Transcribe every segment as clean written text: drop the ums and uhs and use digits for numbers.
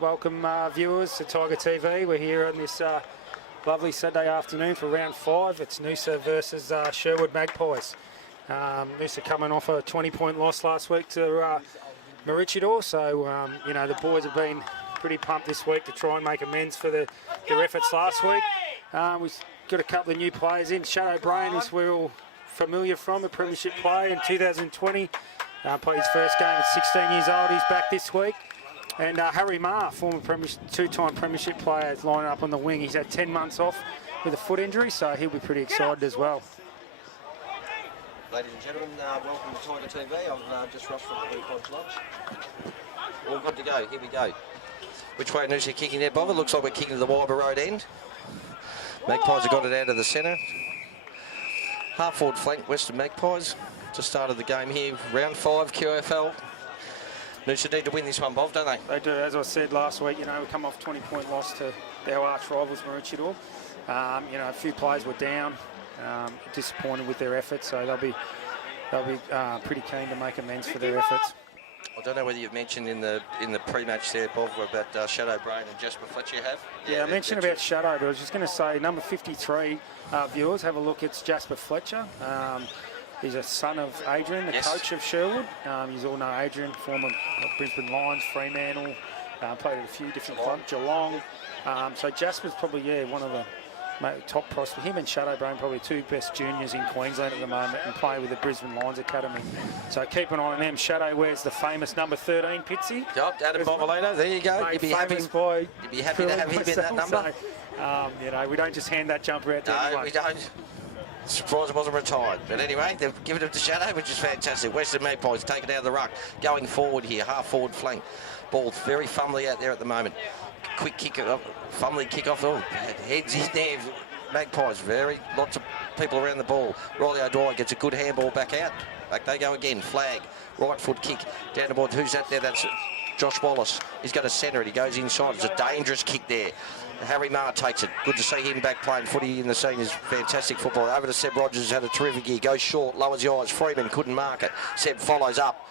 welcome viewers to Tiger TV. We're here on this lovely Saturday afternoon for round 5. It's Noosa versus Sherwood Magpies. Noosa coming off a 20-point loss last week to Maroochydore, so you know, the boys have been pretty pumped this week to try and make amends for their efforts last week. We've got a couple of new players in. Shadow Brain, as we're all familiar from, a premiership player in 2020. Played his first game at 16 years old. He's back this week. And Harry Ma, former two-time premiership player, is lining up on the wing. He's had 10 months off with a foot injury, so he'll be pretty excited as well. Ladies and gentlemen, welcome to Tiger TV. I've just rushed from the Blue Podge Lodge. All good to go. Here we go. Which way Noosa kicking there, Bob? It looks like we're kicking to the Wyber Road end. Magpies have got it out of the centre. Half-forward flank, Western Magpies. Just started the game here, round 5 QAFL. Noosa need to win this one, Bob, don't they? They do. As I said last week, you know, we come off 20-point loss to our arch rivals, Maroochydore. You know, a few players were down, disappointed with their efforts, so they'll be pretty keen to make amends for their efforts. I don't know whether you've mentioned in the pre-match there, Bob, about Shadow Brain and Jasper Fletcher have. Yeah, I mentioned about Shadow, but I was just going to say, number 53, viewers, have a look. It's Jasper Fletcher. He's a son of Adrian, the coach of Sherwood. You all know Adrian, former Brisbane Lions, Fremantle, played at a few different clubs, Geelong. So Jasper's probably, one of the top prospects. Him and Shadow Brain, probably two best juniors in Queensland at the moment, and play with the Brisbane Lions Academy. So keep an eye on them. Shadow wears the famous number 13, Pitsy. Yep, Adam Bobolino, there you go. You'd be happy to have him in that number. So, you know, we don't just hand that jumper out to anyone. No, we don't. Surprised it wasn't retired. But anyway, they've given it to Shadow, which is fantastic. Western Magpies taken out of the ruck. Going forward here, half-forward flank. Ball very fumbly out there at the moment. Quick kick, fumbly kick off. Oh, heads in there. Magpies, lots of people around the ball. Riley O'Dwyer gets a good handball back out. Back they go again. Flag, right foot kick. Down the board. Who's that there? That's Josh Wallace. He's got to centre it. He goes inside. It's a dangerous kick there. Harry Ma takes it. Good to see him back playing footy in the scene. Is fantastic football. Over to Seb Rogers, had a terrific year. Goes short, lowers the eyes. Freeman couldn't mark it. Seb follows up.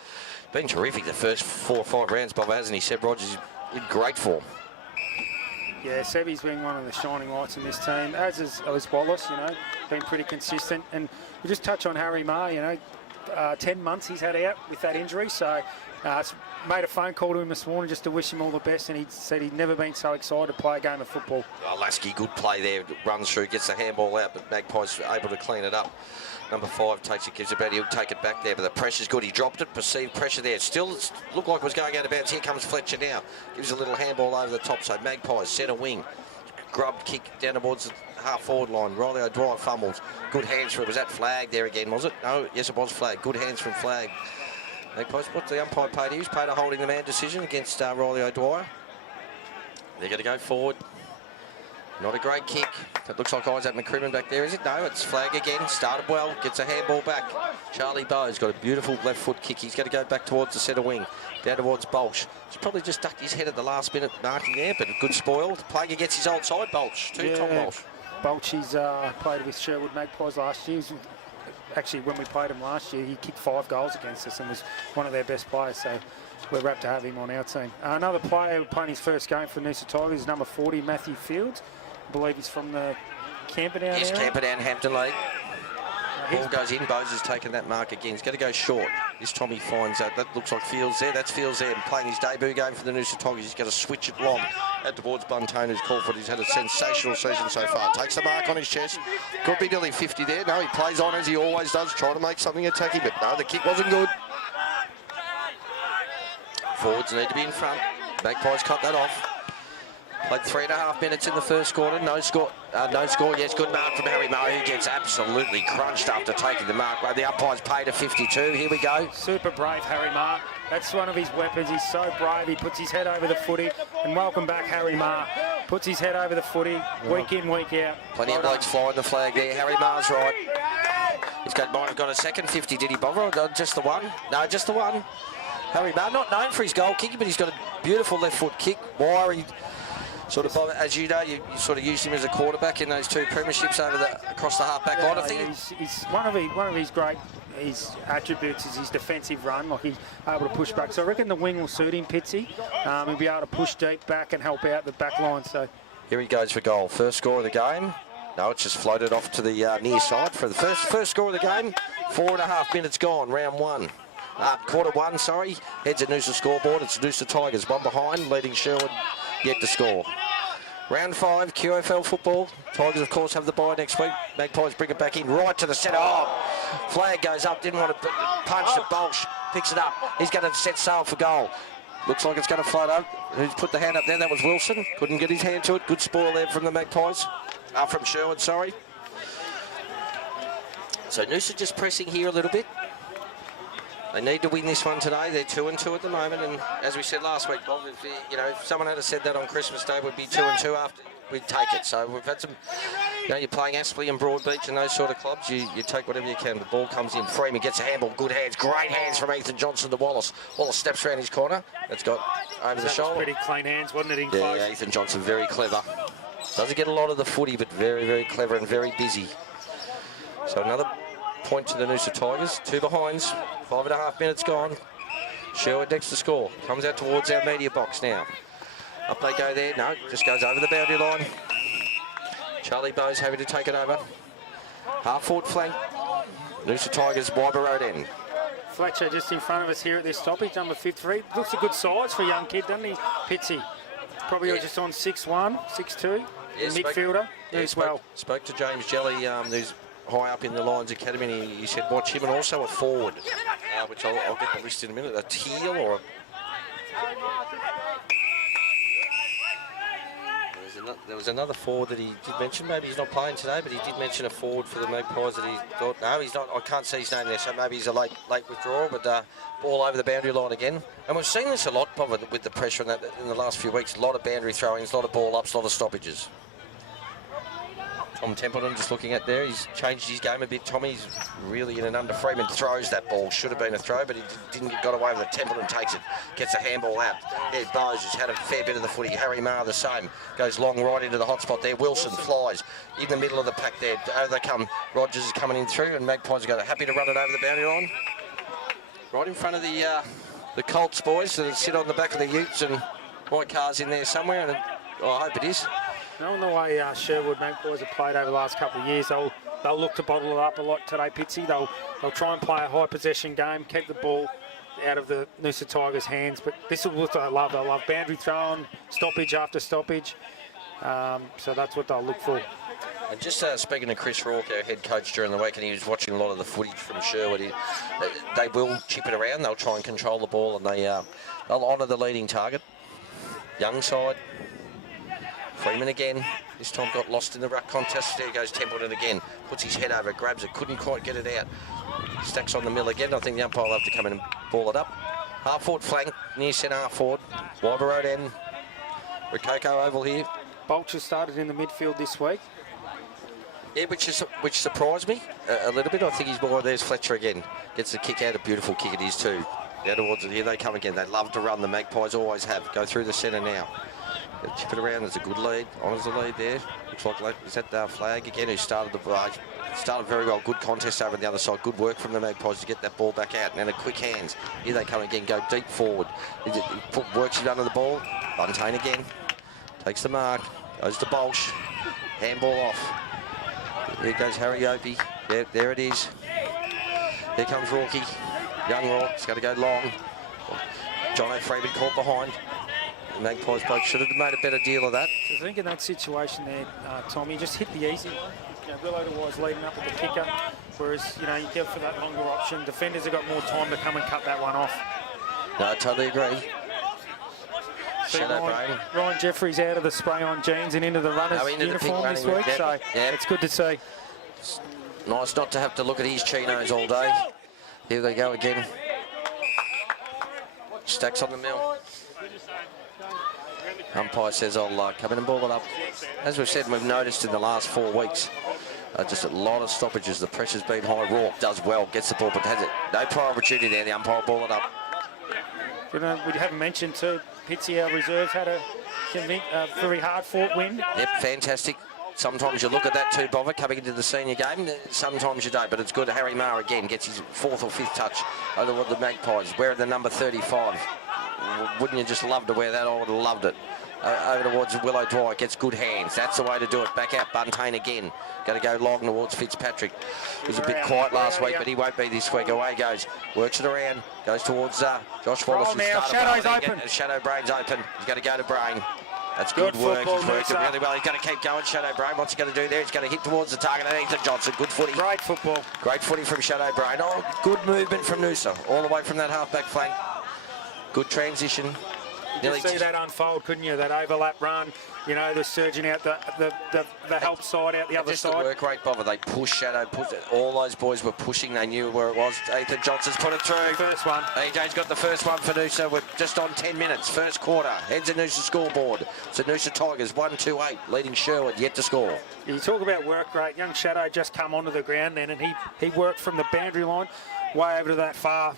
Been terrific the first 4 or 5 rounds, Bob, hasn't he? Seb Rogers is in great form. Yeah, Sebby's been one of the shining lights in this team, as is Wallace, you know, been pretty consistent. And we just touch on Harry Ma, you know, 10 months he's had out with that injury, so made a phone call to him this morning just to wish him all the best, and he said he'd never been so excited to play a game of football. Oh, Lasky, good play there, runs through, gets the handball out, but Magpies able to clean it up. Number 5 takes it, gives it back, he'll take it back there, but the pressure's good. He dropped it, perceived pressure there. Still looked like it was going out of bounds. Here comes Fletcher now. Gives a little handball over the top, so Magpies, centre wing. Grubbed kick down towards the half-forward line. Riley O'Dwyer fumbles. Good hands for it. Was that Flag there again, was it? No, yes, it was Flag. Good hands from Flag. Magpies, what's the umpire paid? He was paid a holding the man decision against Riley O'Dwyer. They're going to go forward. Not a great kick. It looks like Isaac McCrimmon back there, is it? No, it's Flag again. Started well, gets a handball back. Charlie Bowe's got a beautiful left foot kick. He's going to go back towards the centre wing, down towards Bolsh. He's probably just ducked his head at the last minute marking there, but a good spoil. Plague gets his old side, Bolsh. Tom Bolsh. Bolsh, he's played with Sherwood Magpies last year. Actually, when we played him last year, he kicked 5 goals against us and was one of their best players, so we're rapt to have him on our team. Another player playing his first game for Noosa Tigers is number 40, Matthew Fields. I believe he's from the Camperdown area. Yes, Camperdown, Hampton League. Ball goes in. Bose has taken that mark again. He's going to go short. This time he finds that. That looks like Fields there. That's Fields there. And playing his debut game for the Noosa Tigers. He's going to switch it long out towards Buntone, who's called for it. He's had a sensational season so far. Takes the mark on his chest. Could be nearly 50 there. No, he plays on as he always does, trying to make something attacking. But no, the kick wasn't good. Forwards need to be in front. Magpies cut that off. Played 3.5 minutes in the first quarter. No score. Yes, good mark from Harry Ma, who gets absolutely crunched after taking the mark. Well, the umpire's paid a 52. Here we go. Super brave, Harry Ma. That's one of his weapons. He's so brave. He puts his head over the footy. And welcome back, Harry Ma. Puts his head over the footy, week in, week out. Plenty of blokes flying the flag there. Harry Ma's right. Might have got a second 50, did he, Bob? Just the one? No, just the one. Harry Ma, not known for his goal kicking, but he's got a beautiful left foot kick. Wiry. Sort of, as you know, you sort of used him as a quarterback in those 2 premierships across the half-back line. I think he's one of his great attributes is his defensive run. Like, he's able to push back. So I reckon the wing will suit him, Pitsy. He'll be able to push deep back and help out the back line. So here he goes for goal. First score of the game. No, it's just floated off to the near side for the first score of the game. 4.5 minutes gone, round 1. Quarter 1, sorry. Heads at Noosa scoreboard. It's Noosa Tigers, 1 behind, leading Sherwood yet to score. Round 5, QAFL football. Tigers, of course, have the bye next week. Magpies bring it back in, right to the centre. Oh, flag goes up, didn't want to punch the Bolsh. Picks it up. He's going to set sail for goal. Looks like it's going to float up. Who's put the hand up there? That was Wilson. Couldn't get his hand to it. Good spoil there from the Magpies. From Sherwood, sorry. So Noosa just pressing here a little bit. They need to win this one today. They're 2-2 at the moment, and as we said last week, Bob, if someone had said that on Christmas Day would be 2-2 after, we'd take it. So we've had some, you're playing Aspley and Broadbeach and those sort of clubs. You take whatever you can. The ball comes in. Freeman gets a handball. Good hands. Great hands from Ethan Johnson to Wallace. Wallace steps around his corner. It's got over the shoulder. Pretty clean hands, wasn't it? In close? Yeah, Ethan Johnson very clever. Doesn't get a lot of the footy, but very, very clever and very busy. So another point to the Noosa Tigers. 2 behinds. 5.5 minutes gone. Sherwood next to score. Comes out towards our media box now. Up they go there. No, just goes over the boundary line. Charlie Bowes having to take it over. Half-forward flank. Noosa Tigers, Wyber Road end. Fletcher just in front of us here at this stoppage, number 53. Looks a good size for a young kid, doesn't he? Pitsy. Probably just on 6'1", 6'2". Yeah, midfielder as well. Spoke to James Jelly, who's high up in the Lions Academy, and he said watch him, and also a forward, which I'll get the list in a minute. A Teal or a... There was another forward that he did mention. Maybe he's not playing today, but he did mention a forward for the Magpies that he thought, no, he's not. I can't see his name there, so maybe he's a late withdrawal, but ball over the boundary line again. And we've seen this a lot, Bob, with the pressure in the last few weeks. A lot of boundary throw-ins, a lot of ball ups, a lot of stoppages. Tom Templeton just looking at there. He's changed his game a bit. Tommy's really in and under. Freeman throws that ball. Should have been a throw, but he got away with it. Templeton takes it. Gets a handball out. There, Bowes has had a fair bit of the footy. Harry Marr the same. Goes long right into the hot spot there. Wilson flies in the middle of the pack there. Over they come. Rogers is coming in through, and Magpies are happy to run it over the boundary line. Right in front of the Colts boys that sit on the back of the utes, and white cars in there somewhere, and I hope it is. Knowing the way Sherwood Magpies have played over the last couple of years, they'll look to bottle it up a lot today, Pitsy. They'll try and play a high possession game, keep the ball out of the Noosa Tigers' hands. But this is what they love. They love boundary throwing, stoppage after stoppage. So that's what they'll look for. And just speaking to Chris Rourke, our head coach during the week, and he was watching a lot of the footage from Sherwood. They will chip it around. They'll try and control the ball, and they'll honour the leading target. Young side. Freeman again. This time got lost in the ruck contest. There goes Templeton again. Puts his head over it, grabs it, couldn't quite get it out. Stacks on the mill again. I think the umpire will have to come in and ball it up. Half-forward flank, near centre half-forward. Wyber Road end. Rococo Oval here. Bolcher started in the midfield this week. Yeah, which surprised me a little bit. I think he's more. There's Fletcher again. Gets the kick out. A beautiful kick it is too. Down towards it. Here they come again. They love to run. The Magpies always have. Go through the centre now. Chip it around. There's a good lead. Honours the lead there. Looks like is that Flag again, who started very well. Good contest over on the other side. Good work from the Magpies to get that ball back out. And a quick hands. Here they come again. Go deep forward. Works it under the ball. Buntain again. Takes the mark. Goes to Bolsh. Handball off. Here goes Harry Opie. There it is. Here comes Rourke. Young Rourke. It's going to go long. John Freeman caught behind. The Magpies both should have made a better deal of that. I think in that situation there, Tom, you just hit the easy one. Reloader-wise leading up at the kicker, whereas, you go for that longer option. Defenders have got more time to come and cut that one off. No, I totally agree. Ryan Jeffries out of the spray-on jeans and into the runner's uniform this week, so it's good to see. It's nice not to have to look at his chinos all day. Here they go again. Stacks on the mill. Umpire says I'll come in and ball it up. As we've said, we've noticed in the last 4 weeks, just a lot of stoppages. The pressure's been high. Rourke does well, gets the ball, but has it. No prior opportunity there. The umpire ball it up. We haven't mentioned too, Pitsy, our reserves, had very hard-fought win. Yep, fantastic. Sometimes you look at that too, Bother, coming into the senior game. Sometimes you don't, but it's good. Harry Maher again gets his 4th or 5th touch over the Magpies, wearing the number 35. Wouldn't you just love to wear that? I would have loved it. Over towards Willow Dwight, gets good hands. That's the way to do it. Back out, Buntain again. Going to go long towards Fitzpatrick. He was a bit quiet last week, but he won't be this week. Away goes. Works it around. Goes towards Josh Wallace. Now, Shadow's open. Shadow Brain's open. He's going to go to Brain. That's good work. He's worked it really well. He's going to keep going, Shadow Brain. What's he going to do there? He's going to hit towards the target. Ethan Johnson. Good footy. Great football. Great footy from Shadow Brain. Oh, good movement from Noosa. All the way from that half-back flank. Good transition. You could see that unfold, couldn't you? That overlap run, you know, the surging out the help side out the other just side. The work rate, Bobber. They pushed Shadow. All those boys were pushing. They knew where it was. Ethan Johnson's put it through. First one. EJ's got the first one for Noosa. We're just on 10 minutes. First quarter. Heads of Noosa scoreboard. So Noosa Tigers 1-2-8, leading Sherwood yet to score. You talk about work rate. Young Shadow just come onto the ground then, and he worked from the boundary line way over to that far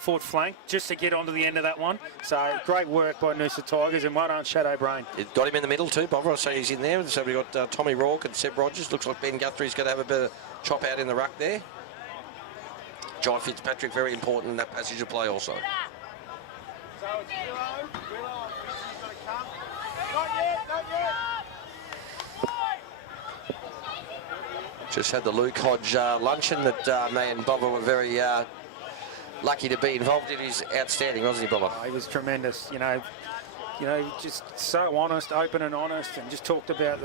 forward flank just to get onto the end of that one. So great work by Noosa Tigers, and well done Shadow Brain. It got him in the middle too, Bobber. I say he's in there. So we've got Tommy Rourke and Seb Rogers. Looks like Ben Guthrie's going to have a bit of chop out in the ruck there. John Fitzpatrick, very important in that passage of play also. Just had the Luke Hodge luncheon that me and Bobber were very lucky to be involved in. He's outstanding, wasn't he, Bobber? Oh, he was tremendous. You know, just so honest, open and honest, and just talked about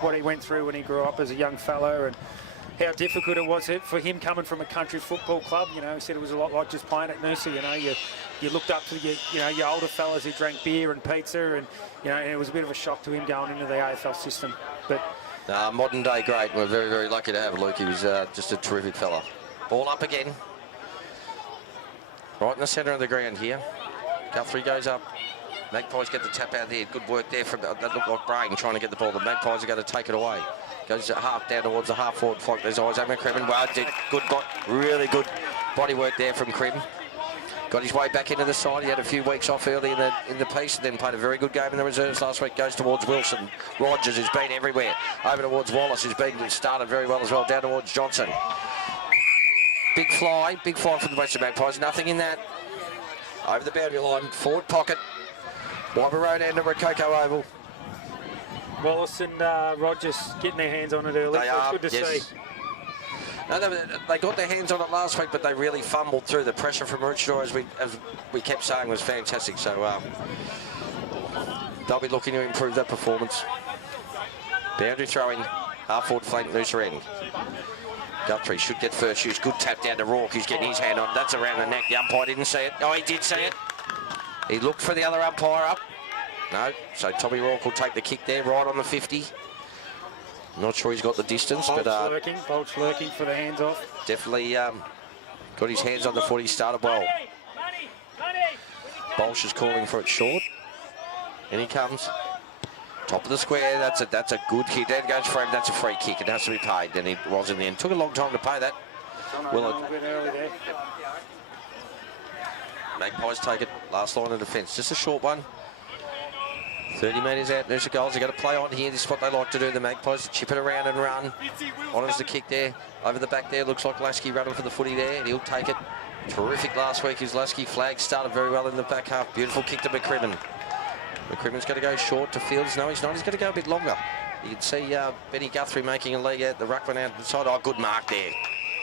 what he went through when he grew up as a young fellow and how difficult it was for him coming from a country football club. You know, he said it was a lot like just playing at Noosa. You know, you looked up to your older fellas who drank beer and pizza, and and it was a bit of a shock to him going into the AFL system. But modern day great. We're very, very lucky to have Luke. He was just a terrific fella. Ball up again. Right in the centre of the ground here. Guthrie goes up. Magpies get the tap out there. Good work there from that looked like Brain trying to get the ball. The Magpies are going to take it away. Goes half down towards the half forward flank. There's eyes over Cribben. Well, did good, really good body work there from Cribben. Got his way back into the side. He had a few weeks off early in the piece, and then played a very good game in the reserves last week. Goes towards Wilson. Rogers has been everywhere. Over towards Wallace, who's been started very well as well. Down towards Johnson. Big fly from the Western Magpies. Nothing in that. Over the boundary line, forward pocket. Wyber Road end of Rococo Oval. Wallace and Rogers getting their hands on it early. They are. Good to see. No, they got their hands on it last week, but they really fumbled through. The pressure from Rootshaw, as we kept saying, was fantastic. So they'll be looking to improve that performance. Boundary throwing, half forward flank, Noosa end. Guthrie should get first use. Good tap down to Rourke. He's getting his hand on. That's around the neck. The umpire didn't see it. Oh, he did see it. He looked for the other umpire up. No, so Tommy Rourke will take the kick there, right on the 50. Not sure he's got the distance, Bolt's but lurking for the hands off. Definitely got his hands on the foot. He started well. Bolsh is calling for it short. And he comes. Top of the square. That's a good kick. There goes for him. That's a free kick. It has to be paid. And it was in the end. Took a long time to pay that. Will it? Magpies take it. Last line of defence. Just a short one. 30 metres out. Noosa goals. They've got to play on here. This is what they like to do. The Magpies chip it around and run. Honours the kick there. Over the back there. Looks like Lasky running for the footy there. And he'll take it. Terrific last week is Lasky. Flag started very well in the back half. Beautiful kick to McCrimmon. McCrimmon's going to go short to Fields. No, he's not. He's going to go a bit longer. You can see Benny Guthrie making a leg out. The ruckman out the side. Oh, good mark there.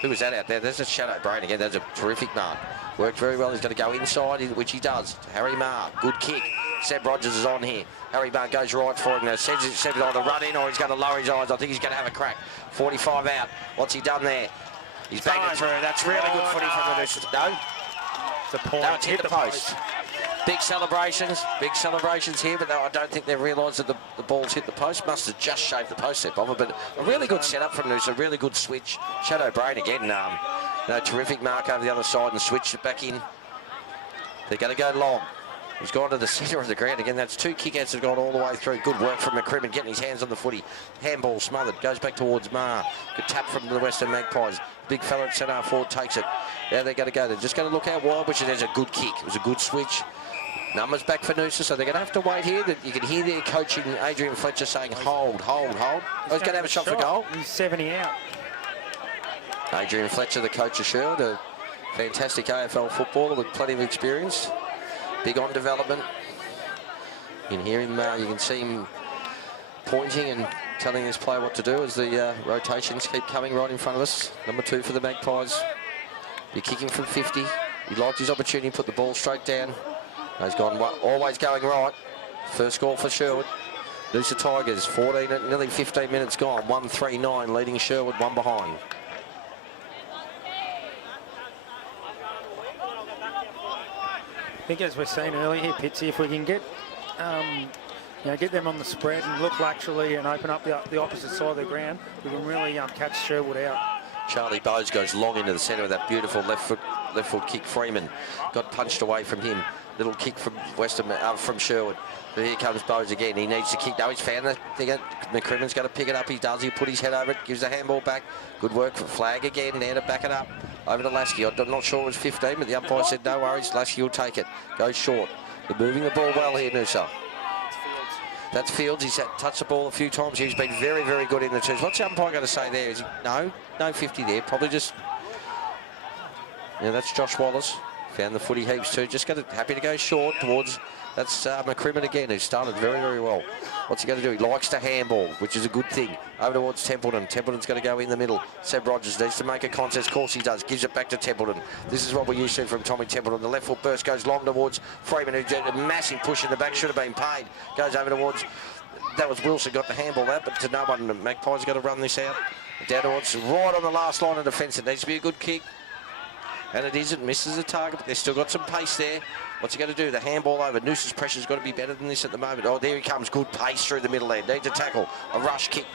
Who was that out there? There's a Shadow Brain again. That's a terrific mark. Worked very well. He's going to go inside, which he does. Harry Maher, good kick. Seb Rogers is on here. Harry Maher goes right for him. Now Seb's either run in or he's going to lower his eyes. I think he's going to have a crack. 45 out. What's he done there? He's banging through. That's really good footy from the Noosas. No? The point. No, it's hit the post. Big celebrations here, but I don't think they've realised that the ball's hit the post. Must have just shaved the post there, Bobber, but a really good setup from Noosa, really good switch. Shadow Brain again, terrific mark over the other side and switched it back in. They're going to go long. He's gone to the centre of the ground again. That's two kick-outs that have gone all the way through. Good work from McCrimmon, getting his hands on the footy. Handball smothered, goes back towards Maher. Good tap from the Western Magpies. big fella at centre forward takes it. Now they're going to go. They're just going to look out wide, which is a good kick. It was a good switch. Numbers back for Noosa, so they're going to have to wait here. You can hear their coaching, Adrian Fletcher, saying, hold, hold, hold. He's going to have a shot for goal. He's 70 out. Adrian Fletcher, the coach of Sherwood, a fantastic AFL footballer with plenty of experience. Big on development. You can hear him, you can see him pointing and telling his player what to do as the rotations keep coming right in front of us. Number 2 for the Magpies. You're kicking from 50. He liked his opportunity, put the ball straight down. He's gone always going right. First goal for Sherwood. Noosa Tigers, 14, nearly 15 minutes gone. 1-3-9, leading Sherwood, 1 behind. I think as we're saying earlier here, Pitsy, if we can get get them on the spread and look laterally and open up the opposite side of the ground, we can really catch Sherwood out. Charlie Bowes goes long into the centre with that beautiful left foot kick. Freeman got punched away from him. Little kick from from Sherwood. But here comes Bowes again. He needs to kick. No, he's found the thing. McCrimmon's going to pick it up. He does. He put his head over it. Gives the handball back. Good work for Flag again. There to back it up. Over to Lasky. I'm not sure it was 15, but the umpire said no worries. Lasky will take it. Goes short. They're moving the ball well here, Noosa. That's Fields. He's touched the ball a few times. He's been very, very good in the twos. What's the umpire going to say there? Is he, no 50 there. Probably just... Yeah, that's Josh Wallace. Found the footy heaps too. Just happy to go short towards... That's McCrimmon again, who started very, very well. What's he going to do? He likes to handball, which is a good thing. Over towards Templeton. Templeton's going to go in the middle. Seb Rogers needs to make a contest. Of course he does. Gives it back to Templeton. This is what we used to from Tommy Templeton. The left foot burst goes long towards Freeman, who did a massive push in the back. Should have been paid. Goes over towards... That was Wilson, got the handball out, but to no one. Magpies got to run this out. Down towards right on the last line of defence. It needs to be a good kick. And it is. It misses the target, but they've still got some pace there. What's he going to do? The handball over. Noosa's pressure's got to be better than this at the moment. Oh, there he comes. Good pace through the middle there. Need to tackle. A rush kick.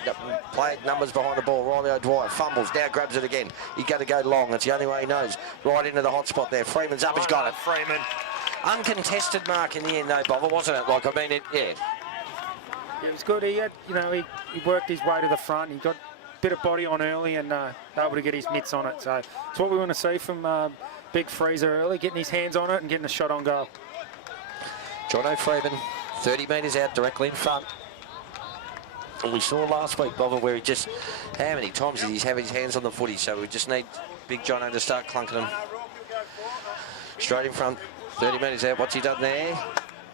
Play numbers behind the ball. Riley O'Dwyer fumbles. Now grabs it again. He's going to go long. That's the only way he knows. Right into the hot spot there. Freeman's up. He's got it. Freeman. Uncontested mark in the end, though, Bob. Wasn't it? Like, I mean, yeah. Yeah, it was good. He had, he worked his way to the front. He got a bit of body on early and able to get his mitts on it. So it's what we want to see from Big Freezer early, getting his hands on it and getting a shot on goal. Jono Freeman, 30 metres out directly in front. And we saw last week, Bob, where he just, how many times did he have his hands on the footy? So we just need Big Jono to start clunking them. Straight in front, 30 metres out. What's he done there?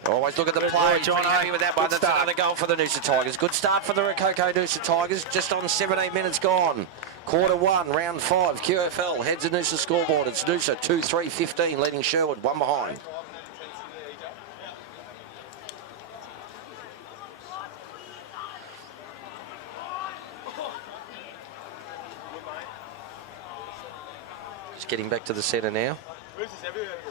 Always look at the play. He's pretty happy with that one. That's another goal for the Noosa Tigers. Good start for the Rococo Noosa Tigers. Just on 17 minutes gone. Quarter 1, round 5. QAFL heads the Noosa scoreboard. It's Noosa 2-3-15, leading Sherwood 1 behind. Just getting back to the centre now.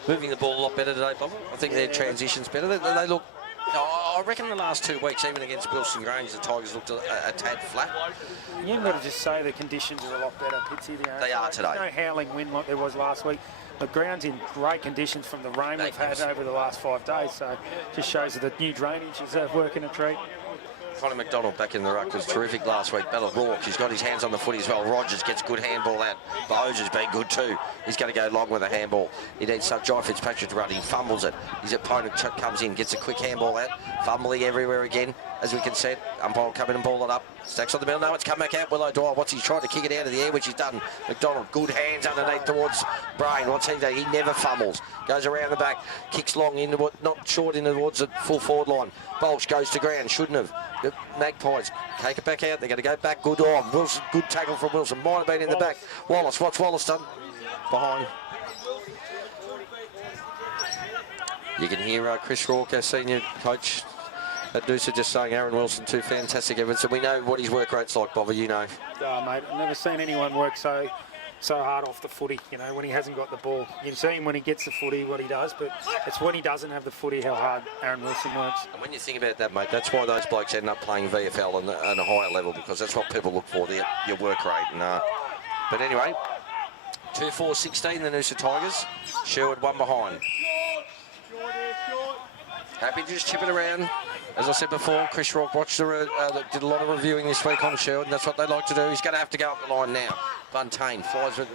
Moving the ball a lot better today, Bob. I think their transition's better. They look... I reckon the last 2 weeks, even against Wilson Grange, the Tigers looked a tad flat. You've got to just say the conditions are a lot better, Pitsy. They are today. There's no howling wind like there was last week. The ground's in great conditions from the rain we've had over the last 5 days, so it just shows that the new drainage is working a treat. Conor McDonald back in the ruck was terrific last week. Bella Rourke, he's got his hands on the footy as well. Rogers gets good handball out. Bowes has been good too. He's going to go long with a handball. He needs Jai Fitzpatrick to run. He fumbles it. His opponent comes in, gets a quick handball out. Fumbling everywhere again, as we can see. Umpire will come in and ball it up. Stacks on the middle. No, it's come back out. Willow Dwyer. What's he trying to kick it out of the air, which he's done. McDonald, good hands underneath towards Brain. What's he do? He never fumbles. Goes around the back, kicks long into not short into towards the full forward line. Bolch goes to ground. Shouldn't have. The Magpies take it back out. They're going to go back. Good on. Wilson, good tackle from Wilson. Might have been in the back. Wallace. What's Wallace done? Behind. You can hear Chris Rourke, our senior coach at Noosa, just saying Aaron Wilson, 2 fantastic efforts. And we know what his work rate's like, Bobby, you know. Oh, mate, I've never seen anyone work so hard off the footy, when he hasn't got the ball. You see him when he gets the footy, what he does, but it's when he doesn't have the footy, how hard Aaron Wilson works. And when you think about that, mate, that's why those blokes end up playing VFL on a higher level, because that's what people look for, your work rate. And, but anyway, 2-4-16, the Noosa Tigers. Sherwood 1 behind. Happy to just chip it around. As I said before, Chris Rourke did a lot of reviewing this week on Sherwood, and that's what they like to do. He's going to have to go up the line now. Buntain flies with,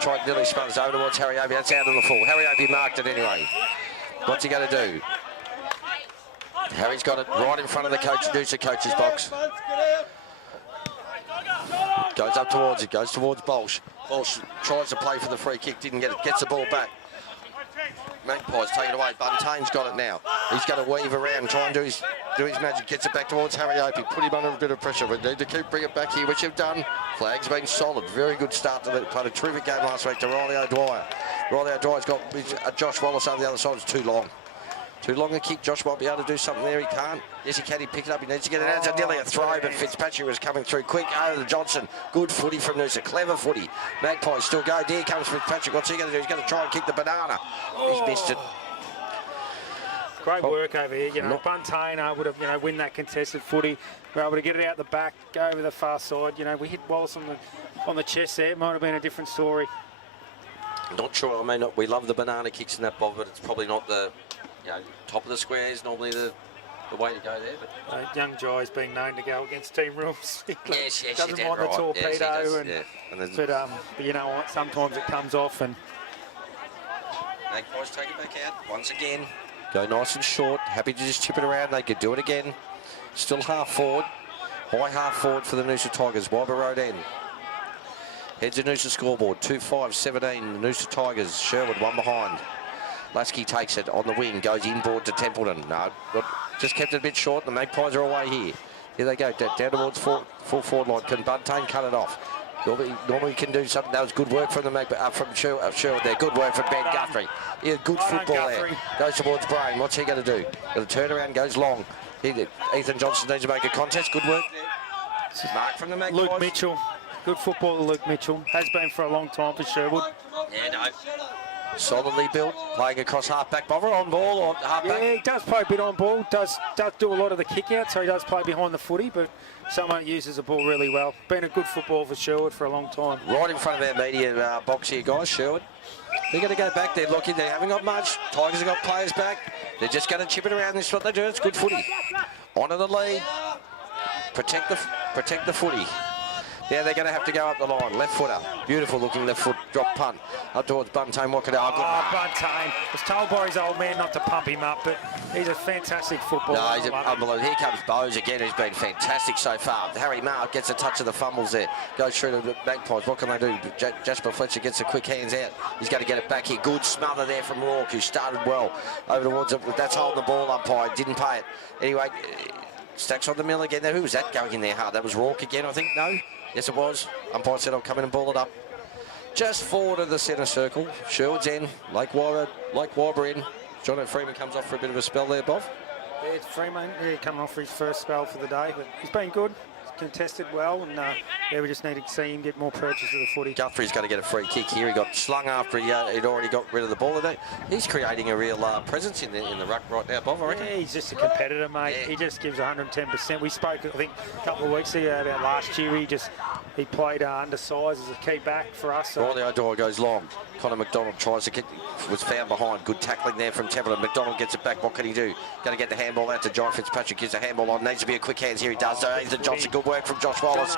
tried nearly sputters over towards Harry Opie. That's out of the full. Harry Opie marked it anyway. What's he going to do? Harry's got it right in front of the Noosa coach's box. Goes up towards it, goes towards Bolsh. Bolsh tries to play for the free kick, didn't get it, gets the ball back. Magpies take it away. Buntain's got it now. He's going to weave around, try and do his magic. Gets it back towards Harry Opie. Put him under a bit of pressure. We need to bring it back here, which they've done. Flag's been solid. Very good start to the played a terrific game last week to Riley O'Dwyer. Riley O'Dwyer's got Josh Wallace over the other side. It's too long. Too long a kick. Josh might be able to do something there. He can't. Yes, he can. He picked it up. He needs to get it out. It's nearly a throw, but Fitzpatrick was coming through quick. Over to Johnson. Good footy from Noosa. Clever footy. Magpies still go. There comes Fitzpatrick. What's he going to do? He's going to try and kick the banana. He's missed it. Great work over here. You know, Buntain would have, win that contested footy. We're able to get it out the back, go over the far side. You know, we hit Wallace on the chest there. It might have been a different story. Not sure. I mean, we love the banana kicks in that bob, but it's probably not the top of the square is normally the way to go there. But young Jai's being known to go against team rules. yes, doesn't want the torpedo. But you know what? Sometimes it comes off and. Magpies take it back out once again. Go nice and short. Happy to just chip it around. They could do it again. Still half forward. High half forward for the Noosa Tigers. Wyber Road end. Heads of Noosa scoreboard. 2-5-17. The Noosa Tigers. Sherwood one behind. Lasky takes it on the wing. Goes inboard to Templeton. No, just kept it a bit short. The Magpies are away here. Here they go. Down towards full forward line. Can Buntain cut it off? Normally can do something. That was good work from the from Sherwood there. Good work from Ben Guthrie. Yeah, good football there. Goes towards Brain. What's he going to do? Going to turn around, goes long. Ethan Johnson needs to make a contest. Good work there. Mark from the Magpies. Luke Mitchell. Good footballer, Luke Mitchell. Has been for a long time for Sherwood. Yeah, no. Solidly built, playing across half-back. Bother on ball or half-back? Yeah, he does play a bit on ball. Does do a lot of the kick-out, so he does play behind the footy, but someone uses the ball really well. Been a good football for Sherwood for a long time. Right in front of our media box here, guys, Sherwood. They're going to go back there, looking. They haven't got much. Tigers have got players back. They're just going to chip it around. This is what they do. It's good footy. Onto the lead. Protect the footy. Yeah, they're going to have to go up the line. Left footer. Beautiful looking left foot drop punt. Up towards Buntain. What could Buntain was told by his old man not to pump him up, but he's a fantastic footballer. No, he's unbelievable. Here comes Bowes again, who's been fantastic so far. Harry Mark gets a touch of the fumbles there. Goes through to the Magpies. What can they do? Jasper Fletcher gets the quick hands out. He's going to get it back here. Good smother there from Rourke, who started well. Over towards it. That's holding the ball umpire. Didn't pay it. Anyway, Stacks on the mill again there. Who was that going in there hard? That was Rourke again, I think. No? Yes, it was. Umpire said I'll come in and ball it up. Just forward of the centre circle. Sherwood's in. Lake Wyber in. John Freeman comes off for a bit of a spell there, Bob. Yeah, Freeman coming off for his first spell for the day, but he's been good. He's contested well, and we just need to see him get more purchase of the footy. Guthrie's going to get a free kick here. He got slung after he'd already got rid of the ball. He's creating a real presence in the ruck right now, Bob, I reckon. Yeah, he's just a competitor, mate. Yeah. He just gives 110%. We spoke, I think, a couple of weeks ago about last year. He played undersized as a key back for us. So. Riley O'Dwyer goes long. Connor McDonald tries to get, was found behind. Good tackling there from Templeton. McDonald gets it back. What can he do? Going to get the handball out to John Fitzpatrick. Gives the handball on. Needs to be a quick hands here. He does. So Ethan Johnson. Good work from Josh Wallace.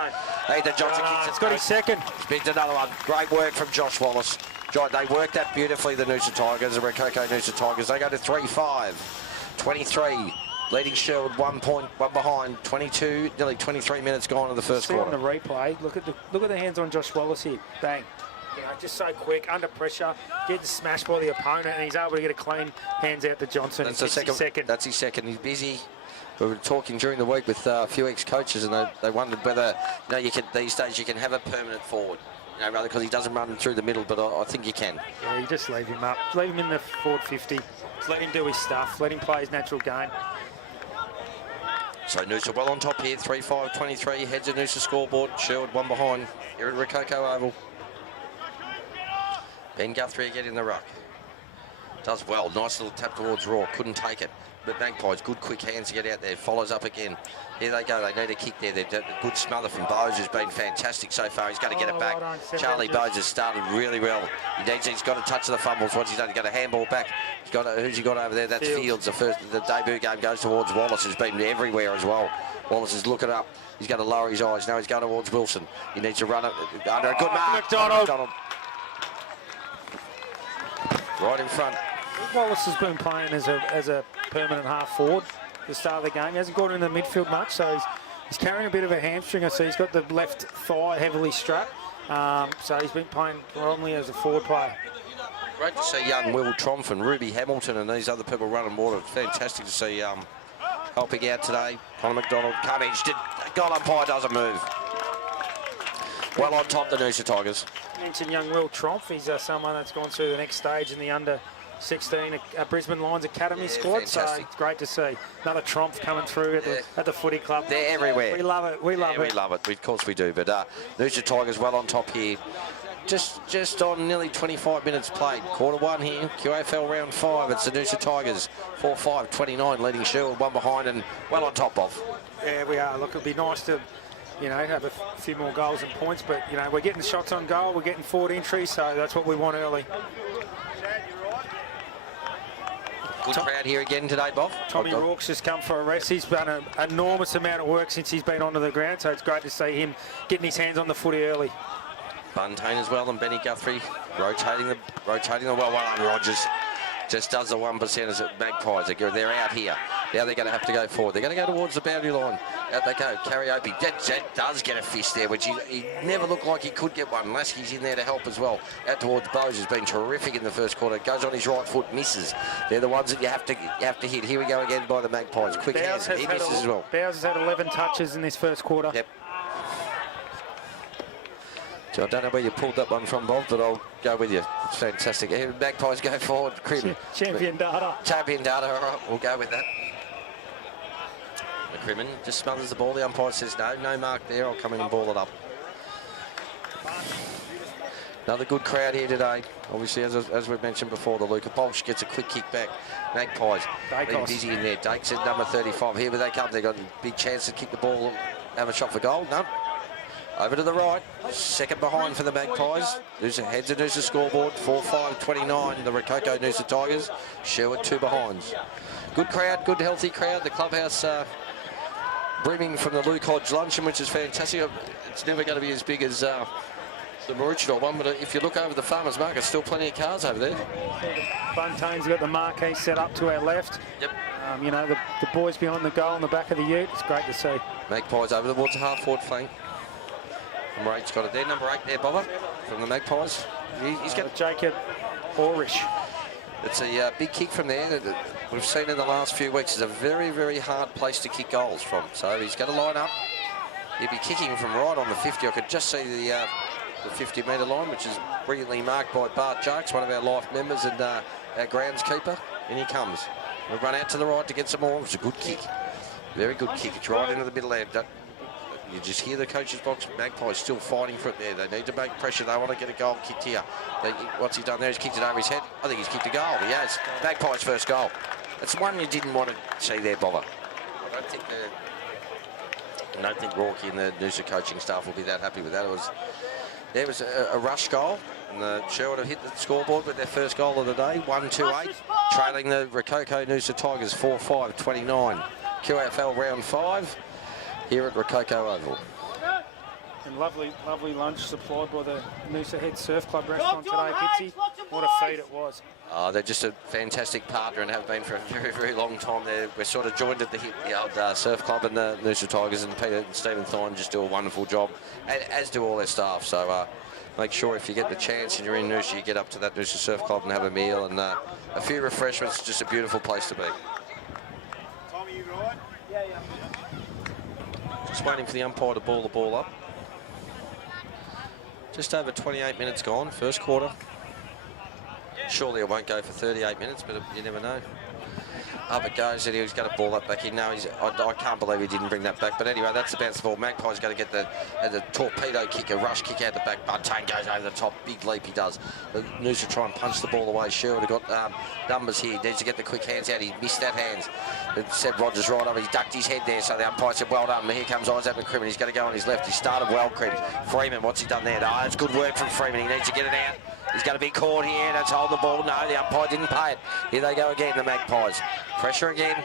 Ethan Johnson kicks it. He's got his second. He's picked another one. Great work from Josh Wallace. They worked that beautifully, the Noosa Tigers, the Rococo Noosa Tigers. They go to 3-5. 23. Leading Sherwood 1 point, one behind. 22, nearly 23 minutes gone in the first quarter. On the replay, look at the hands on Josh Wallace here. Bang. You know, just so quick, under pressure, getting smashed by the opponent, and he's able to get a clean hands out to Johnson. That's his second. That's his second. He's busy. We were talking during the week with a few ex-coaches, and they wondered whether you can these days you can have a permanent forward. Rather because he doesn't run through the middle, but I think you can. Yeah, you just leave him up. Leave him in the forward 50. Just let him do his stuff. Let him play his natural game. So Noosa well on top here, 3-5-23, heads of Noosa scoreboard. Sherwood one behind here at Rococo Oval. Ben Guthrie again in the ruck. Does well, nice little tap towards Raw, couldn't take it. But Magpies, good quick hands to get out there. Follows up again. Here they go. They need a kick there. They've done a good smother from Bowes, who's been fantastic so far. He's going to get it back. Well done, Charlie Bowes has started really well. He's got a touch of the fumbles. What's he done? He's got a handball back. Who's he got over there? That's Fields. The debut game goes towards Wallace, who's been everywhere as well. Wallace is looking up. He's going to lower his eyes. Now he's going towards Wilson. He needs to run it under a good mark. McDonald. Right in front. Wallace has been playing as a permanent half forward at the start of the game. He hasn't got in the midfield much, so he's carrying a bit of a hamstring. I see he's got the left thigh heavily struck, so he's been playing predominantly as a forward player. Great to see young Will Tromp and Ruby Hamilton and these other people running water. It's fantastic to see helping out today. Connor McDonald, Cummings, goal umpire doesn't move. Well on top, the Noosa Tigers. You mentioned young Will Tromp. He's someone that's gone through the next stage in the under-16 Brisbane Lions Academy squad. Fantastic. So it's great to see another Tromp coming through at the footy club. They're everywhere. We love it. We love it. We love it. Of course we do. but Noosa Tigers well on top here. Just on nearly 25 minutes played. Quarter one here, QAFL round 5. It's the Noosa Tigers, 4-5-29, leading Sherwood, one behind and well on top of. Yeah, we are. Look, it'd be nice to, have a few more goals and points, but, we're getting shots on goal, we're getting forward entries, so that's what we want early. Good crowd here again today, Bob. Tommy Rourke's just come for a rest. He's done an enormous amount of work since he's been onto the ground, so it's great to see him getting his hands on the footy early. Buntain as well, and Benny Guthrie rotating the well on Rogers. Just does the 1% as Magpies. They're out here. Now they're going to have to go forward. They're going to go towards the boundary line. Out they go. Karaoke. That does get a fist there, which he never looked like he could get one. Lasky's in there to help as well. Out towards Bowes, who's been terrific in the first quarter. Goes on his right foot, misses. They're the ones that you have to hit. Here we go again by the Magpies. Quick hands. He misses as well. Bowes has had 11 touches in this first quarter. Yep. So I don't know where you pulled that one from, Bob, but I'll go with you. It's fantastic. Here, Magpies go forward. Crimmon. Champion data. Champion data. All right, we'll go with that. The Crimmon just smothers the ball. The umpire says no mark there. I'll come in and ball it up. Another good crowd here today. Obviously, as we've mentioned before, the Luca Bolsh gets a quick kick back. Magpies being busy in there. Dakes at number 35. Here they come. They've got a big chance to kick the ball, have a shot for goal. No. Over to the right, second behind for the Magpies. Noosa heads a Noosa scoreboard, 4-5-29, the Rococo Noosa Tigers. Sherwood 2 behinds. Good crowd, good healthy crowd. The clubhouse brimming from the Luke Hodge luncheon, which is fantastic. It's never going to be as big as the Maroochydore one, but if you look over the Farmers Market, still plenty of cars over there. Buntain's got the marquee set up to our left. Yep. The boys behind the goal on the back of the ute. It's great to see. Magpies over towards the half-forward flank. Number 8's got it there. Number 8 there, Bobber, from the Magpies. He's got Jacob Orish. It's a big kick from there that we've seen in the last few weeks. It's a very, very hard place to kick goals from. So he's going to line up. He'll be kicking from right on the 50. I could just see the 50-metre line, which is brilliantly marked by Bart Jarks, one of our life members and our groundskeeper. And he comes. We'll run out to the right to get some more. It's a good kick. Very good kick. It's right into the middle there. You just hear the coach's box. Magpies still fighting for it there. They need to make pressure. They want to get a goal kicked here. What's he done there? He's kicked it over his head. I think he's kicked a goal. He has. Magpies' first goal. It's one you didn't want to see there, Bobber. I don't think Rourke and the Noosa coaching staff will be that happy with that. There was a rush goal, and the Sherwood have hit the scoreboard with their first goal of the day, 1-2-8, trailing the Rococo Noosa Tigers 4-5-29. QAFL round 5. Here at Rococo Oval. And lovely lunch supplied by the Noosa Head Surf Club restaurant today, Pitsy. What a feat it was. They're just a fantastic partner and have been for a very, very long time. We're sort of joined at the hip, the old Surf Club and the Noosa Tigers, and Peter and Stephen Thorne just do a wonderful job, as do all their staff. So make sure if you get the chance and you're in Noosa, you get up to that Noosa Surf Club and have a meal and a few refreshments. Just a beautiful place to be. Tommy, you right? Yeah. Just waiting for the umpire to ball the ball up. Just over 28 minutes gone, first quarter. Surely it won't go for 38 minutes, but you never know. Up it goes, and he's going to ball that back in. No, I can't believe he didn't bring that back. But anyway, that's the bounce ball. Magpie's going to get the torpedo kick, a rush kick out the back. Buntain goes over the top. Big leap he does. But Noosa try and punch the ball away. Sherwood have got numbers here. Needs to get the quick hands out. He missed that hands. It said Rogers right over. He ducked his head there, so the umpire said, well done. Here comes Isaac McCrimmon. He's going to go on his left. He started well, Crib. Freeman, what's he done there? No, it's good work from Freeman. He needs to get it out. He's going to be caught here. That's holding the ball. No, the umpire didn't pay it. Here they go again, the Magpies. Pressure again.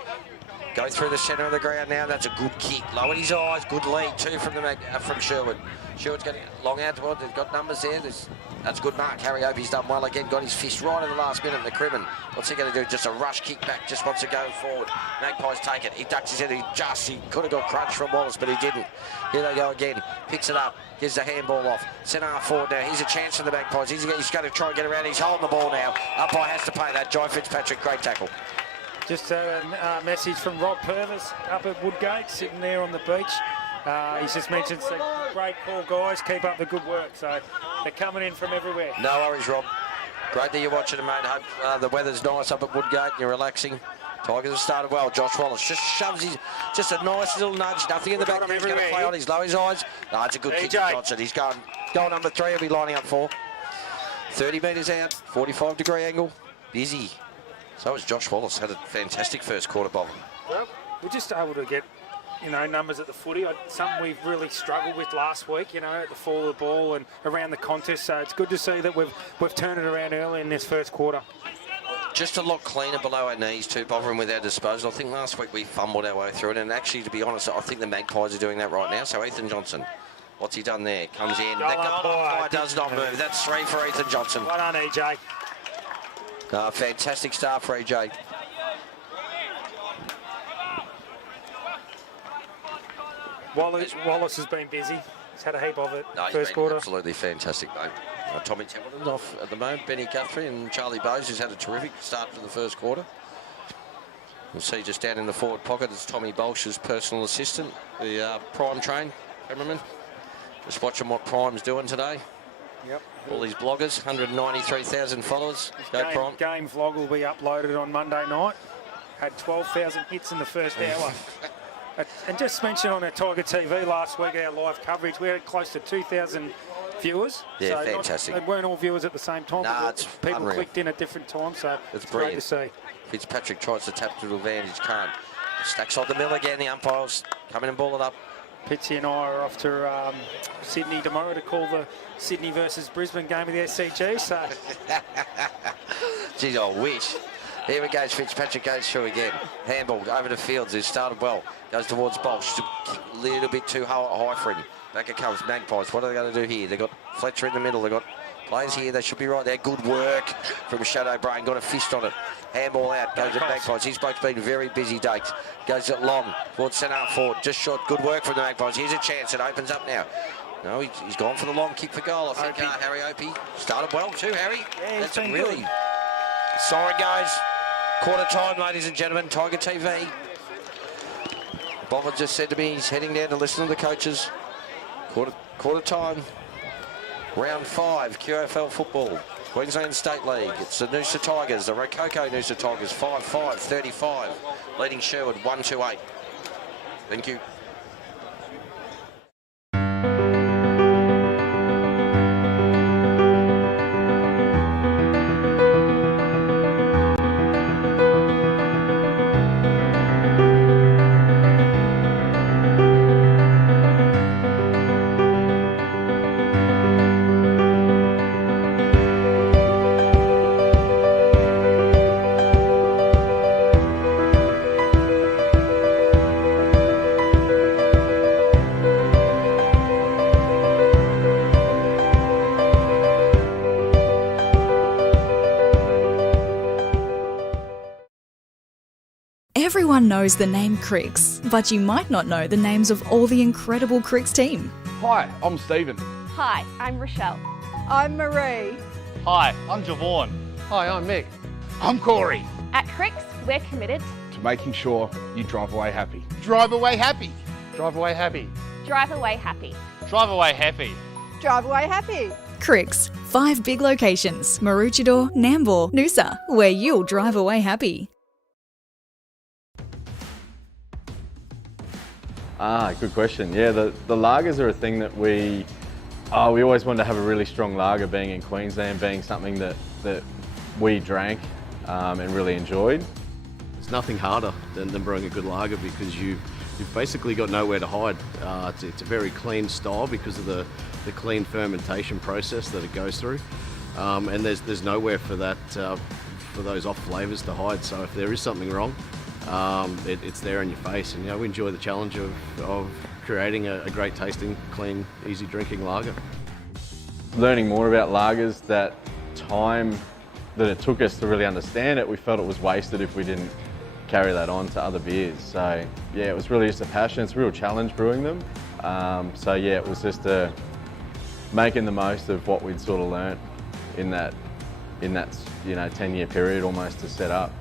Go through the centre of the ground now. That's a good kick. Lowered his eyes. Good lead too from from Sherwood. Sherwood's getting long out towards. They've got numbers there. That's a good mark. Harry Opie's done well again. Got his fist right in the last minute. McCrimmon. What's he going to do? Just a rush kick back. Just wants to go forward. Magpies take it. He ducks his head. He could have got crunched from Wallace, but he didn't. Here they go again. Picks it up. Gives the handball off. Centre half forward now. Here's a chance for the Magpies. He's going to try and get around. He's holding the ball now. Umpire has to pay that. Jai Fitzpatrick, great tackle. Just a message from Rob Purvis up at Woodgate, sitting there on the beach. He's just mentioned it's a great call, guys. Keep up the good work. So they're coming in from everywhere. No worries, Rob. Great that you're watching it, mate. Hope the weather's nice up at Woodgate and you're relaxing. Tigers have started well. Josh Wallace just shoves just a nice little nudge. Nothing in the back. He's going to play on. He's low his eyes. No, it's a good kick. Johnson. He's going. Goal number 3 he'll be lining up for. 30 metres out. 45-degree angle. Busy. So was Josh Wallace. Had a fantastic first quarter, Bob. Well, we're just able to get, numbers at the footy. Something we've really struggled with last week, at the fall of the ball and around the contest. So it's good to see that we've turned it around early in this first quarter. Just a lot cleaner below our knees too, bothering with our disposal. I think last week we fumbled our way through it, and actually, to be honest, I think the Magpies are doing that right now. So Ethan Johnson, what's he done there? Comes in. That goal does not move. That's 3 for Ethan Johnson. Well done, EJ. Fantastic start for EJ. Wallace has been busy. He's had a heap of it first been quarter. Absolutely fantastic, mate. Tommy Templeton's off at the moment, Benny Guthrie and Charlie Bowes, who's had a terrific start for the first quarter. We'll see just down in the forward pocket is Tommy Bolsh's personal assistant, the Prime train cameraman. Just watching what Prime's doing today. Yep. All these bloggers, 193,000 followers. Go Prime. Game vlog will be uploaded on Monday night. Had 12,000 hits in the first hour. And just mention on our Tiger TV last week, our live coverage, we had close to 2,000 viewers. Yeah, so fantastic. They weren't all viewers at the same time. Nah, it's people unreal. clicked in at different times, so it's brilliant. great to see. Fitzpatrick tries to tap to advantage, can't. Stacks on the mill again, the umpires come in and ball it up. Pitsy and I are off to Sydney tomorrow to call the Sydney versus Brisbane game of the SCG. So, geez, I wish. Here it goes. Fitzpatrick goes through again. Handball over to Fields, who started well. Goes towards Bolsh. A little bit too high for him. Back it comes. Magpies. What are they going to do here? They've got Fletcher in the middle. They've got players here. They should be right there. Good work from Shadow Brain. Got a fist on it. Handball out. Goes to Magpies. His bloke's been very busy, Dakes. Goes it long towards centre forward. Just short. Good work from the Magpies. Here's a chance. It opens up now. No, he's gone for the long kick for goal. I think Harry Opie started well too, Harry. Yeah, that's really good. Sorry, guys. Quarter time, ladies and gentlemen. Tiger TV. Bob just said to me he's heading down to listen to the coaches. Quarter time. Round 5, QAFL football. Queensland State League. It's the Noosa Tigers, the Rococo Noosa Tigers, 5-5-35. Leading Sherwood 1-8. Thank you. Everyone knows the name Cricks, but you might not know the names of all the incredible Cricks team. Hi, I'm Stephen. Hi, I'm Rochelle. I'm Marie. Hi, I'm Javon. Hi, I'm Mick. I'm Corey. At Cricks, we're committed To making sure you drive away happy. Drive away happy. Drive away happy. drive away happy. Drive away happy. Drive away happy. Cricks, 5 big locations, Maroochydore, Nambour, Noosa, where you'll drive away happy. Good question. Yeah, the lagers are a thing that we always wanted to have a really strong lager, being in Queensland, being something that we drank and really enjoyed. It's nothing harder than brewing a good lager because you've basically got nowhere to hide. It's a very clean style because of the clean fermentation process that it goes through, and there's nowhere for that for those off flavours to hide. So if there is something wrong, it's there in your face, and we enjoy the challenge of creating a great tasting, clean, easy drinking lager. Learning more about lagers, that time that it took us to really understand it, we felt it was wasted if we didn't carry that on to other beers. So yeah, it was really just a passion. It's a real challenge brewing them. So yeah, it was just making the most of what we'd sort of learnt in that 10-year period almost to set up.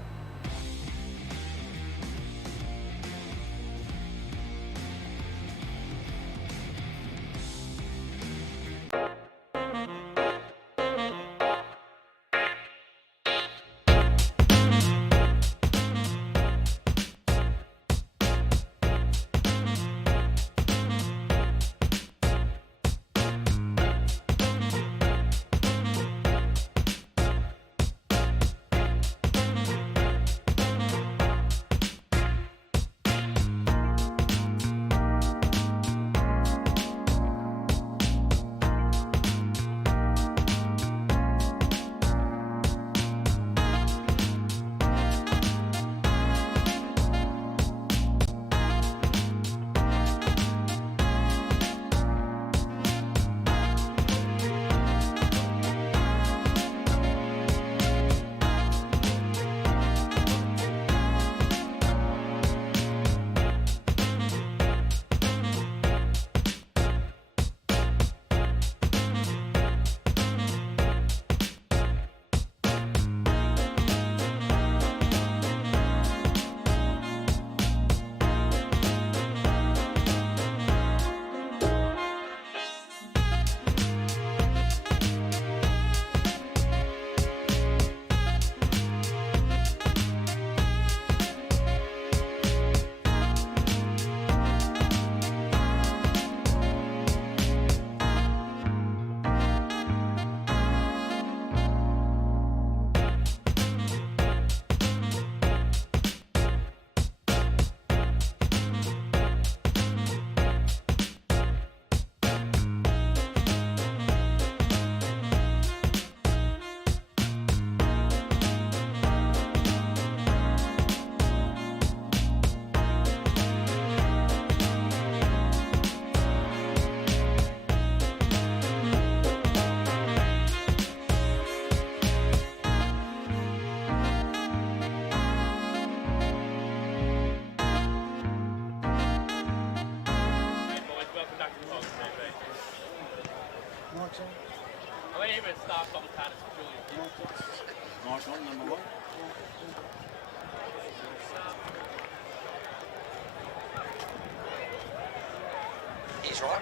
He's right.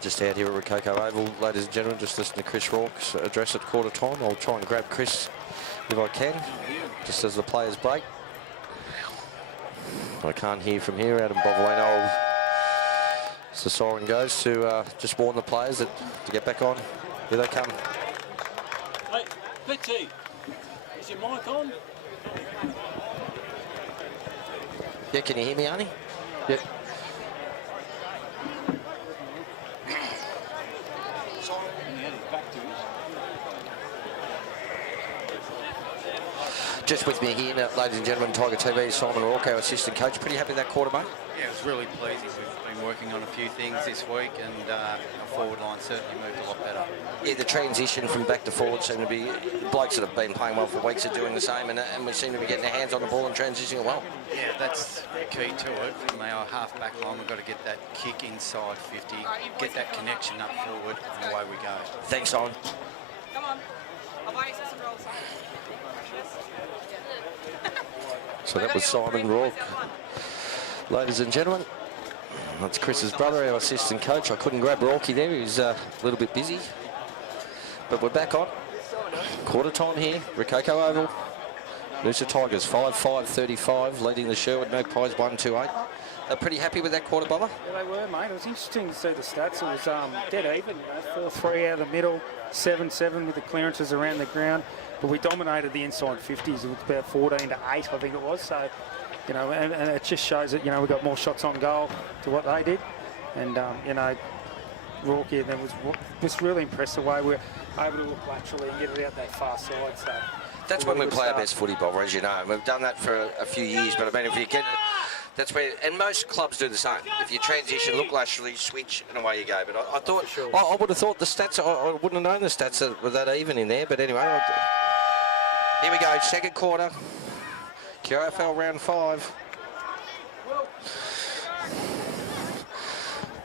Just out here at Rococo Oval, ladies and gentlemen, just listen to Chris Rourke's address at quarter time. I'll try and grab Chris if I can, just as the players break. I can't hear from here out in Bovolino. As the siren goes to just warn the players to get back on. Here they come. Hey, Pitty, is your mic on? Yeah, can you hear me, Arnie? Yep. Just with me here, ladies and gentlemen, Tiger TV, Simon Rourke, our assistant coach. Pretty happy with that quarter, mate? Yeah, it was really pleasing. We've been working on a few things this week, and our forward line certainly moved a lot better. Yeah, the transition from back to forward seem to be, blokes that have been playing well for weeks are doing the same, and we seem to be getting our hands on the ball and transitioning well. Yeah, that's the key to it. From our half-back line, we've got to get that kick inside 50, get that connection up forward, and away we go. Thanks, Simon. Come on. I'll buy you some rolls. So that was Simon Rourke. Ladies and gentlemen, that's Chris's brother, our assistant coach. I couldn't grab Rourke there, he was a little bit busy. But we're back on. Quarter time here. Rococo Oval. Noosa Tigers 5-5-35, leading the Sherwood Magpies 1-2-8. They're pretty happy with that quarter, Bubba? Yeah, they were, mate. It was interesting to see the stats. It was dead even, 4-3 out of the middle, 7-7 with the clearances around the ground. But we dominated the inside 50s. It was about 14-8, I think it was. So, and it just shows that, we got more shots on goal to what they did. And, Rourke then was really impressed the way we're able to look laterally and get it out that far side. So that's when we play our best footy, Bob, as you know. We've done that for a few years, but I mean, if you get it, that's where, and most clubs do the same. If you transition, look laterally, switch, and away you go. But I thought, sure. I would have thought the stats, I wouldn't have known the stats that were that even in there. But anyway, here we go, second quarter, QAFL round 5.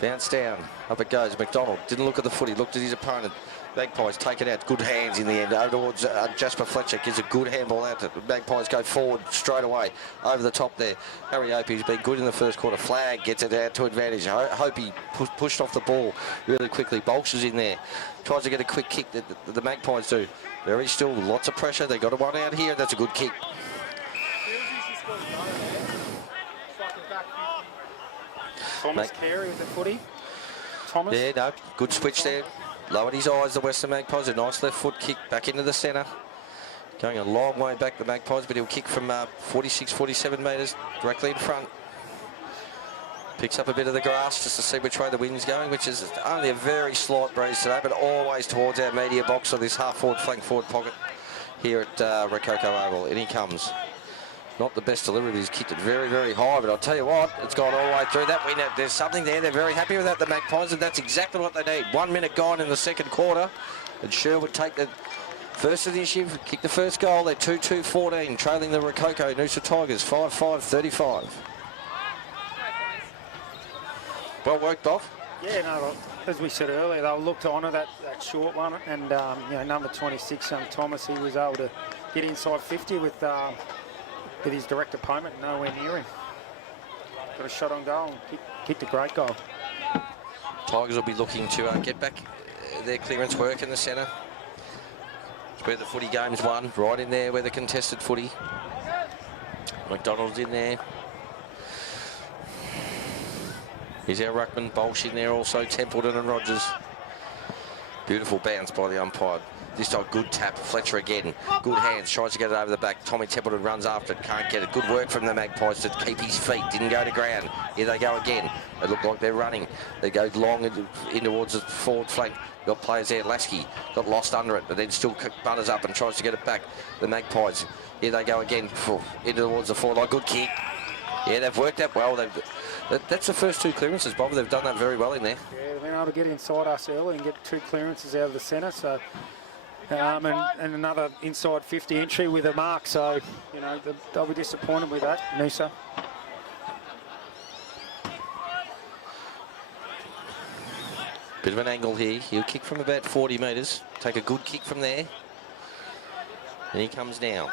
Bounce down, up it goes. McDonald didn't look at the footy, looked at his opponent. Magpies take it out, good hands in the end. Over towards Jasper Fletcher, gives a good handball out. Magpies go forward straight away, over the top there. Harry Opie's been good in the first quarter. Flag gets it out to advantage. Opie pushed off the ball really quickly. Bolks is in there, tries to get a quick kick that the Magpies do. Very still, lots of pressure. They got one out here, that's a good kick. Thomas Carey with the footy. Thomas. Yeah, no, good switch there. Lowered his eyes, the Western Magpies. A nice left foot kick back into the centre. Going a long way back, the Magpies, but he'll kick from 46, 47 metres directly in front. Picks up a bit of the grass just to see which way the wind's going, which is only a very slight breeze today, but always towards our media box or this half-forward, flank-forward pocket here at Rococo Oval. In he comes. Not the best delivery, but he's kicked it very, very high. But I'll tell you what, it's gone all the way through that winner. There's something there. They're very happy with that, the Magpies, and that's exactly what they need. 1 minute gone in the second quarter, and Sherwood take the first initiative, kick the first goal. They're 2-2-14, trailing the Rococo Noosa Tigers 5-5-35. Well worked, Bob. Yeah, no, as we said earlier, they'll look to honour that short one, and number 26, Thomas, he was able to get inside 50 with his direct opponent nowhere near him. Got a shot on goal and kicked a great goal. Tigers will be looking to get back their clearance work in the centre. It's where the footy game's won, right in there where the contested footy. McDonald's in there. Here's our ruckman, Bolsh in there also, Templeton and Rogers. Beautiful bounce by the umpire. This time, good tap. Fletcher again. Good hands. Tries to get it over the back. Tommy Templeton runs after it. Can't get it. Good work from the Magpies to keep his feet. Didn't go to ground. Here they go again. They look like they're running. They go long in towards the forward flank. Got players there. Lasky got lost under it, but then still butters up and tries to get it back. The Magpies. Here they go again. In towards the forward line. Good kick. Yeah, they've worked that well. That's the first two clearances, Bob. They've done that very well in there. Yeah, they've been able to get inside us early and get two clearances out of the centre. So. And another inside 50 entry with a mark, so they'll be disappointed with that, Noosa. Bit of an angle here. He'll kick from about 40 metres. Take a good kick from there. And he comes now.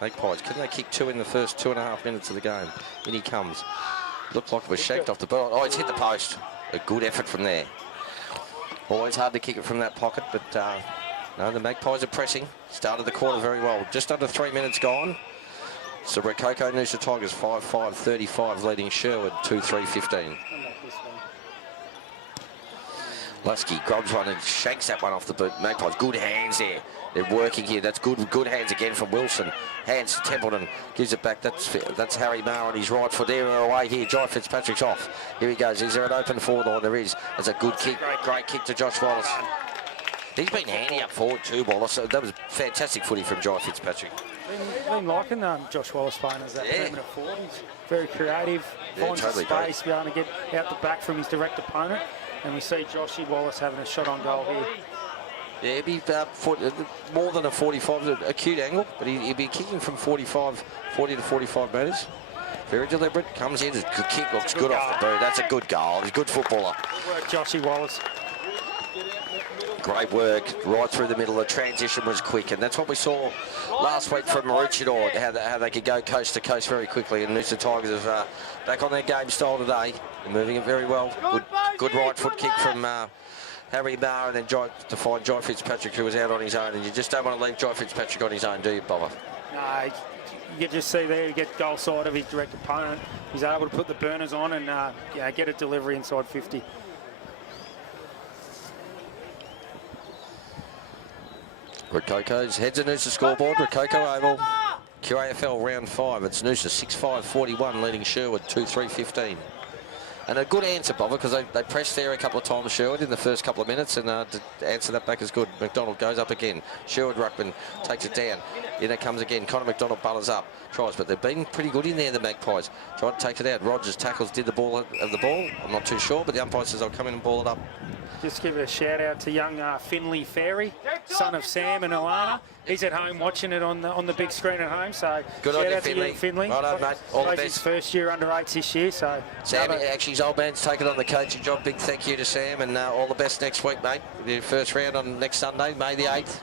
Magpies, can they kick two in the first 2.5 minutes of the game? In he comes. Looked like it was shanked off the ball. Oh, it's hit the post. A good effort from there. Always hard to kick it from that pocket, but no, the Magpies are pressing. Started the quarter very well. Just under 3 minutes gone. So Rococo Noosa Tigers 5-5-35, leading Sherwood 2-3-15. Lasky grabs one and shanks that one off the boot. Magpies, good hands there. They're working here. That's good hands again from Wilson. Hands to Templeton. Gives it back. That's Harry Marr on his right foot. There away here. Jai Fitzpatrick's off. Here he goes. Is there an open forward line? There is. That's a good kick. Great kick to Josh Wallace. He's been handy up forward too, Wallace. So that was fantastic footy from Jai Fitzpatrick. Been liking Josh Wallace playing as that permanent forward. He's very creative, finds the space, be able to get out the back from his direct opponent. And we see Joshy Wallace having a shot on goal here. Yeah, he'd be more than a 45, acute angle, but he'd be kicking from 40 to 45 metres. Very deliberate, comes in, good kick, looks good off the boot. That's a good goal, he's a good footballer. Good work, Joshy Wallace. Great work, right through the middle. The transition was quick, and that's what we saw last week from Maroochydore, how they could go coast to coast very quickly. And Noosa Tigers are back on their game style today. They're moving it very well. Good right foot kick from Harry Marr, and then to find Jai Fitzpatrick, who was out on his own. And you just don't want to leave Jai Fitzpatrick on his own, do you, Bobber? No, you can just see there, he gets goal side of his direct opponent. He's able to put the burners on and get a delivery inside 50. Rococo's heads a Noosa scoreboard. Rococo Oval, QAFL round 5. It's Noosa 6-5-41, leading Sherwood 2-3-15. And a good answer, Bobber, because they pressed there a couple of times, Sherwood, in the first couple of minutes, and to answer that back is good. McDonald goes up again. Sherwood ruckman takes it down. In it comes again. Connor McDonald butters up. Tries, but they've been pretty good in there, the Magpies. Tried to take it out. Rogers tackles, did the ball of the ball. I'm not too sure, but the umpire says I'll come in and ball it up. Just give a shout out to young Finley Ferry, son of Sam and Alana. He's at home watching it on the big screen at home. So good shout on you, out Finley. to you, Finley. Well done, mate. All the best. His first year under 8s this year. So Sam, actually, his old man's taken on the coaching job. Big thank you to Sam, and all the best next week, mate. The first round on next Sunday, May the 8th.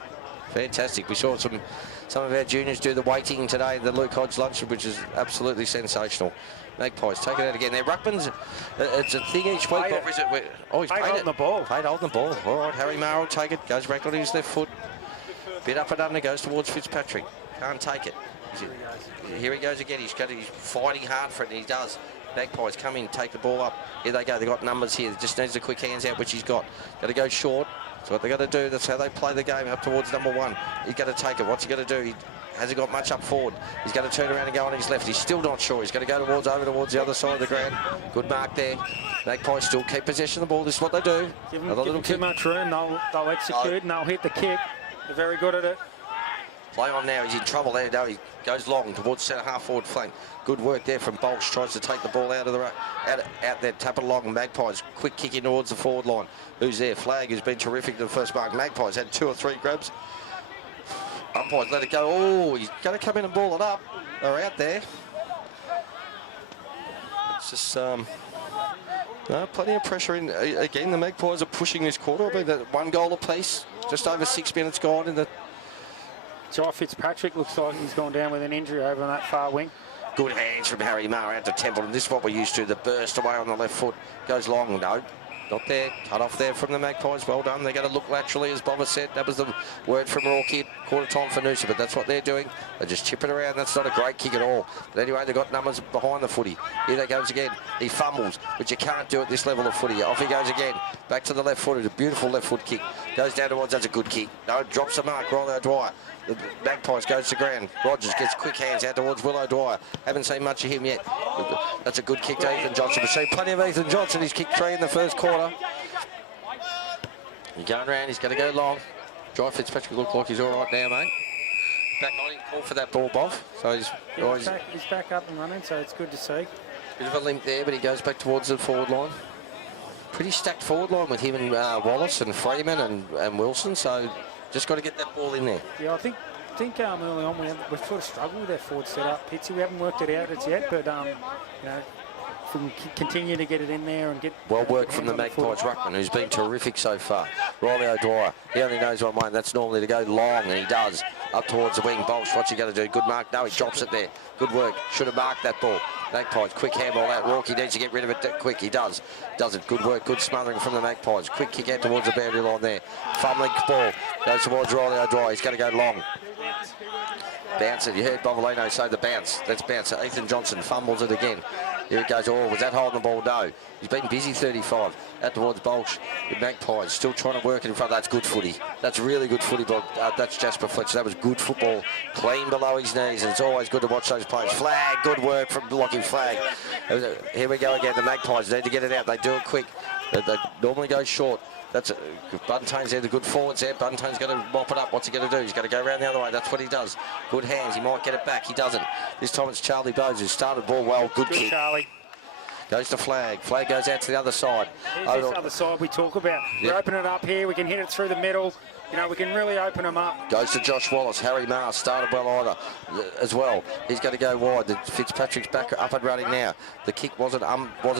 Fantastic. We saw some of our juniors do the weighting today, the Luke Hodge luncheon, which is absolutely sensational. Magpies take it out again. Their ruckmans, it's a thing each week. What is it? Oh, he's paid holding the ball. Paid holding the ball. All right, Harry Marr will take it. Goes back on his left foot. Bit up and under, goes towards Fitzpatrick. Can't take it. Here he goes again. He's fighting hard for it, and he does. Magpies come in, take the ball up. Here they go. They've got numbers here. Just needs the quick hands out, which he's got. Got to go short. That's what they've got to do. That's how they play the game, up towards number 1. He's got to take it. What's he got to do? He hasn't got much up forward. He's going to turn around and go on his left. He's still not sure. He's going to go over towards the other side of the ground. Good mark there. Magpies still keep possession of the ball. This is what they do. Give them too much room. They'll execute and they'll hit the kick. They're very good at it. Play on now. He's in trouble there. No, he goes long towards centre half forward flank. Good work there from Bolsh. Tries to take the ball out of the out there. Tap it along. Magpies quick kick in towards the forward line. Who's there? Flag, who's been terrific to the first mark. Magpies had 2 or 3 grabs. Umpires let it go. Oh, he's going to come in and ball it up. They're out there. It's just plenty of pressure in. Again, the Magpies are pushing this quarter. I mean, that 1 goal apiece. Just over 6 minutes gone in the. Jai Fitzpatrick looks like he's gone down with an injury over on that far wing. Good hands from Harry Marr out to Templeton. This is what we're used to. The burst away on the left foot. Goes long. No, not there. Cut off there from the Magpies. Well done. They're going to look laterally, as Bob has said. That was the word from Rocky. Quarter time for Noosa, but that's what they're doing. They just chip it around. That's not a great kick at all. But anyway, they've got numbers behind the footy. Here they goes again. He fumbles, but you can't do it this level of footy. Off he goes again. Back to the left foot. It's a beautiful left foot kick. Goes down towards. That's a good kick. No, drops the mark. Riley O'Dwyer. The Magpies goes to ground. Rogers gets quick hands out towards Will O'Dwyer. Haven't seen much of him yet. That's a good kick to Ethan Johnson. We've seen plenty of Ethan Johnson. He's kicked 3 in the first quarter. He's going around. He's going to go long. Jai Fitzpatrick looks like he's all right now, mate. Back on him. Call for that ball, Bob. So he's back up and running, so it's good to see. Bit of a limp there, but he goes back towards the forward line. Pretty stacked forward line with him and Wallace and Freeman and Wilson. So just got to get that ball in there. Yeah, I think early on we've sort of struggled with our forward setup. Pitsy, we haven't worked it out as yet, but you know, if we can continue to get it in there and get well worked from the Magpies ruckman, who's been terrific so far. Riley O'Dwyer, he only knows one way, and that's normally to go long, and he does. Up towards the wing. Bolsh, what's he going to do? Good mark. No, he drops it there. Good work. Should have marked that ball. Magpies, quick handball out. Rourke needs to get rid of it quick. He does. Does it. Good work. Good smothering from the Magpies. Quick kick out towards the boundary line there. Fumbling ball. Goes towards Riley O'Dwyer. He's going to go long. Bounce it. You heard Bovolino say the bounce. Let's bounce it. Ethan Johnson fumbles it again. Here it goes. Oh, was that holding the ball? No. He's been busy 35. Out towards Bolsh. The Magpies still trying to work it in front. That's good footy. That's really good footy. That's Jasper Fletcher. That was good football. Clean below his knees. And it's always good to watch those plays. Flag. Good work from blocking Flag. Here we go again. The Magpies need to get it out. They do it quick. They normally go short. That's Buntane's there, the good forwards there. Buntane's going to mop it up. What's he going to do? He's going to go around the other way. That's what he does. Good hands. He might get it back. He doesn't. This time it's Charlie Bowes who started ball well. Good kick. Charlie. Goes to Flag. Flag goes out to the other side. Here's this other side we talk about. Yep. We're opening it up here. We can hit it through the middle. You know, we can really open them up. Goes to Josh Wallace. Harry Marr started well either as well. He's going to go wide. Fitzpatrick's back up and running now. The kick wasn't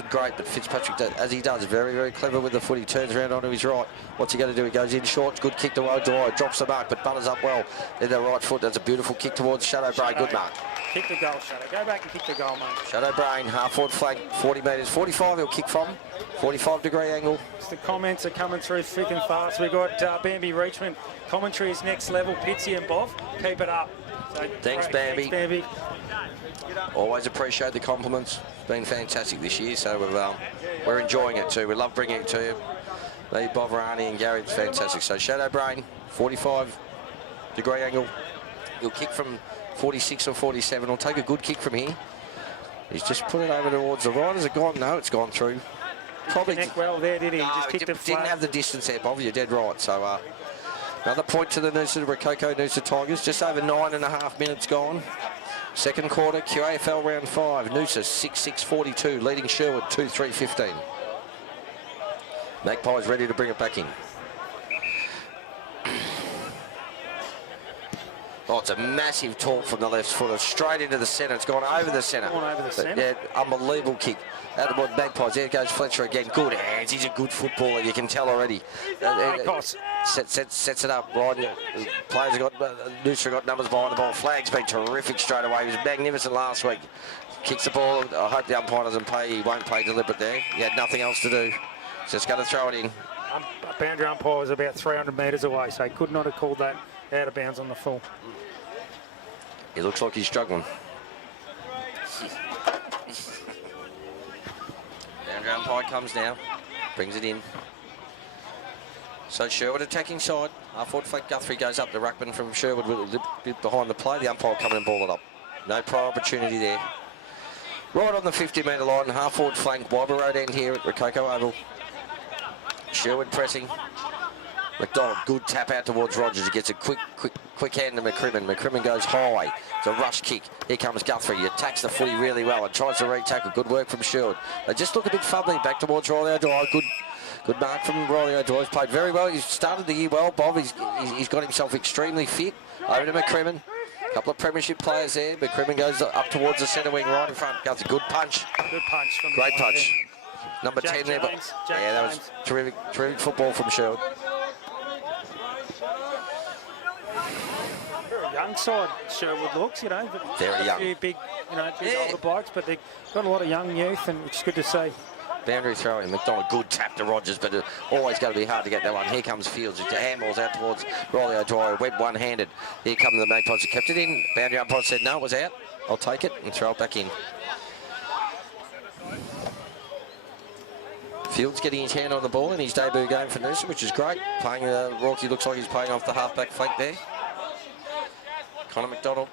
great, but Fitzpatrick, as he does, very, very clever with the foot. He turns around onto his right. What's he going to do? He goes in short. Good kick to O'Dwyer. Drops the mark, but butters up well in the right foot. That's a beautiful kick towards Shadow Bray. Good mark. Kick the goal, Shadow. Go back and kick the goal, mate. Shadow Brain, half-forward flank, 40 metres, 45 he'll kick from, 45-degree angle. The comments are coming through thick and fast. We've got Bambi Reachman. Commentary is next level. Pitsy and Bov, keep it up. So, Thanks, great. Bambi. Thanks, Bambi. Always appreciate the compliments. It's been fantastic this year, so we're enjoying it too. We love bringing it to you. Me, Bob Rani and Gary, it's fantastic. So Shadow Brain, 45-degree angle. He'll kick from 46 or 47. He'll take a good kick from here. He's just put it over towards the right. Has it gone? No, it's gone through. Probably Connect well there, did he? No, Just kicked it flat. didn't have the distance there, Bob. You're dead right. So another point to the Noosa Tigers. Just over 9.5 minutes gone. Second quarter, QAFL round 5. Noosa 6-6-42, leading Sherwood 2-3-15. Magpies ready to bring it back in. Oh, it's a massive talk from the left footer, straight into the centre. It's gone over the centre. Gone over the centre. Yeah, unbelievable kick. Out of the Magpies, there goes Fletcher again. Good hands, he's a good footballer, you can tell already. Sets it up, right. Players have got, Noosa got numbers behind the ball. Flag's been terrific straight away. He was magnificent last week. Kicks the ball, I hope the umpire doesn't pay. He won't pay deliberate there. He had nothing else to do. Just got to throw it in. Boundary umpire was about 300 metres away, so he could not have called that out of bounds on the full. He looks like he's struggling. Boundary umpire comes now, brings it in. So Sherwood attacking side. Half-forward flank, Guthrie goes up to Ruckman from Sherwood with a bit behind the play. The umpire coming and ball it up. No prior opportunity there. Right on the 50-metre line, half-forward flank, Wyber Road end here at Rococo Oval. Sherwood pressing. McDonald, good tap out towards Rogers. He gets a quick hand to McCrimmon. McCrimmon goes high. It's a rush kick. Here comes Guthrie. He attacks the footy really well and tries to re-tackle. Good work from Sherwood. They just look a bit fumbling back towards Riley O'Dwyer. Good mark from Riley O'Dwyer. He's played very well. He's started the year well, Bob. He's got himself extremely fit. Over to McCrimmon. A couple of premiership players there. McCrimmon goes up towards the centre wing right in front. Guthrie, good punch. Good punch from Great the punch. Number Jack 10 there. James, But yeah, that was terrific football from Sherwood. Young side Sherwood looks, you know, but very young. A few big, you know, older blokes, but they've got a lot of young youth, and which is good to see. Boundary throw in. McDonald, good tap to Rogers, but always going to be hard to get that one. Here comes Fields. The handball's out towards Riley O'Dwyer. Webb one-handed. Here come the Magpies. He kept it in. Boundary umpire said no, it was out. I'll take it and throw it back in. Fields getting his hand on the ball in his debut game for Noosa, which is great. Playing Rocky looks like he's playing off the half-back flank there. Connor McDonald.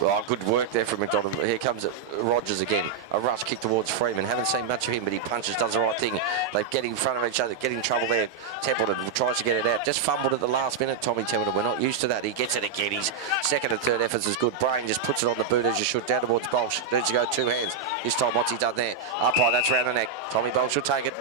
Oh, good work there from McDonald. Here comes Rogers again. A rush kick towards Freeman. Haven't seen much of him, but he punches, does the right thing. They get in front of each other, get in trouble there. Templeton tries to get it out. Just fumbled at the last minute, Tommy Templeton. We're not used to that. He gets it again. His second and third efforts is good. Brain just puts it on the boot as you should, down towards Bolsh. Needs to go two hands. This time, what's he done there? Umpire, that's round the neck. Tommy Bolsh will take it.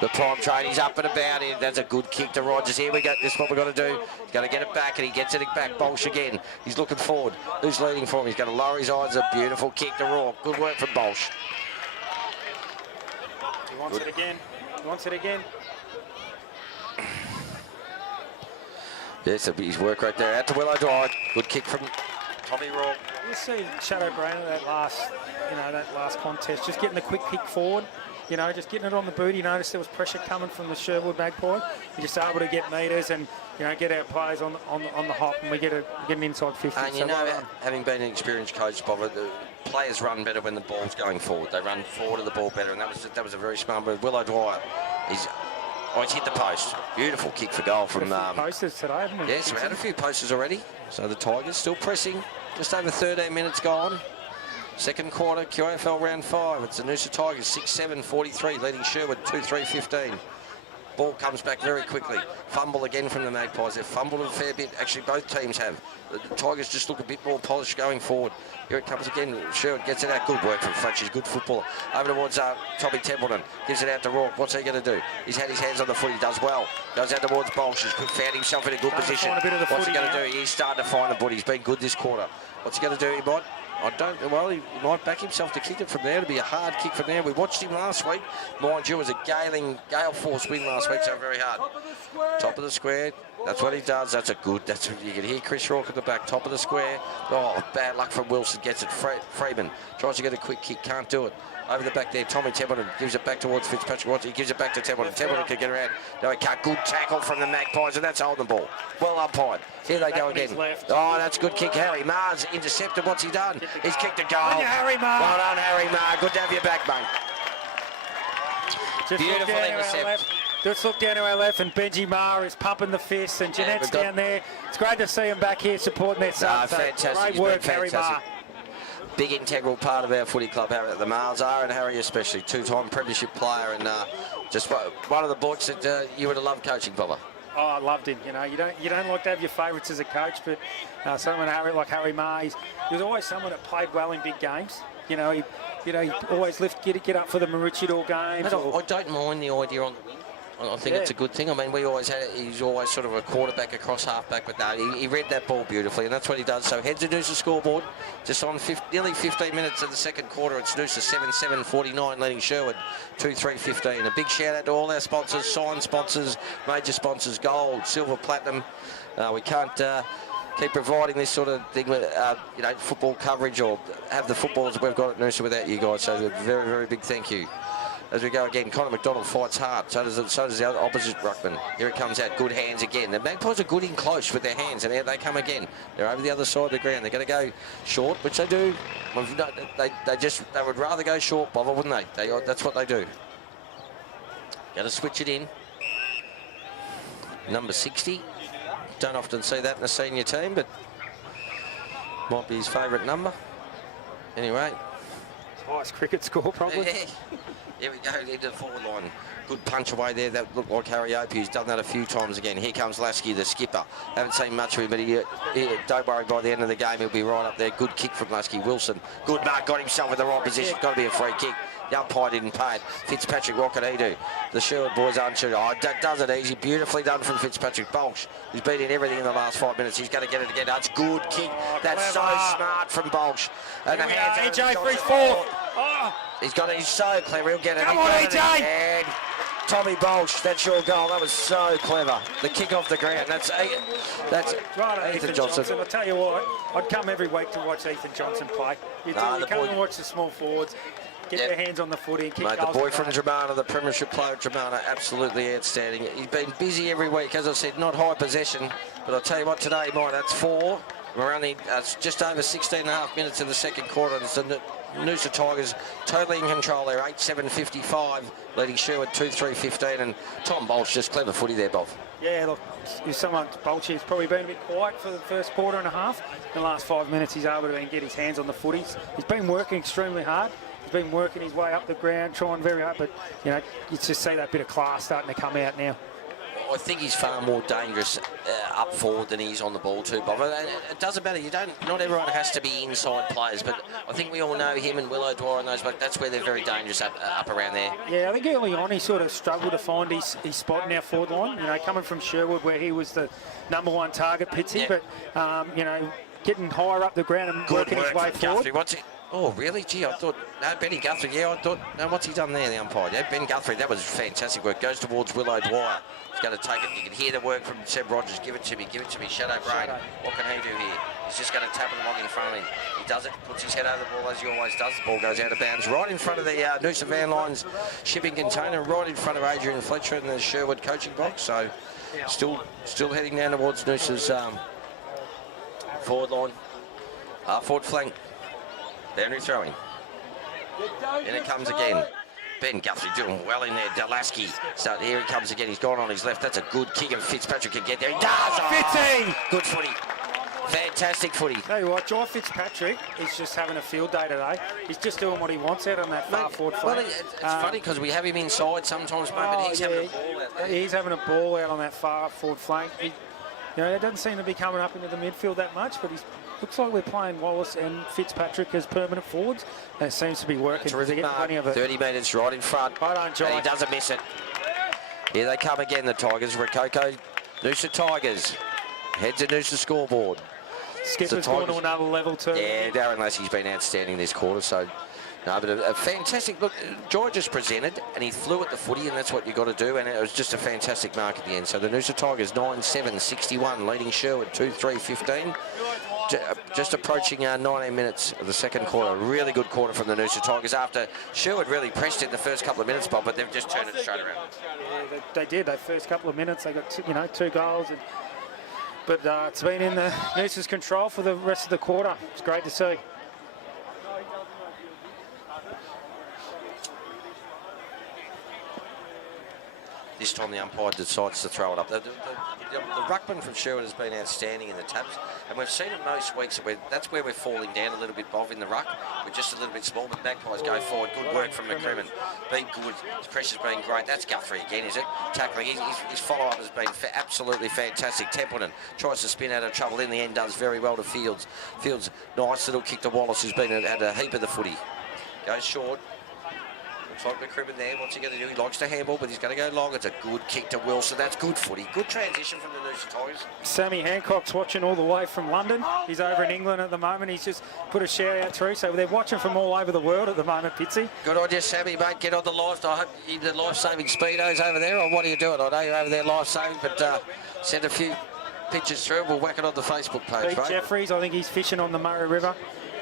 The prime train, he's up and about. That's a good kick to Rogers. Here we go. This is what we've got to do. He's got to get it back, and he gets it back. Bolsh again. He's looking forward. Who's leading for him? He's got to lower his eyes. A beautiful kick to Rourke. Good work from Bolsh. He wants it again. He wants it again. Yes, his work right there. Out to Willow Dwyer. Good kick from Tommy Rourke. You see Shadow Brain in that last contest, just getting the quick kick forward. You know, just getting it on the boot. You noticed there was pressure coming from the Sherwood Magpie. You're just able to get metres and, you know, get our players on the hop, and we get an inside 50. And you know, having been an experienced coach, Bob, the players run better when the ball's going forward. They run forward of the ball better, and that was a very smart move. Willow Dwyer, he's hit the post. Beautiful kick for goal from... posters today, haven't we? Yes, we've had a few posters already. So the Tigers still pressing. Just over 13 minutes gone. Second quarter, QAFL round 5. It's the Noosa Tigers, 6-7-43, leading Sherwood 2-3-15. Ball comes back very quickly. Fumble again from the Magpies. They've fumbled a fair bit. Actually, both teams have. The Tigers just look a bit more polished going forward. Here it comes again. Sherwood gets it out. Good work from Fletcher. He's a good footballer. Over towards Tommy Templeton. Gives it out to Rourke. What's he going to do? He's had his hands on the foot. He does well. Goes out towards Bolsh. He's found himself in a good position. What's he going to do? He's starting to find the boot. He's been good this quarter. What's he going to do? He might... he might back himself to kick it from there. It'll be a hard kick from there. We watched him last week. Mind you, it was a gale force win last week, so very hard. Top of the square. That's what he does. That's what you can hear Chris Rourke at the back, top of the square. Oh, bad luck from Wilson. Gets it. Freeman tries to get a quick kick. Can't do it. Over the back there, Tommy Templeton gives it back towards Fitzpatrick. He gives it back to Templeton. Templeton can get around. No, he can't. Good tackle from the Magpies, and that's holding the ball. Well umpired. Here they go again. Oh, that's a good kick. Harry Maher's intercepted. What's he done? He's kicked a goal. Harry Maher. Well done, Harry Maher. Good to have you back, mate. Beautiful intercept. Just look down to our left, and Benji Maher is pumping the fist, and Jeanette's down there. It's great to see him back here supporting their son. Fantastic. Great work, Harry Maher. Big integral part of our footy club, Harry, the Mars are, and Harry especially, two-time premiership player, and just one of the blokes that you would have loved coaching, Bubba. Oh, I loved him. You know, you don't like to have your favourites as a coach, but someone like Harry Maher, he was always someone that played well in big games. He always get up for the Maroochydore games. I don't mind the idea on the wing. I think it's a good thing. I mean, he's always sort of a quarterback across halfback, but no, he read that ball beautifully, and that's what he does. So heads to Noosa scoreboard, just on nearly 15 minutes of the second quarter. It's Noosa 7-7-49, leading Sherwood 2-3-15. A big shout out to all our sponsors, sign sponsors, major sponsors, gold, silver, platinum. We can't keep providing this sort of thing with, football coverage or have the footballers we've got at Noosa without you guys. So a very, very big thank you. As we go again, Connor McDonald fights hard. So does the other opposite ruckman. Here it comes out. Good hands again. The Magpies are good in close with their hands, and here they come again. They're over the other side of the ground. They're going to go short, which they do. Well, they would rather go short, Bobber, wouldn't they? That's what they do. Got to switch it in. Number 60. Don't often see that in a senior team, but might be his favourite number. Anyway. Nice cricket score, probably. Here we go into the forward line. Good punch away there. That looked like Harry Opie. He's done that a few times again. Here comes Lasky, the skipper. Haven't seen much of him, but don't worry, by the end of the game, he'll be right up there. Good kick from Lasky. Wilson. Good mark. Got himself in the right position. Got to be a free kick. The umpire didn't pay it. Fitzpatrick, what can he do? The Sherwood boys aren't shooting. Oh, that does it easy. Beautifully done from Fitzpatrick. Bolsh, who's beating everything in the last 5 minutes. He's going to get it again. That's good kick. That's so smart from Bolsh. And the hands EJ for his fourth. He's so clever. He'll get it. Come on, EJ. And Tommy Bolsh, that's your goal. That was so clever. The kick off the ground. That's right, Ethan Johnson. I'll tell you what, I'd come every week to watch Ethan Johnson play. You come and watch the small forwards. Get their hands on the footy and kick goals. The boy from Dramana, the premiership player at Dramana, absolutely outstanding. He's been busy every week, as I said, not high possession, but I'll tell you what, today, Mike, that's 4. We're only just over 16 and a half minutes in the second quarter, and it's the Noosa Tigers totally in control there, 8-7-55, leading Sherwood 2-3-15, and Tom Bolsh, just clever footy there, Bob. Yeah, look, Bolsh has probably been a bit quiet for the first quarter and a half. In the last 5 minutes, he's able to get his hands on the footy. He's been working extremely hard. He's been working his way up the ground, trying very hard, but you just see that bit of class starting to come out now. I think he's far more dangerous up forward than he is on the ball too, Bob. It doesn't matter. Not everyone has to be inside players, but I think we all know him and Willow Dwyer and those, but that's where they're very dangerous up around there. Yeah, I think early on he sort of struggled to find his spot in our forward line. Coming from Sherwood where he was the #1 target, Pitsy, but getting higher up the ground and working his way forward. Oh, really? Gee, I thought, no, Benny Guthrie, I thought, no, what's he done there, the umpire? Yeah, Ben Guthrie, that was fantastic work. Goes towards Willow Dwyer. He's going to take it. You can hear the work from Seb Rogers. Give it to me, Shadow Brain. What can he do here? He's just going to tap it along in front of him. He does it, puts his head over the ball as he always does. The ball goes out of bounds right in front of the Noosa Van Lines shipping container, right in front of Adrian Fletcher in the Sherwood coaching box. So still heading down towards Noosa's forward line, forward flank. Boundary throwing. In it comes again. Ben Guthrie doing well in there. Delaski. So here he comes again. He's gone on his left. That's a good kick, and Fitzpatrick can get there. He does! Fitzy! Good footy. Fantastic footy. Tell you what, Jai Fitzpatrick is just having a field day today. He's just doing what he wants out on that far forward flank. Well, it's funny because we have him inside sometimes, but he's having a ball out there. He's having a ball out on that far forward flank. It doesn't seem to be coming up into the midfield that much, but looks like we're playing Wallace and Fitzpatrick as permanent forwards, and it seems to be working. Terrific They're getting plenty of it. 30 metres right in front. Right on, Jai. And he doesn't miss it. Here they come again, the Tigers. Rococo, Noosa Tigers. Heads to Noosa scoreboard. Skipper's going to another level too. Yeah, Darren Lassie's been outstanding this quarter, so No, but a fantastic look. George has presented, and he flew at the footy, and that's what you got to do. And it was just a fantastic mark at the end. So the Noosa Tigers 9-7-61, leading Sherwood 2-3-15. Just approaching 19 minutes of the second quarter. Really good quarter from the Noosa Tigers after Sherwood really pressed in the first couple of minutes, Bob, but they've just turned it straight around. Yeah, they did. That first couple of minutes, they got 2 goals. But it's been in the Noosa's control for the rest of the quarter. It's great to see. This time the umpire decides to throw it up. The ruckman from Sherwood has been outstanding in the taps, and we've seen it most weeks. That's where we're falling down a little bit, Bob, in the ruck. We're just a little bit small, but Magpies go forward. Good work from McCrimmon. Been good. His pressure's been great. That's Guthrie again, is it? Tackling. His follow-up has been absolutely fantastic. Templeton tries to spin out of trouble. In the end, does very well to Fields. Fields, nice little kick to Wallace, who's been at a heap of the footy. Goes short. Looks like McCrimmon there. What's he going to do? He likes to handball, but he's going to go long. It's a good kick to Wilson. That's good footy. Good transition from the Noosa Tigers. Sammy Hancock's watching all the way from London. He's over in England at the moment. He's just put a shout out through. So they're watching from all over the world at the moment, Pitsy. Good on you, Sammy, mate. Get on the life. I hope you the life-saving speedos over there, or what are you doing? I know you're over there life-saving, but send a few pictures through. We'll whack it on the Facebook page, Pete mate. Jeffries, I think he's fishing on the Murray River.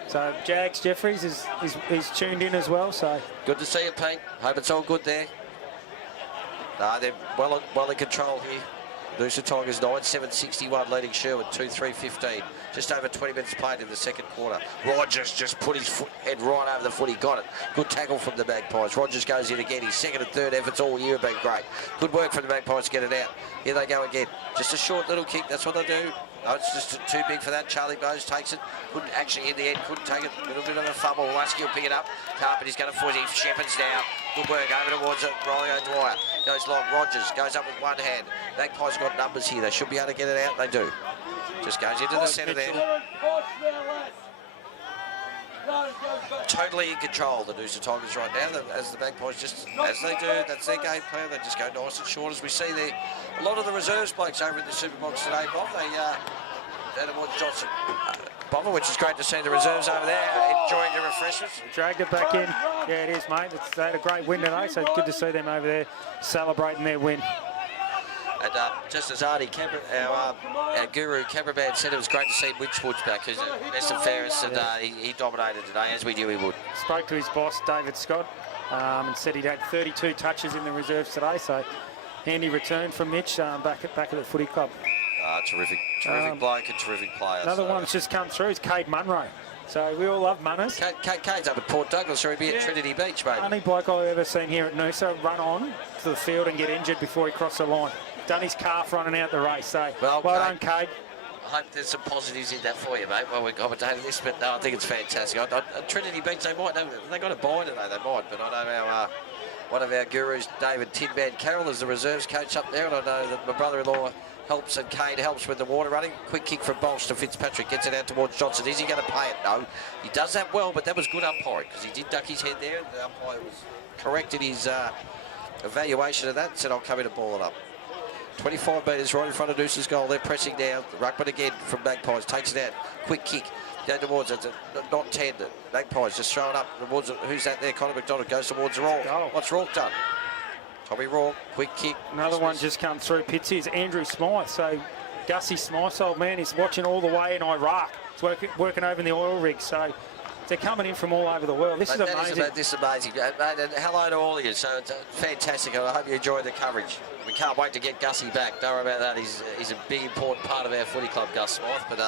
So Jags Jeffries is tuned in as well. So good to see you, Pete. Hope it's all good there. No, they're well in control here. Noosa Tigers 9-7-61, leading Sherwood 2-3-15. Just over 20 minutes played in the second quarter. Rogers just put his head right over the foot. He got it. Good tackle from the Magpies. Rogers goes in again. His second and third efforts all year have been great. Good work from the Magpies to get it out. Here they go again. Just a short little kick. That's what they do. No, it's just too big for that. Charlie Bowes takes it. Couldn't actually, in the end, couldn't take it. A little bit of a fumble. Lasky will pick it up. Carpet, he's going to foot him. Shepard's now. Good work over towards it. Riley O'Dwyer goes long. Rogers goes up with one hand. Magpies got numbers here. They should be able to get it out. They do. Just goes into the centre there. Totally in control, the Noosa Tigers right now, as the Magpies just, as they do, that's their game plan. They just go nice and short, as we see there. A lot of the reserves blokes over in the Superbox today, Bob, they Johnson, Bobber, which is great to see the reserves over there enjoying the refreshments. Dragged it back in. Yeah, it is, mate. They had a great win today, so good to see them over there celebrating their win. And just as Artie, our guru Cameraman said, it was great to see Winchwood's back, who's best and fairest, and he dominated today, as we knew he would. Spoke to his boss, David Scott, and said he'd had 32 touches in the reserves today, so handy return from Mitch back at the footy club. Terrific bloke and terrific player. Another one that's just come through is Cade Munro. So we all love Munners. Cade's up at Port Douglas, or he'd be at Trinity Beach, mate. Only bloke I've ever seen here at Noosa run on to the field and get injured before he crossed the line. Done his calf running out the race, so well done, Cade. I hope there's some positives in that for you, mate, while we're commentating this, but no, I think it's fantastic. Trinity Beach, they got a bye today, they might, but I know one of our gurus, David Tinman Carroll, is the reserves coach up there, and I know that my brother-in-law helps and Cade helps with the water running. Quick kick from Bolsh to Fitzpatrick, gets it out towards Johnson. Is he going to pay it? No. He does that well, but that was good umpiring, because he did duck his head there, and the umpire was correct in his evaluation of that, and said, I'll come in and ball it up. 25 metres right in front of Noosa's goal. They're pressing down. Ruckman again from Magpies. Takes it out. Quick kick. Down towards it. Not 10. Magpies just throw it up towards it. Who's that there? Connor McDonald goes towards Rourke. What's Rourke done? Tommy Rourke. Quick kick. Another one just come through. Pitsy is Andrew Smythe. So Gussie Smythe's old man is watching all the way in Iraq. He's working over in the oil rig. So they're coming in from all over the world. This is amazing. This is amazing. Mate, and hello to all of you. So it's fantastic. I hope you enjoy the coverage. We can't wait to get Gussie back. Don't worry about that. He's a big, important part of our footy club, Gus Smythe. But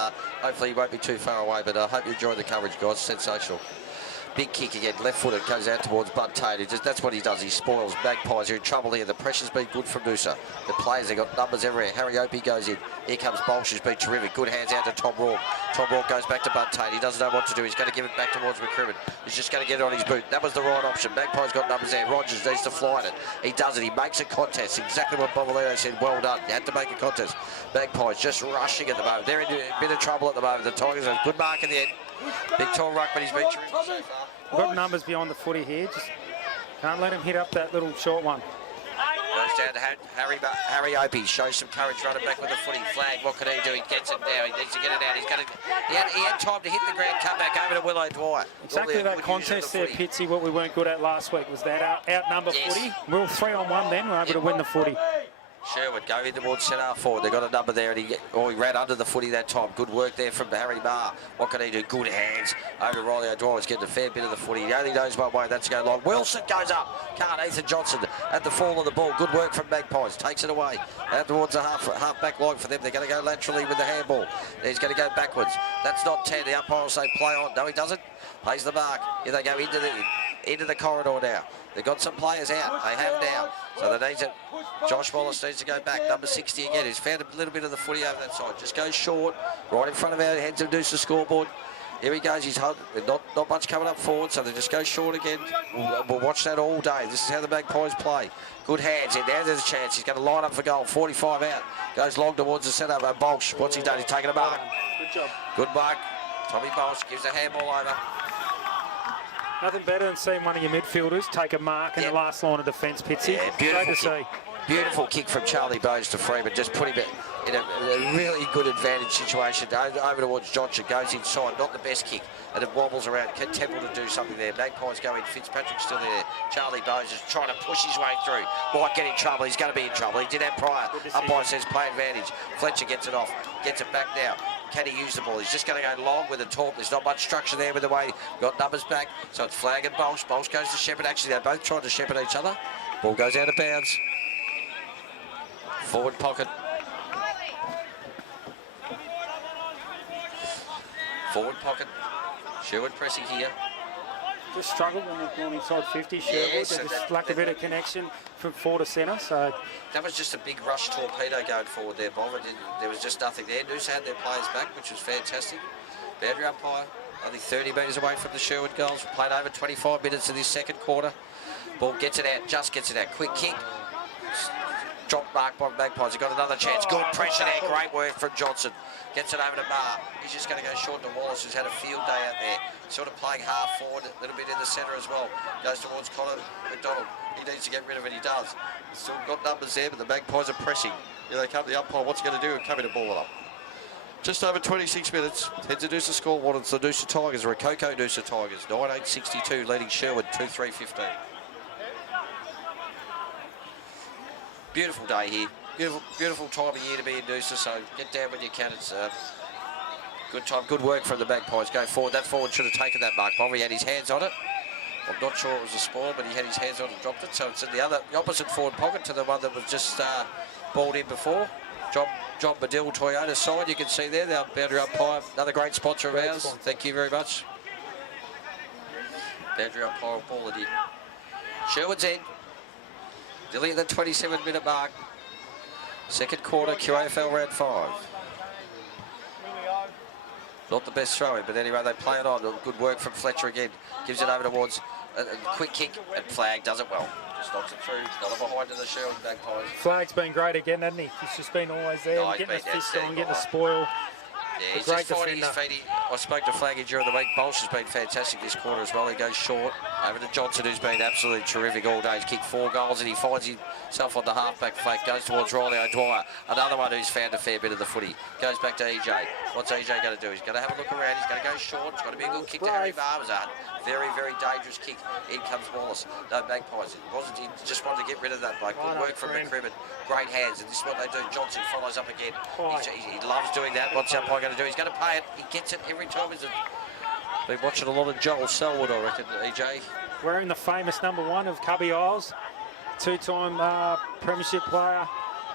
hopefully he won't be too far away. But I hope you enjoy the coverage, guys. Sensational. Big kick again, left-footed, goes out towards Bud Tate. That's what he does. He spoils. Magpies are in trouble here. The pressure's been good from Noosa. The players, they've got numbers everywhere. Harry Opie goes in. Here comes Bolsh, who's been terrific. Good hands out to Tom Rourke. Tom Rourke goes back to Bud Tate. He doesn't know what to do. He's going to give it back towards McCrimmon. He's just going to get it on his boot. That was the right option. Magpies got numbers there. Rogers needs to fly it. He does it. He makes a contest. Exactly what Bobolino said. Well done. You had to make a contest. Magpies just rushing at the moment. They're in a bit of trouble at the moment. The Tigers have a good mark in the end. Big tall ruckman. He's been terrific so far. We've got numbers beyond the footy here. Just can't let him hit up that little short one. Goes down to Harry Opie. Shows some courage running back with the footy. Flag, what can he do? He gets it now. He needs to get it out. He had time to hit the ground, come back over to Willow Dwyer. Exactly that contest there, Pitsy, what we weren't good at last week was that outnumber footy. We were 3-on-1 then, we were able to win the footy. Sherwood go in towards centre forward. They've got a number there, and he ran under the footy that time. Good work there from Harry Barr. What can he do? Good hands over to Riley O'Dwyer. He's getting a fair bit of the footy. He only knows one way, that's to go long. Wilson goes up. Can't. Ethan Johnson at the fall of the ball. Good work from Magpies. Takes it away. Out towards the half-back line for them. They're going to go laterally with the handball. He's going to go backwards. That's not 10. The umpire will say play on. No, he doesn't. Plays the mark. Here they go into the corridor now. They've got some players out. They have now. So they need to... Josh Wallace needs to go back. Number 60 again. He's found a little bit of the footy over that side. Just goes short. Right in front of our heads of Noosa scoreboard. Here he goes. He's not much coming up forward, so they just go short again. We'll watch that all day. This is how the Magpies play. Good hands in. Now there's a chance. He's going to line up for goal. 45 out. Goes long towards the centre. Bolsh. What's he done? He's taken a mark. Good job. Good mark. Tommy Bolsh gives a handball over. Nothing better than seeing one of your midfielders take a mark in the last line of defence, Pitsy. Yeah, great to see. Beautiful kick from Charlie Bowes to Freeman. Just put him in a really good advantage situation. Over towards Johnson. Goes inside. Not the best kick. And it wobbles around. Can Temple to do something there. Magpies go in. Fitzpatrick's still there. Charlie Bowes is trying to push his way through. Might get in trouble. He's going to be in trouble. He did that prior. Umpire says play advantage. Fletcher gets it off. Gets it back now. Can he use the ball? He's just going to go long with a talk. There's not much structure there with the way. Got numbers back. So it's Flag and Bolsh. Bolsh goes to Shepherd. Actually, they're both trying to shepherd each other. Ball goes out of bounds. Forward pocket. Forward pocket. Sherwood pressing here. Just struggled when they're going inside 50. Sherwood. Yes, They just lacked a bit of connection from 4 to centre. So that was just a big rush torpedo going forward there, Bob. There was just nothing there. Noosa had their players back, which was fantastic. Boundary umpire, only 30 metres away from the Sherwood goals. Played over 25 minutes in this second quarter. Ball gets it out, just gets it out. Quick kick. Drop mark by Magpies. He got another chance. Good pressure there. Great work from Johnson. Gets it over to Barr. He's just going to go short to Wallace, who's had a field day out there. Sort of playing half forward, a little bit in the centre as well. Goes towards Connor McDonald. He needs to get rid of it. He does. He's still got numbers there, but the Magpies are pressing. Here they come. The umpire, what's he going to do? Coming to ball it up. Just over 26 minutes. Heads to Noosa scoreboard. It's the Noosa Tigers, or a Coco Noosa Tigers. 9-8-62, leading Sherwood 2-3-15. Beautiful day here. Beautiful time of year to be in Noosa, so get down when you can. It's a good time, good work from the Magpies. Go forward. That forward should have taken that mark. Bobby had his hands on it. I'm not sure it was a spoil, but he had his hands on it and dropped it. So it's in the opposite forward pocket to the one that was just balled in before. John Medill, Toyota side. You can see there, the boundary umpire, another great sponsor of ours. Thank you very much. Boundary umpire ball it in. Sherwood's in. Nearly at the 27-minute mark. Second quarter, QAFL round 5. Not the best throwing, but anyway, they play it on. Good work from Fletcher again. Gives it over towards a quick kick, and Flag does it well. Just knocks it through. Not a behind to the Sherwood Magpies. Flag's been great again, hasn't he? He's just been always there, getting his fist on, getting the spoil. Yeah, he's just finding his feet. I spoke to Flaggy during the week. Bolsh has been fantastic this quarter as well. He goes short over to Johnson, who's been absolutely terrific all day. He's kicked 4 goals and he finds himself on the half-back flank. Goes towards Riley O'Dwyer. Another one who's found a fair bit of the footy. Goes back to EJ. What's EJ going to do? He's going to have a look around. He's going to go short. It's got to be a good kick to Harry Barbazard. Very, very dangerous kick. In comes Wallace. No Magpies. He just wanted to get rid of that bloke. Good work from McCrimmon. Great hands. And this is what they do. Johnson follows up again. He loves doing that. What's the umpire going to do? He's going to pay it. He gets it every time. Been watching a lot of Joel Selwood, I reckon, EJ. Wearing the famous number 1 of Cubby Isles. 2-time premiership player.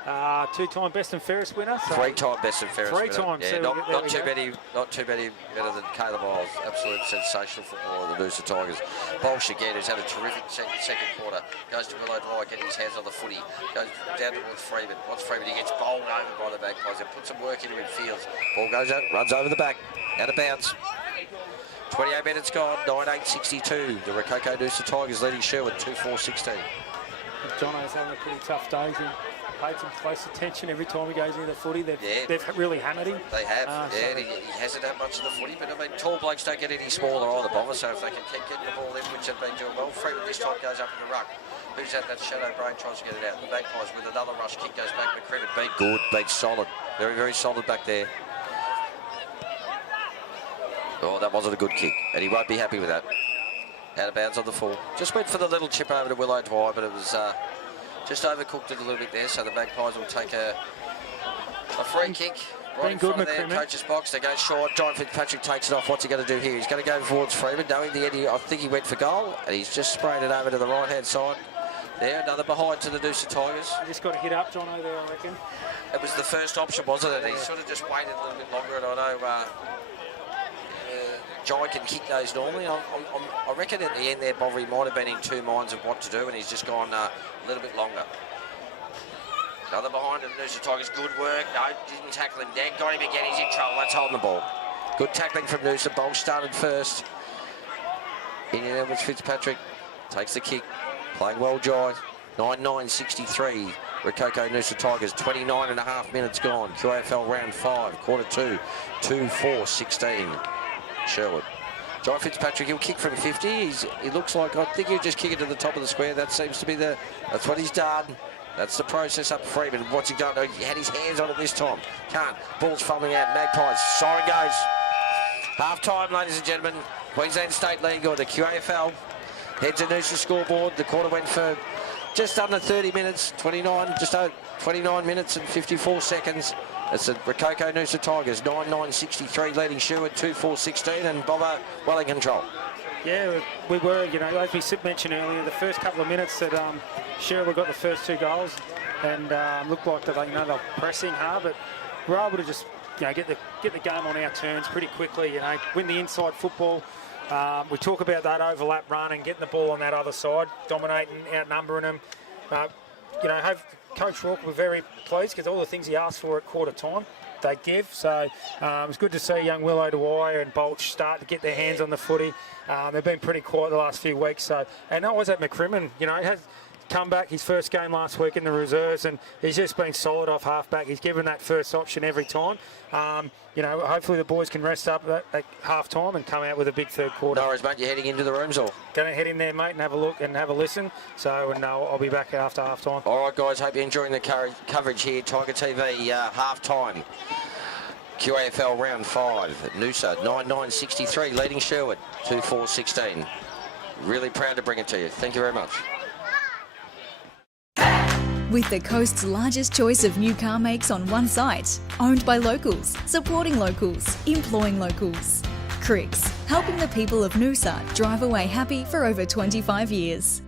2-time best and fairest winner. So 3-time best and fairest winner. 3 times. Yeah, not too many better than Caleb Isles. Absolute sensational footballer of the Noosa Tigers. Bolsh again, who's had a terrific second quarter. Goes to Willow Dwyer, getting his hands on the footy. Goes down towards Freeman. Once Freeman, he gets bowled over by the Magpies. They put some work into him, fields. Ball goes out, runs over the back. Out of bounds. 28 minutes gone, 9-8-62. The Rococo Noosa Tigers leading Sherwood 2-4-16. Jono's having a pretty tough day. paid some close attention every time he goes into the footy. They've really hammered him. They have, and he hasn't had much of the footy, but I mean, tall blokes don't get any smaller either, Bomber, so if they can keep getting the ball in, which they've been doing well, Freeman this time goes up in the ruck. Who's at that shadow brain, tries to get it out. The Magpies with another rush kick goes back. McCrimmon beat good, beat solid. Very, very solid back there. Oh, that wasn't a good kick, and he won't be happy with that. Out of bounds on the full. Just went for the little chip over to Willow Dwyer, but it was just overcooked it a little bit there, so the Magpies will take a free kick right in front of their coach's box. They go short. John Fitzpatrick takes it off. What's he going to do here? He's going to go towards Freeman, knowing the end. I think he went for goal, and he's just sprayed it over to the right-hand side. There, another behind to the Noosa Tigers. He just got to hit up, Jono, there, I reckon. It was the first option, wasn't it? He sort of just waited a little bit longer, and I know Jai can kick those normally. I reckon at the end there, Bovary might have been in two minds of what to do, and he's just gone a little bit longer. Another behind the Noosa Tigers, good work. No, didn't tackle him down. Got him again, he's in trouble. That's holding the ball. Good tackling from Noosa. Bolt started first. In there was Fitzpatrick. Takes the kick. Playing well, Jai. 9-9-63. Rococo Noosa Tigers, 29.5 minutes gone. QAFL round 5, quarter 2, 2-4-16. Sherwood. Jai Fitzpatrick, he'll kick from 50. He looks like, I think he'll just kick it to the top of the square. That seems to be that's what he's done. That's the process up Freeman. What's he done? He had his hands on it this time. Can't. Ball's foaming out. Magpies. Siren goes. Half time, ladies and gentlemen. Queensland State League or the QAFL. Heads to Noosa scoreboard. The quarter went for just under 30 minutes. 29 minutes and 54 seconds. It's the Rococo Noosa Tigers, 9-9-63, leading Sherwood 2-4-16, and Bobber well in control. Yeah, we were, as we mentioned earlier, the first couple of minutes that Sherwood got the first 2 goals, and looked like that they were pressing hard, but we're able to just get the game on our terms pretty quickly. Win the inside football. We talk about that overlap run and getting the ball on that other side, dominating, outnumbering them. Coach Rourke were very pleased because all the things he asked for at quarter time, they give. So it's good to see young Willow Dwyer and Bolch start to get their hands on the footy. They've been pretty quiet the last few weeks. And that was at McCrimmon, has come back his first game last week in the reserves, and he's just been solid off half-back. He's given that first option every time. Hopefully the boys can rest up at half-time and come out with a big third quarter. No worries, mate. You're heading into the rooms, or? Going to head in there, mate, and have a look and have a listen. I'll be back after half-time. All right, guys. Hope you're enjoying the coverage here. Tiger TV, half-time. QAFL round 5. Noosa, 9-9-63, leading Sherwood, 2-4-16. Really proud to bring it to you. Thank you very much. With the coast's largest choice of new car makes on one site, owned by locals, supporting locals, employing locals. Cricks, helping the people of Noosa drive away happy for over 25 years.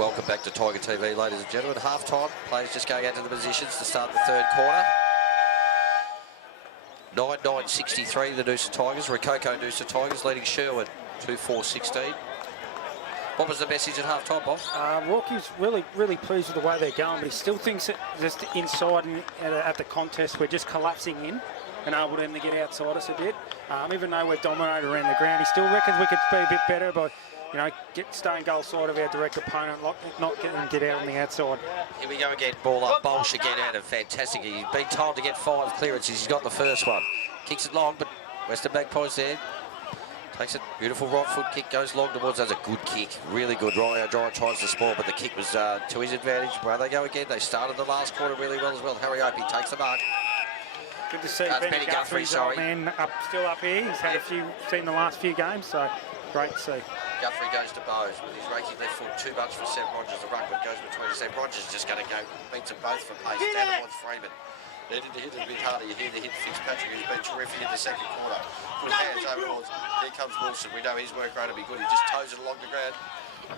Welcome back to Tiger TV, ladies and gentlemen. Half-time, players just going out to the positions to start the third quarter. 9-9-63, the Noosa Tigers. Rococo Noosa Tigers leading Sherwood 2-4-16. What was the message at half-time, Bob? Rocky's really pleased with the way they're going, but he still thinks that just inside and at the contest we're just collapsing in and able to get outside us a bit. Even though we're dominated around the ground, he still reckons we could be a bit better by, you know, staying goal side of our direct opponent, not getting them get out on the outside. Here we go again, ball up, Bolsh again out of fantastic. He's been told to get 5 clearances, he's got the first one. Kicks it long, but Western Magpies there. Takes it, beautiful right foot kick, goes long towards, that's a good kick, really good. Riley O'Dwyer tries to spoil, but the kick was to his advantage. Where they go again, they started the last quarter really well as well. Harry Opie takes the mark. Good to see Benny Guthrie's old man still up here. He's had seen the last few games, so great to see. Guthrie goes to Bowes with his raking left foot, too much for Seb Rogers. The ruckman goes between Seb Rogers, just going to go, beats them both for pace, down towards Freeman. They need to hit it a bit harder. You hear the hit Fitzpatrick, who's been terrific in the second quarter. Good hands over towards, here comes Wilson. We know his work rate will be good. He just toes it along the ground.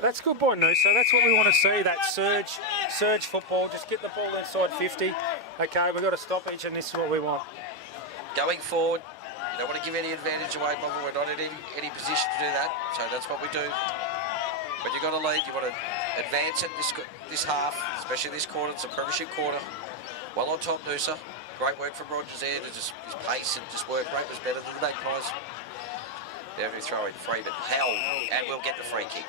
That's good by Noosa. That's what we want to see, that surge football. Just get the ball inside 50. Okay, we've got to stop each, and this is what we want. Going forward, you don't want to give any advantage away, Bob. We're not in any position to do that, so that's what we do. When you've got a lead, you want to advance it this half, especially this quarter. It's a premiership quarter. Well on top, Noosa. Great work from Rogers there. His pace and just work rate was better than the Magpies. Down to throw in Freeman. Howell, and we'll get the free kick.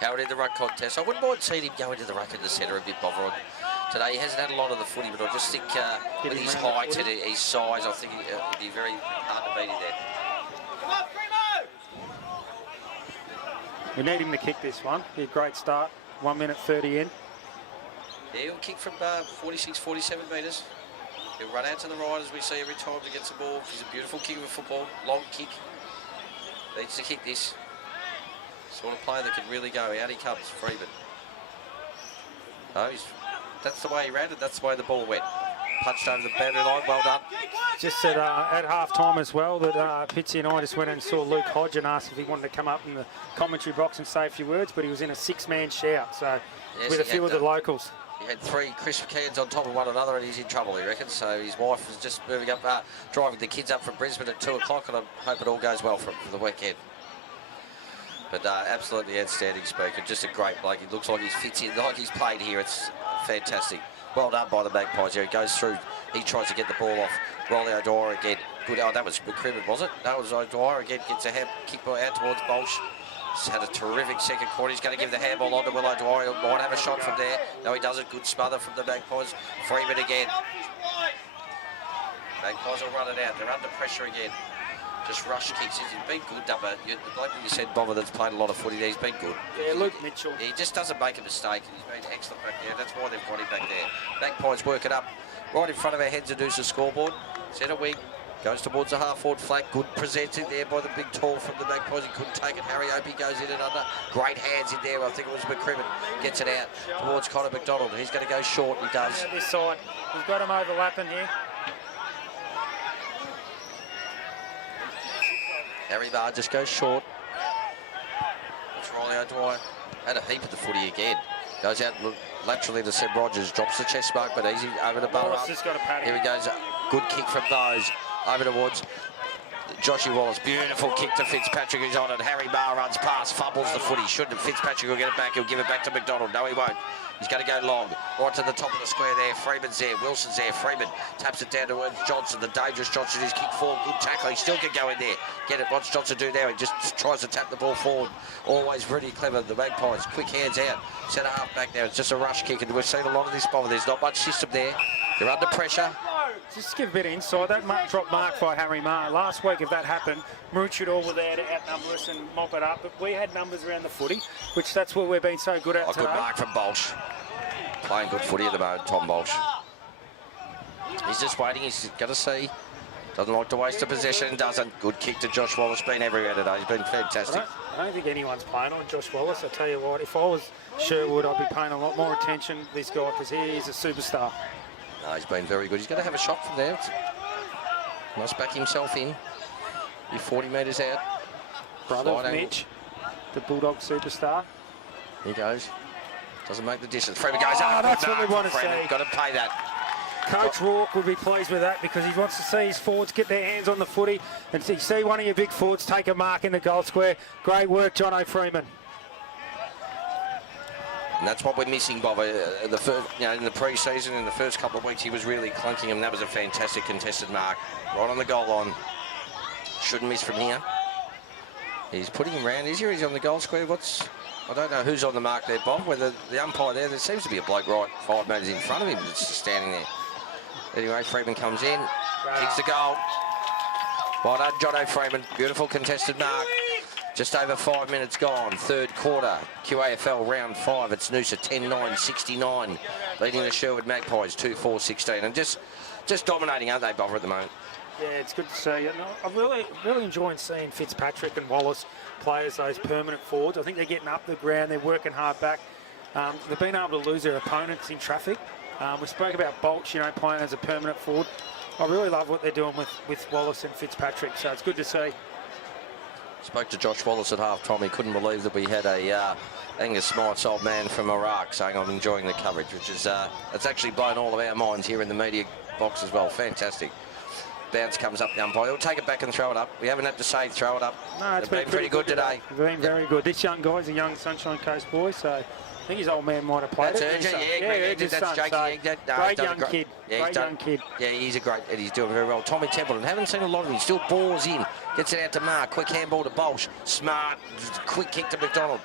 Howard in the ruck contest. I wouldn't mind seeing him go into the ruck in the centre a bit, Bob. Today he hasn't had a lot of the footy, but I just think with his height and his size, I think it'd be very hard to beat him there. We need him to kick this one. Be a great start. 1 minute 30 in. Yeah, he'll kick from 46, 47 metres. He'll run out to the right as we see every time to get some ball. He's a beautiful kick of a football, long kick. Needs to kick this. Sort of player that can really go. Out he comes, Freeman. Oh, that's the way he ran it, that's the way the ball went. Punched over the boundary line, well done. Just said at half-time as well that Pitsy and I just went and saw Luke Hodge and asked if he wanted to come up in the commentary box and say a few words, but he was in a 6-man shout, so yes, with a few of the locals. He had 3 crisp cans on top of one another and he's in trouble, he reckons. So his wife was just moving up, driving the kids up from Brisbane at 2 o'clock, and I hope it all goes well for him for the weekend. But absolutely outstanding speaker, just a great bloke. He looks like he fits in, like he's played here. It's fantastic. Well done by the Magpies here. He goes through, he tries to get the ball off. Riley O'Dwyer again. Good, oh, that was McCrimmon, was it? No, it was O'Dwyer again, gets a kick out towards Bolsh. He's had a terrific second quarter. He's going to give the handball on to Will O'Dwyer. He might have a shot from there. No, he doesn't. Good smother from the Magpies. Freeman again. Magpies will run it out. They're under pressure again. Just rush kicks. He's been good, Dubber. The bloke that you said, Bobber, that's played a lot of footy there, he's been good. Yeah, Luke Mitchell. He just doesn't make a mistake. He's been excellent back there. That's why they've got him back there. Magpies work it up right in front of our heads of Noosa scoreboard. Centre wing. Goes towards the half-forward flank. Good presenting there by the big tall from the Magpies. He couldn't take it. Harry Opie goes in and under. Great hands in there. I think it was McCrimmon. Gets it out towards Connor McDonald. He's going to go short. He does. Yeah, this side. We've got him overlapping here. Harry Barr just goes short. It's Riley O'Dwyer. Had a heap of the footy again. Goes out laterally to Seb Rogers. Drops the chest mark, but easy over to Barr. Here he goes. Good kick from Bowes. Over towards Joshy Wallace. Beautiful kick to Fitzpatrick, who's on it. Harry Barr runs past, fumbles the footy. Shouldn't. Fitzpatrick will get it back. He'll give it back to McDonald. No, he won't. He's going to go long. Right to the top of the square there. Freeman's there. Wilson's there. Freeman taps it down towards Johnson. The dangerous Johnson. His kick forward. Good tackle. He still can go in there. Get it. What's Johnson do now? He just tries to tap the ball forward. Always pretty clever. The Magpies. Quick hands out. Centre half back now. It's just a rush kick, and we've seen a lot of this bomber. There's not much system there. They're under pressure. Just to give a bit of insight, that drop mark by Harry Marr. Last week, if that happened, Maroochydore were there to outnumber us and mop it up, but we had numbers around the footy, which that's what we've been so good at today. Good mark from Bolsh. Playing good footy at the moment, Tom Bolsh. He's just waiting, he's got to see. Doesn't like to waste a possession, doesn't. Good kick to Josh Wallace, been everywhere today, he's been fantastic. I don't think anyone's playing on Josh Wallace, I tell you what. If I was Sherwood, I'd be paying a lot more attention to this guy because he is a superstar. No, he's been very good. He's going to have a shot from there. Must back himself in. Be 40 metres out. Brother of Mitch, the Bulldog superstar. He goes. Doesn't make the distance. Freeman goes up. That's what we want to Freeman, see. got to pay that. Coach Rourke would be pleased with that because he wants to see his forwards get their hands on the footy and see one of your big forwards take a mark in the goal square. Great work, Jono Freeman. And that's what we're missing, Bob. The first, in the pre-season, in the first couple of weeks, he was really clunking him. That was a fantastic contested mark. Right on the goal line. Shouldn't miss from here. He's putting him round. Is he? He's on the goal square. I don't know who's on the mark there, Bob. Whether the umpire there seems to be a bloke right 5 metres in front of him that's just standing there. Anyway, Freeman comes in, kicks the goal. Well done, Jono Freeman. Beautiful contested mark. Just over 5 minutes gone. Third quarter, QAFL round 5. It's Noosa 10-9-69, leading the Sherwood Magpies 2-4-16. And just dominating, aren't they, Bob, at the moment? Yeah, it's good to see. I'm really enjoying seeing Fitzpatrick and Wallace play as those permanent forwards. I think they're getting up the ground. They're working hard back. They've been able to lose their opponents in traffic. We spoke about Bolch, playing as a permanent forward. I really love what they're doing with Wallace and Fitzpatrick, so it's good to see. Spoke to Josh Wallace at half-time. He couldn't believe that we had a Angus Smyth's old man from Iraq saying, I'm enjoying the coverage, which is it's actually blown all of our minds here in the media box as well. Fantastic. Bounce comes up the umpire. He'll take it back and throw it up. We haven't had to say throw it up. No, it's been pretty good today. It's been very good. This young guy's a young Sunshine Coast boy, so I think his old man might have played it. That's Jakey. Great young kid. Yeah, young kid. Yeah, he's and he's doing very well. Tommy Templeton, haven't seen a lot of him. He still balls in. Gets it out to Mark. Quick handball to Bolsh. Smart. Quick kick to McDonald.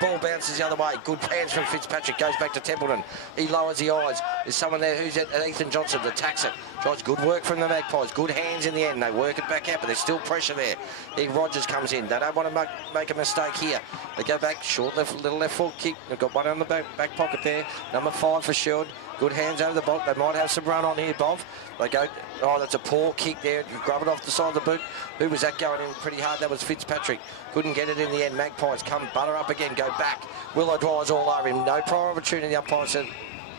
Ball bounces the other way. Good hands from Fitzpatrick. Goes back to Templeton. He lowers the eyes. There's someone there who's at Ethan Johnson. Attacks it. Tries good work from the Magpies. Good hands in the end. They work it back out, but there's still pressure there. Big Rogers comes in. They don't want to make a mistake here. They go back. Short little left foot kick. They've got one on the back pocket there. Number 5 for Sherwood. Good hands over the boot. They might have some run on here, Bob. They go, that's a poor kick there. You grab it off the side of the boot. Who was that going in pretty hard? That was Fitzpatrick. Couldn't get it in the end. Magpies come, butter up again, go back. Willow drives all over him. No prior opportunity. The umpire said,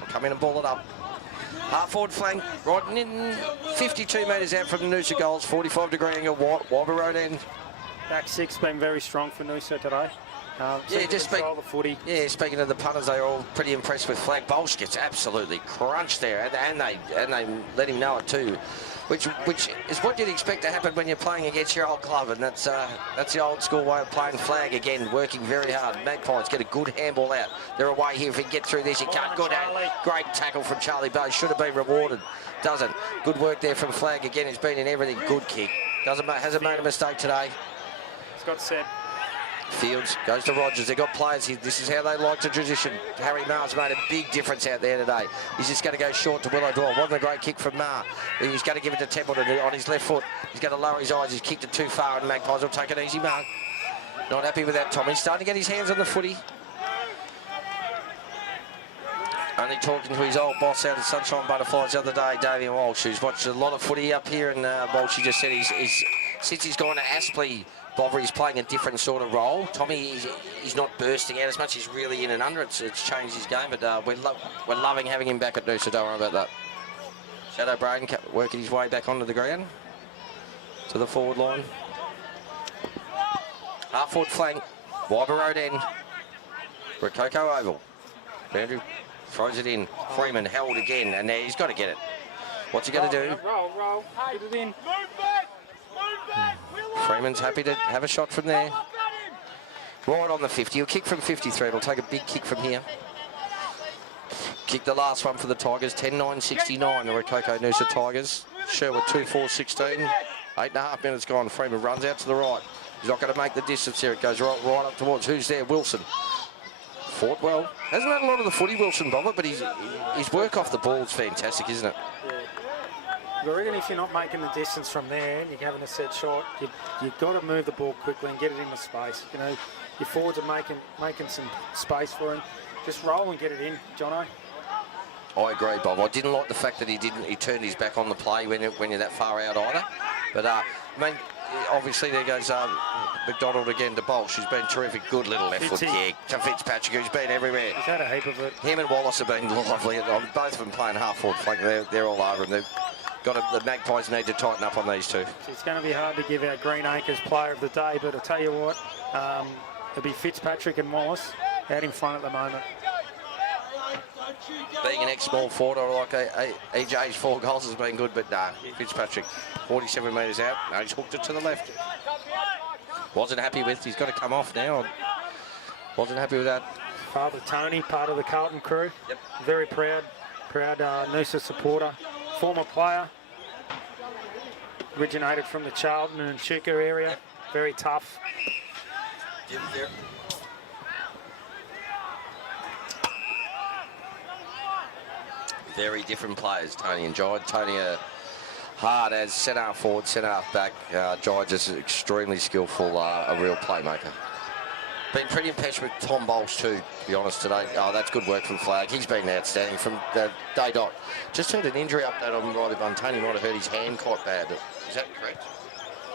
I'll come in and ball it up. Half forward flank, right in 52 metres out from the Noosa goals. 45-degree angle, Wobber Road end. Back six been very strong for Noosa today. The footy. Yeah, speaking of the punters, they're all pretty impressed with flag. Bolsh gets absolutely crunched there, and they let him know it too, which is what you'd expect to happen when you're playing against your old club, and that's the old school way of playing flag again, working very hard. Magpies get a good handball out. They're away here. If he can get through this, he can't. Good, great tackle from Charlie Bay. Should have been rewarded. Doesn't. Good work there from Flag again. He's been in everything. Good kick. Hasn't made a mistake today. Scott said. Fields goes to Rogers. They've got players here. This is how they like to transition. Harry Marr's made a big difference out there today. He's just going to go short to Willow Doyle. Wasn't a great kick from Marr. He's going to give it to Templeton on his left foot. He's going to lower his eyes. He's kicked it too far, and Magpies will take it easy, Marr. Not happy with that, Tom. He's starting to get his hands on the footy. Only talking to his old boss out at Sunshine Butterflies the other day, Davian Walsh, who's watched a lot of footy up here, and Walsh, he just said since he's gone to Aspley, Bobber, he's playing a different sort of role. Tommy, he's not bursting out as much. He's really in and under. It's changed his game, but we're loving having him back at Noosa. Don't worry about that. Shadow Braden working his way back onto the ground to the forward line. Half forward flank, Wyber Road end. Rococo Oval. Andrew throws it in. Freeman held again, and he's got to get it. What's he going to do? Roll. Get it in. Freeman's happy to have a shot from there. Right on the 50. He'll kick from 53. It'll take a big kick from here. Kick the last one for the Tigers. 10-9-69, the Rococo Noosa Tigers. Sherwood 2-4-16. 8.5 minutes gone. Freeman runs out to the right. He's not going to make the distance here. It goes right up towards who's there? Wilson. Fought well. Hasn't had a lot of the footy, Wilson, Bobber, but his work off the ball is fantastic, isn't it? Yeah. I reckon if you're not making the distance from there and you're having a set shot, you've got to move the ball quickly and get it into space. You know, your forwards are making some space for him. Just roll and get it in, Jono. I agree, Bob. I didn't like the fact that he turned his back on the play when you're that far out either. But I mean, obviously there goes McDonald again to Bolsh, who's been terrific. Good little left foot kick to Fitzpatrick, who's been everywhere. He's had a heap of it. Him and Wallace have been lovely. Both of them playing half forward flank. They're all over him. The Magpies need to tighten up on these two. It's going to be hard to give our Green Acres player of the day, but I'll tell you what, it'll be Fitzpatrick and Wallace. out in front at the moment. Being an ex-small forward, I like EJ's 4 goals has been good, but nah, Fitzpatrick, 47 metres out. No, he's hooked it to the left. Wasn't happy with, he's got to come off now. Wasn't happy with that. Father Tony, part of the Carlton crew. Yep. Very proud Noosa supporter, former player. Originated from the Charlton and Chuka area. Yep. Very tough. Yep, there. Very different players, Tony and Jai. Tony hard as centre forward, centre half back. Jai just extremely skillful, a real playmaker. Been pretty impressed with Tom Bolsh too, to be honest, today. Oh, that's good work from Flag. He's been outstanding from day dot. Just heard an injury update on right of Tony might have hurt his hand quite bad. Is that correct?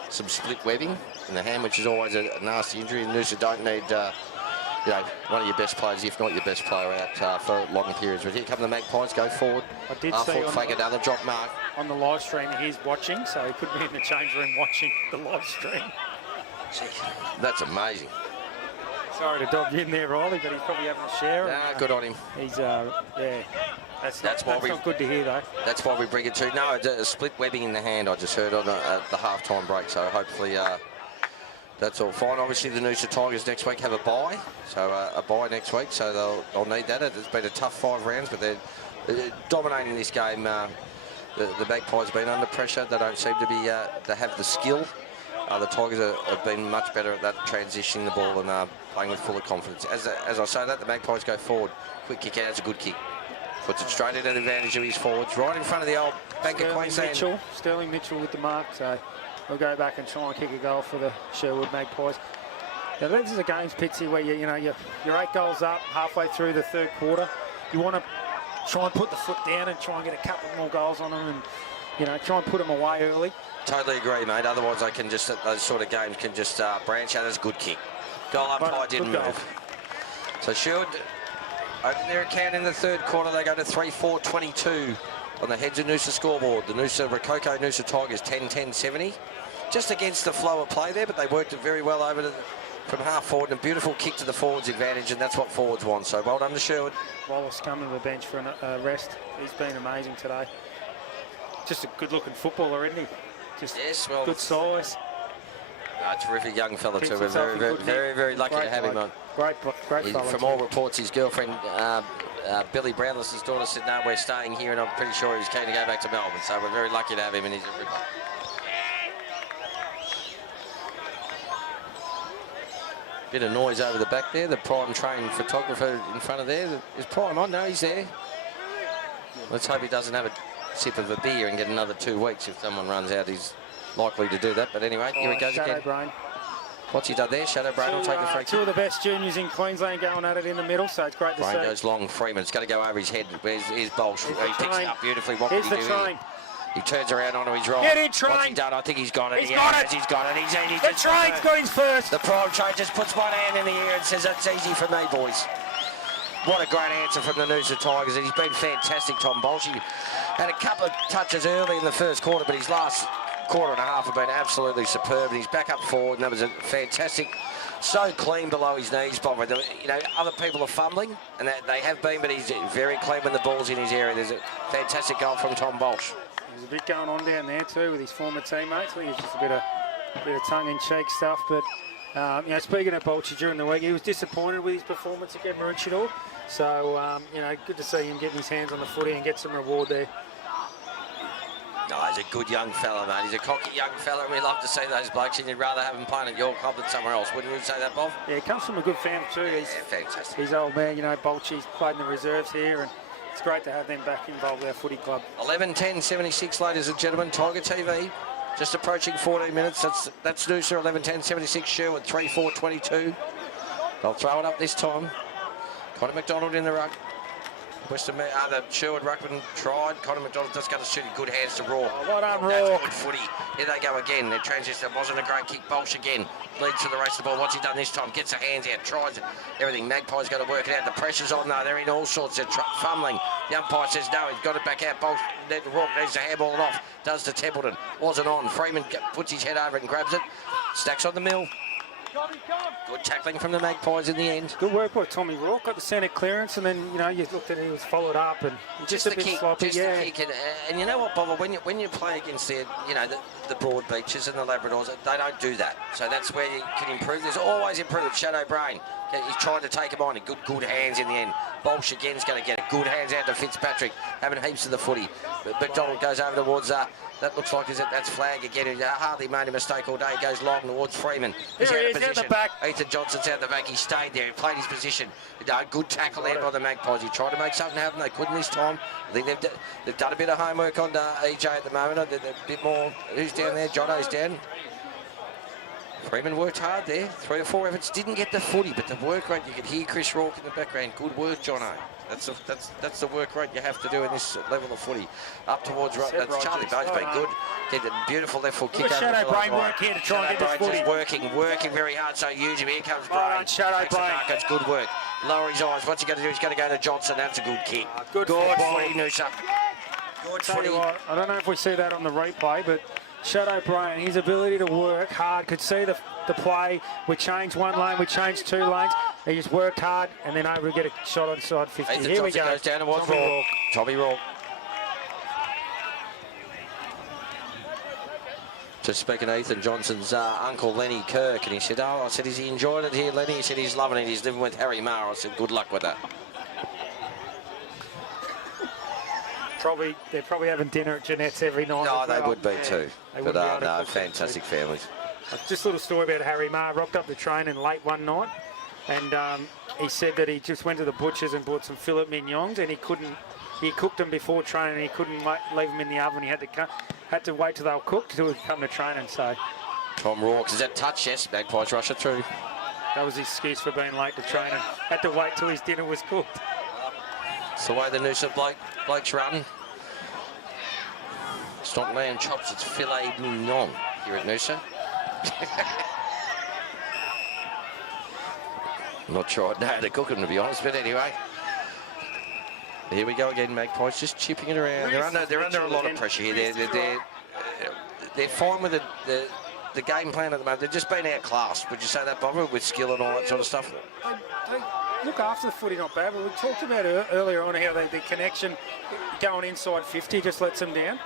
Some split webbing in the hand, which is always a nasty injury. And Noosa don't need, you know, one of your best players, if not your best player, out for long periods. But here come the Magpies, go forward. I did see fake another drop mark. On the live stream, he's watching, so he could be in the change room watching the live stream. Gee, that's amazing. Sorry to dog you in there, Riley, but he's probably having a share. Nah, good on him. He's, yeah. That's not good to hear, though. That's why we bring it to. No, a split webbing in the hand, I just heard on the half-time break, so hopefully that's all fine. Obviously, the Noosa Tigers next week have a bye, so a bye next week, so they'll need that. It's been a tough 5 rounds, but they're dominating this game. The Magpies have been under pressure. They don't seem to be to have the skill. The Tigers have been much better at that, transitioning the ball and playing with fuller confidence. As I say that, the Magpies go forward. Quick kick out, it's a good kick. Puts it straight in at advantage of his forwards, right in front of the old Bank of Queensland. Sterling Mitchell with the mark, so we'll go back and try and kick a goal for the Sherwood Magpies. Now, this is a games, Pitsy, where you're 8 goals up halfway through the 3rd quarter. You want to try and put the foot down and try and get a couple more goals on them, and try and put them away early. Totally agree, mate. Otherwise, they can just those sort of games can just branch out. As a good kick. Goal up high, didn't move. So Sherwood open their account in the 3rd quarter. They go to 3-4-22 on the heads of Noosa scoreboard. The Rococo Noosa Tigers 10-10-70. Just against the flow of play there, but they worked it very well over from half forward. And a beautiful kick to the forwards' advantage, and that's what forwards want. So well done to Sherwood. Wallace coming to the bench for a rest. He's been amazing today. Just a good-looking footballer, isn't he? Just good size. Terrific young fella too. We're very lucky to have him on. Great fella. From all reports, his girlfriend, Billy Brownless's daughter, said, no, we're staying here, and I'm pretty sure he's keen to go back to Melbourne. So we're very lucky to have him, and he's a ripper. Bit of noise over the back there. The Prime trained photographer in front of there. Is Prime on? No, he's there. Let's hope he doesn't have a sip of a beer and get another 2 weeks. If someone runs out, he's likely to do that. But anyway, here he goes again. Brain. What's he done there? Shadow Brain will take the free kick. 2 of the best juniors in Queensland going at it in the middle, so it's great to see. Brain goes long. Freeman, it's going to go over his head. Here's Bolsh. He picks it up beautifully. What can he do? Train. He turns around onto his right. Get in, Train. What's he done? I think he's got it. He's got it. He's got it. The Train's got his first. The Prime Train just puts one hand in the air and says, that's easy for me, boys. What a great answer from the Noosa Tigers. And he's been fantastic, Tom Bolsh. He had a couple of touches early in the 1st quarter, but his last quarter and a half have been absolutely superb. And he's back up forward, and that was a fantastic, so clean below his knees. Other people are fumbling, and they have been, but he's very clean when the ball's in his area. There's a fantastic goal from Tom Bolsh. There's a bit going on down there too with his former teammates. I think it's just a bit of tongue-in-cheek stuff. But speaking of Bolshy during the week, he was disappointed with his performance against Maroochydore. So good to see him getting his hands on the footy and get some reward there. No, he's a good young fella, mate. He's a cocky young fella, and we love to see those blokes, and you'd rather have him playing at your club than somewhere else. Wouldn't you say that, Bob? Yeah, he comes from a good family too. He's fantastic. He's old man, Bolshy's played in the reserves here, and it's great to have them back involved with our footy club. 11-10-76, ladies and gentlemen. Tiger TV, just approaching 14 minutes. That's Noosa, 11-10-76. Sherwood, 3-4-22. They'll throw it up this time. Connor McDonald in the ruck. The Sherwood ruckman tried. Connor McDonald just got to shoot good hands to Raw. Oh, well done, Raw. That's good footy. Here they go again. Their transition wasn't a great kick. Bolsh again leads to the race of the ball. What's he done this time? Gets the hands out, tries it. Everything. Magpie's got to work it out. The pressure's on though. They're in all sorts. They're fumbling. The umpire says no. He's got it back out. Bolsh, Rourke needs to handball it off. Does to Templeton. Wasn't on. Freeman puts his head over it and grabs it. Stacks on the mill. Good tackling from the Magpies in the end. Good work by Tommy Rourke. Got the centre clearance, and then you looked at it. He was followed up, and just a bit sloppy. The kick, and you know what, Bob? When you play against the broad beaches and the Labradors, they don't do that. So that's where you can improve. There's always improvement. Shadow Brain, he's trying to take him on. Good hands in the end. Bolsh again's going to get it. Good hands out to Fitzpatrick, having heaps of the footy. But McDonald goes over towards. That looks like that's flag again. He hardly made a mistake all day. He goes long towards Freeman. He's out of position. Out the back. Ethan Johnson's out the back. He stayed there. He played his position. Good tackle there by the Magpies. He tried to make something happen. They couldn't this time. I think they've done a bit of homework on EJ at the moment. They're a bit more. Who's down there? Jono's down. Freeman worked hard there. 3 or 4 efforts. Didn't get the footy, but the work rate, you could hear Chris Rourke in the background. Good work, Jono. That's the work rate you have to do in this level of footy. Up towards right. That's Charlie Bowe's been good. Did a beautiful left foot kick over. Shadow Brain work here to try and get this footy. Working very hard. So huge. Here comes Brain. Shadow Brain. It's good work. Lower his eyes. What's he going to do? He's going to go to Johnson. That's a good kick. Good footy, Noosa. Good footy. footy. I don't know if we see that on the replay, but Shadow Brain, his ability to work hard, could see the play. We changed one lane, we changed 2 lanes. He just worked hard, and then over to get a shot on side 50. Ethan Here we Johnson go. goes down towards Rourke. Tommy Rourke. Just speaking of Ethan Johnson's uncle, Lenny Kirk, and he said, I said, is he enjoying it here, Lenny? He said, he's loving it. He's living with Harry Marr. I said, good luck with that. They're probably having dinner at Jeanette's every night. No, they would be too. But no, fantastic families. Just a little story about Harry Marr. Rocked up the train and late one night, and he said that he just went to the butcher's and bought some filet mignons, and he cooked them before training, and he couldn't leave them in the oven. He had to wait till they were cooked till he could come to training. So Tom Rourke, is that touch? Yes, Magpies rush it through. That was his excuse for being late to training. Had to wait till his dinner was cooked. It's the way the Noosa blokes run. It's not lamb chops, it's filet mignon here at Noosa. I'm not sure I'd know how to cook them, to be honest, but anyway. Here we go again, Magpies just chipping it around. They're under a lot of pressure here. They're fine with the game plan at the moment. They're just being outclassed. Would you say that, Bobber, with skill and all that sort of stuff? They look after the footy not bad, but we talked about earlier on how the connection going inside 50 just lets them down.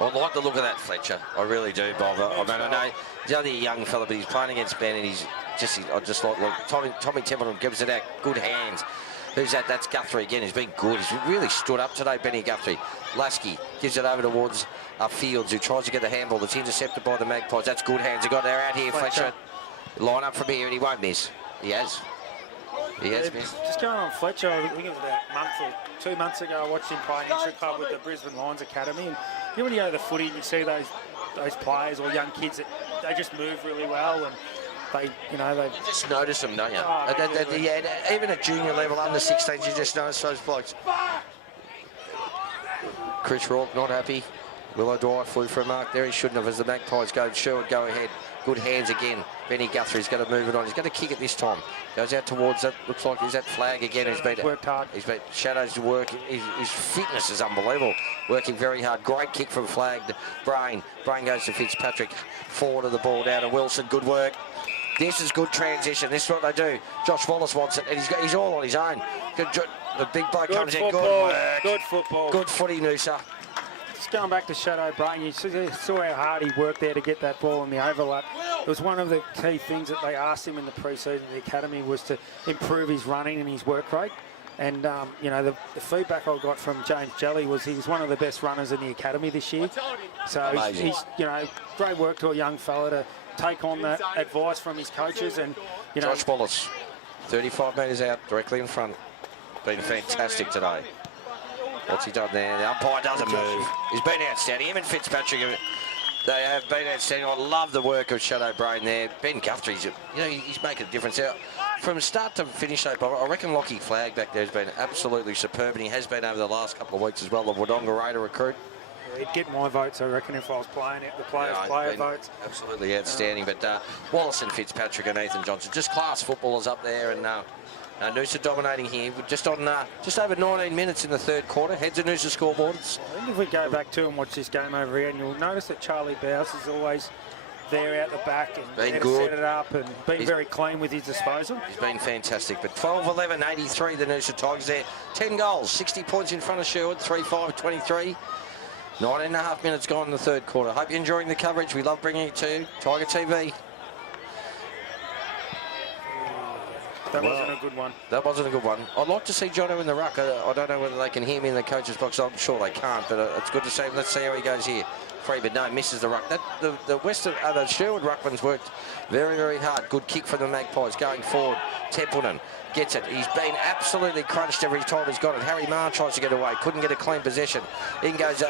I like the look of that, Fletcher. I really do, Bob. I mean, I know he's only a young fella, but he's playing against Ben, and I just like Tommy Templeton gives it out. Good hands. Who's that? That's Guthrie again. He's been good. He's really stood up today, Benny Guthrie. Lasky gives it over towards Fields, who tries to get the handball. That's intercepted by the Magpies. That's good hands. They got there out here, Fletcher. Line up from here, and he won't miss. He has. He has missed. Just going on Fletcher, I think it was about a month or 2 months ago, I watched him play an intra club with the Brisbane Lions Academy. And when you go to the footy and you see those players or young kids, they just move really well, and they just notice them, don't you? Even at junior level, under 16s, you just notice those blokes. Chris Rourke not happy. Willow Dwyer flew for a mark there. He shouldn't have, as the Magpies go. Sherwood go ahead. Good hands again. Benny Guthrie's going to move it on. He's going to kick it this time. Goes out towards that. Looks like he's that flag again. He's been worked hard. He's been Shadows to work. His fitness is unbelievable. Working very hard. Great kick from flagged Brain. Brain goes to Fitzpatrick. Forward of the ball down to Wilson. Good work. This is good transition. This is what they do. Josh Wallace wants it, and he's all on his own. The big bloke comes in. Good work. Good football. Good footy, Noosa. Just going back to Shadow Brain, you saw how hard he worked there to get that ball in the overlap. It was one of the key things that they asked him in the pre-season at the academy was to improve his running and his work rate. And, the feedback I got from James Jelly was he was one of the best runners in the academy this year. So he's great work to a young fella to take on that advice from his coaches. And Josh Wallace, 35 metres out, directly in front. Been fantastic today. What's he done there? The umpire doesn't move. He's been outstanding. Him and Fitzpatrick, they have been outstanding. I love the work of Shadow Brain there. Ben Guthrie's, he's making a difference out. From start to finish, though, I reckon Lockie Flag back there has been absolutely superb, and he has been over the last couple of weeks as well, the Wodonga Raider recruit. He'd get my votes, I reckon, if I was playing it. The player votes. Absolutely outstanding. But Wallace and Fitzpatrick and Ethan Johnson, just class footballers up there, and Noosa dominating here. Just over 19 minutes in the third quarter. Heads of Noosa scoreboards. I think if we go back to and watch this game over here, and you'll notice that Charlie Bowes is always there out the back and Been there to good. set it up and been He's- very clean with his disposal. He's been fantastic. But 12-11, 83, the Noosa Tigers there. 10 goals, 60 points in front of Sherwood, 3-5, 23. 9.5 minutes gone in the third quarter. Hope you're enjoying the coverage. We love bringing it to you. Tiger TV. That wasn't a good one. That wasn't a good one. I'd like to see Jono in the ruck. I don't know whether they can hear me in the coach's box. I'm sure they can't, but it's good to see him. Let's see how he goes here. Freeman, no, misses the ruck. The Sherwood ruckman's worked very, very hard. Good kick from the Magpies going forward. Templeton gets it. He's been absolutely crunched every time he's got it. Harry Marr tries to get away. Couldn't get a clean possession. In goes,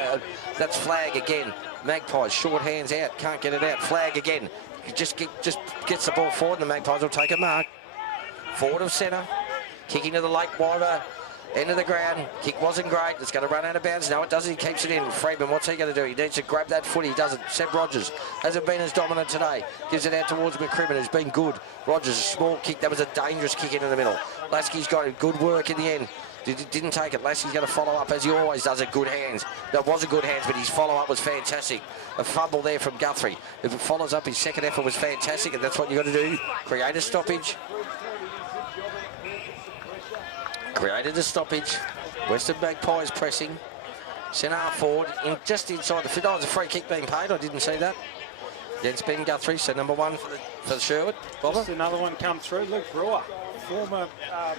that's flag again. Magpies, short hands out. Can't get it out. Flag again. He just gets the ball forward and the Magpies will take a mark. Forward of centre, kicking to the late wider end of the ground. Kick wasn't great. It's going to run out of bounds. No, it doesn't. He keeps it in. Freeman, what's he going to do? He needs to grab that footy. He doesn't. Seb Rogers hasn't been as dominant today. Gives it out towards McCrimmon, who's been good. Rogers, a small kick. That was a dangerous kick into the middle. Lasky's got it. Good work in the end. Didn't take it. Lasky's going to follow up as he always does at good hands. That wasn't good hands, but his follow-up was fantastic. A fumble there from Guthrie. If it follows up, his second effort was fantastic, and that's what you've got to do. Create a stoppage. Created a stoppage. Western Magpies pressing. Centre half forward, just inside the field. Oh, it's a free kick being paid. I didn't see that. Against Ben Guthrie, so number one for Sherwood. Bobber. Just another one come through. Luke Brewer, former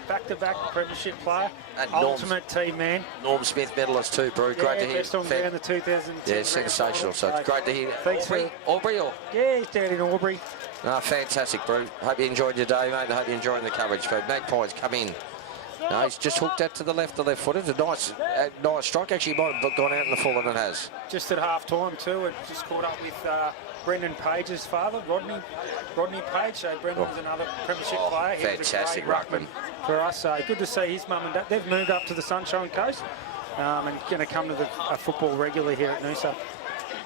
back-to-back premiership player, ultimate team man. Norm Smith medalist too, Brew. Yeah, great to hear. best on ground the 2010. Yeah, sensational. So it's great to hear. Thanks, Aubrey or? Yeah, he's down in Aubrey. Fantastic, Brew. Hope you enjoyed your day, mate. I hope you're enjoying the coverage. But Magpies come in. No, he's just hooked that to the left footed. A nice strike. Actually, might have gone out in the full, and it has. Just at half time too, and just caught up with Brendan Page's father, Rodney Page. So Brendan was another premiership player. He Fantastic was a great ruckman for us. So good to see his mum and dad. They've moved up to the Sunshine Coast and going to come to the football regularly here at Noosa.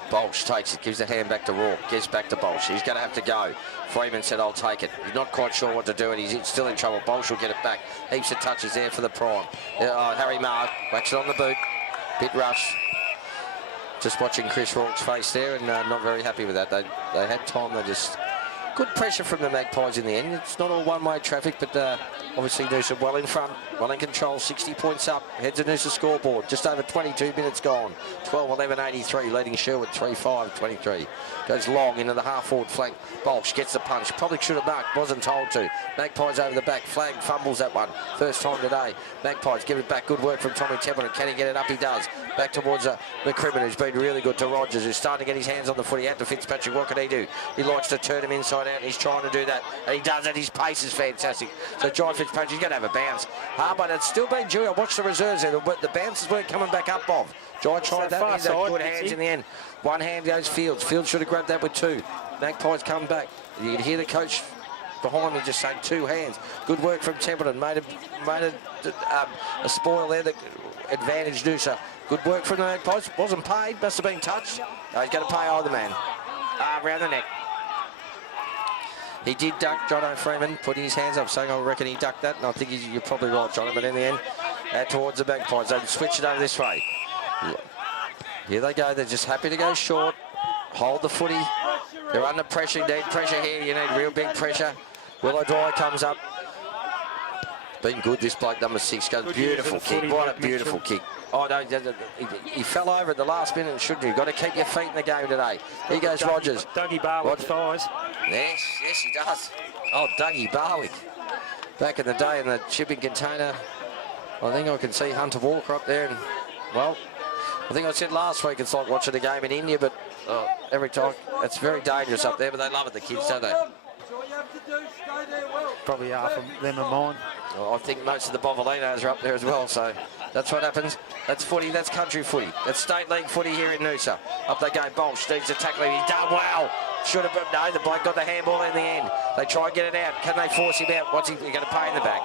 Bolsh takes it, gives the hand back to Rourke, gives back to Bolsh. He's going to have to go. Freeman said, I'll take it. He's not quite sure what to do, and he's still in trouble. Bolsh will get it back. Heaps of touches there for the prime. Harry Marr whacks it on the boot. Bit rush. Just watching Chris Rourke's face there, and not very happy with that. They had time. They just... Good pressure from the Magpies in the end. It's not all one-way traffic, but obviously Noosa well in front, well in control, 60 points up. Heads to Noosa scoreboard. Just over 22 minutes gone. 12-11-83, leading Sherwood 3-5-23. Goes long into the half-forward flank. Bolsh gets the punch. Probably should have marked, wasn't told to. Magpies over the back. Flag fumbles that one. First time today. Magpies give it back. Good work from Tommy Templeton. Can he get it up? He does. Back towards McCrimmon, who's been really good, to Rogers, who's starting to get his hands on the footy. Out to Fitzpatrick. What can he do? He likes to turn him inside out, and he's trying to do that. And he does it. His pace is fantastic. So John Fitzpatrick, he's going to have a bounce. But it's still been due. I watched the reserves there. The bounces weren't coming back up, Bob. Jai tried that. He's had good hands in the end. One hand goes Fields. Fields should have grabbed that with two. Magpies come back. You can hear the coach behind me just saying two hands. Good work from Templeton. Made a spoil there that advantaged Noosa. Good work from the Magpies. Wasn't paid. Must have been touched. No, he's going to pay either man. Round the neck. He did duck Jono Freeman, putting his hands up, saying, I reckon he ducked that. And I think you're probably right, Jono. But in the end, towards the Magpies. They switch it over this way. Here they go. They're just happy to go short. Hold the footy. They're under pressure. You need pressure here. You need real big pressure. Willow Dwyer comes up. Been good, this bloke, number 6. Goes beautiful kick. What a beautiful kick. Oh, no, he fell over at the last minute, shouldn't he? You've got to keep your feet in the game today. Here goes Rogers. Dougie Barwick thighs. Yes, he does. Oh, Dougie Barwick. Back in the day in the shipping container, I think I can see Hunter Walker up there. And, well, I think I said last week it's like watching a game in India, but every time it's very dangerous up there, but they love it, the kids, don't they? Probably half of them are mine. Well, I think most of the Bovolinos are up there as well, so that's what happens. That's footy, that's country footy. That's state league footy here in Noosa. Up they go, Bolsh needs to tackle him. He's done well. Should have been, no, the bloke got the handball in the end. They try and get it out. Can they force him out? What's he going to pay in the back?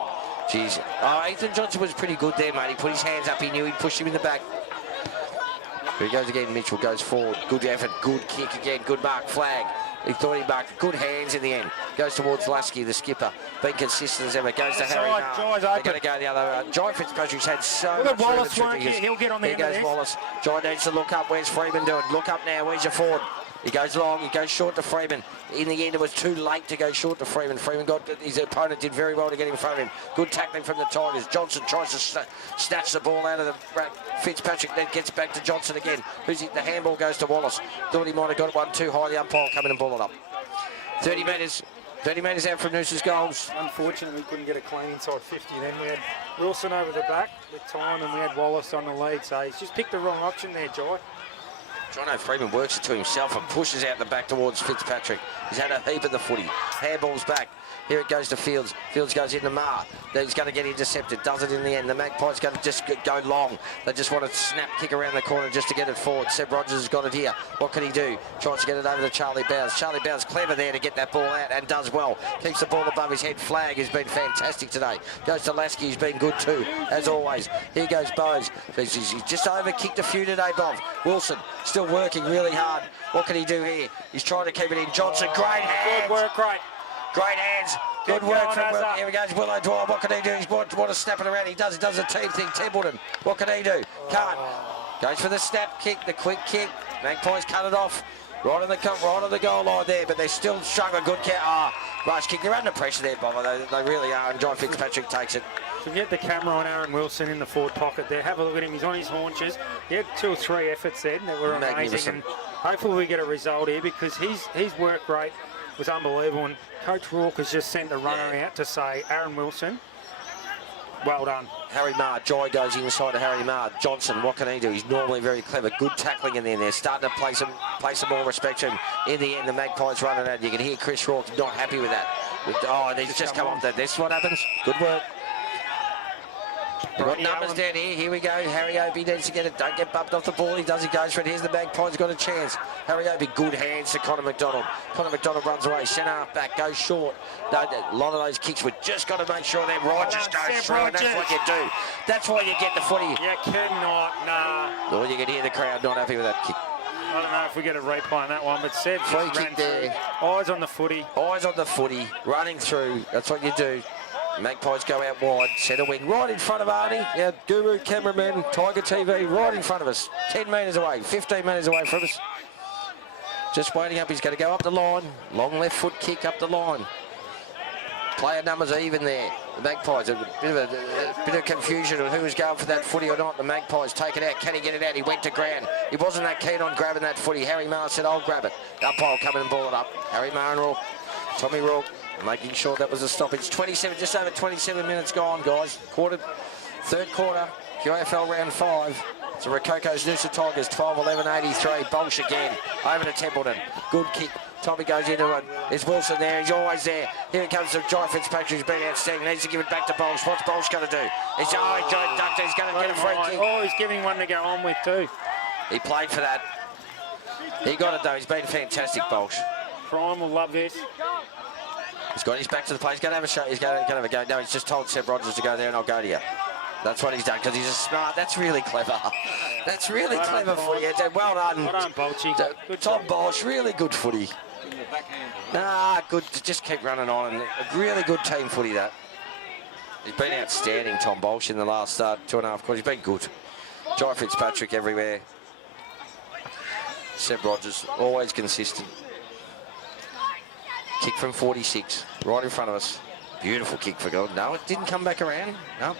Jeez. Oh, Ethan Johnson was pretty good there, mate. He put his hands up. He knew he'd push him in the back. Here he goes again. Mitchell goes forward. Good effort. Good kick again. Good mark. Flag. He thought he marked. Good hands in the end. Goes towards Lasky, the skipper. Been consistent as ever. Goes to Harry Marr. They're going to go the other way. Jai Fitzpatrick's had so much Wallace won't get. He'll get on the end of this. He'll get Wallace. Jai needs to look up. Where's Freeman doing? Look up now. Where's your forward? He goes long, he goes short to Freeman. In the end, it was too late to go short to Freeman. Freeman got, his opponent did very well to get in front of him. Good tackling from the Tigers. Johnson tries to snatch the ball out of the Fitzpatrick, then gets back to Johnson again. The handball goes to Wallace. Thought he might have got one too high. The umpire come in and ball it up. 30 metres out from Noosa's goals. Unfortunately, we couldn't get a clean inside 50. Then we had Wilson over the back with time, and we had Wallace on the lead. So he's just picked the wrong option there, Jai. Jono Freeman works it to himself and pushes out the back towards Fitzpatrick. He's had a heap of the footy. Handball's back. Here it goes to Fields. Fields goes into Marr. He's going to get intercepted. Does it in the end. The Magpies going to just go long. They just want to snap kick around the corner just to get it forward. Seb Rogers has got it here. What can he do? Tries to get it over to Charlie Bowes. Charlie Bowes clever there to get that ball out and does well. Keeps the ball above his head. Flag has been fantastic today. Goes to Lasky, who's been good too, as always. Here goes Bowes. He's just over-kicked a few today, Bob. Wilson still working really hard. What can he do here? He's trying to keep it in. Johnson, great hands. Good work, great. Great hands. Good work from him. Here we go, Willow Dwyer. What can he do? He's want to snap it around. He does a team thing. Templeton. What can he do? Can't. Goes for the snap kick, the quick kick. Magpies cut it off. Right on the goal line there, but they're still struggling. Good kick. Rush kick. They're under pressure there, Bob. They really are, and John Fitzpatrick takes it. So get the camera on Aaron Wilson in the forward pocket there. Have a look at him. He's on his haunches. He had 2 or 3 efforts then that were amazing. And hopefully we get a result here because his work rate was unbelievable. And Coach Rourke has just sent the runner out to say, Aaron Wilson, well done. Harry Marr, Joy goes inside to Harry Marr. Johnson, what can he do? He's normally very clever. Good tackling in there. They're starting to play some more respect to him. In the end, the Magpies running out. You can hear Chris Rourke not happy with that. He's just come off that. This is what happens. Good work. We've got numbers down here. Here we go. Harry Opie needs to get it. Don't get bumped off the ball. He does. He goes for it. Here's the Magpies got a chance. Harry Opie, good hands to Connor McDonald. Connor McDonald runs away. Centre half back. Goes short. No, a lot of those kicks. We've just got to make sure that Rogers goes through. And that's what you do. That's why you get the footy. You cannot, nah. Or you can hear the crowd not happy with that kick. I don't know if we get a replay on that one, but Seb free kick there. Eyes on the footy. Eyes on the footy. Running through. That's what you do. Magpies go out wide, centre wing, right in front of Arnie, our guru cameraman, Tiger TV, right in front of us, 10 metres away, 15 metres away from us. Just waiting up, he's going to go up the line, long left foot kick up the line. Player numbers are even there. The Magpies, a bit of confusion on who was going for that footy or not. The Magpies take it out. Can he get it out? He went to ground. He wasn't that keen on grabbing that footy. Harry Marr said, I'll grab it. Umpire will come in and ball it up. Harry Marr and Rourke. Tommy Rourke making sure that was a stoppage. 27, just over 27 minutes gone, guys. Third quarter, QAFL round 5. It's the Rococo's Noosa Tigers, 12-11-83. Bolsh again, over to Templeton. Good kick. Tommy goes into it. There's Wilson there. He's always there. Here comes the Jai Fitzpatrick, who's been outstanding. Needs to give it back to Bolsh. What's Bolsh going to do? He's ducked. He's going to get a free kick. Oh, he's giving one to go on with too. He played for that. He got it though. He's been fantastic, Bolsh. Prime will love this. He's got his back to the play. He's going to have a shot. He's going to have a go. No, he's just told Seb Rogers to go there and I'll go to you. That's what he's done because he's a smart. That's really clever. That's really clever footy. Well done. Well done, Bolchy. Good Tom Bolsh. Really good footy. Nah, good. Just keep running on. A really good team footy, that. He's been outstanding, Tom Bolsh, in the last 2.5 quarters. He's been good. Jai Fitzpatrick everywhere. Seb Rogers, always consistent. Kick from 46, right in front of us. Beautiful kick for goal. No, it didn't come back around. No.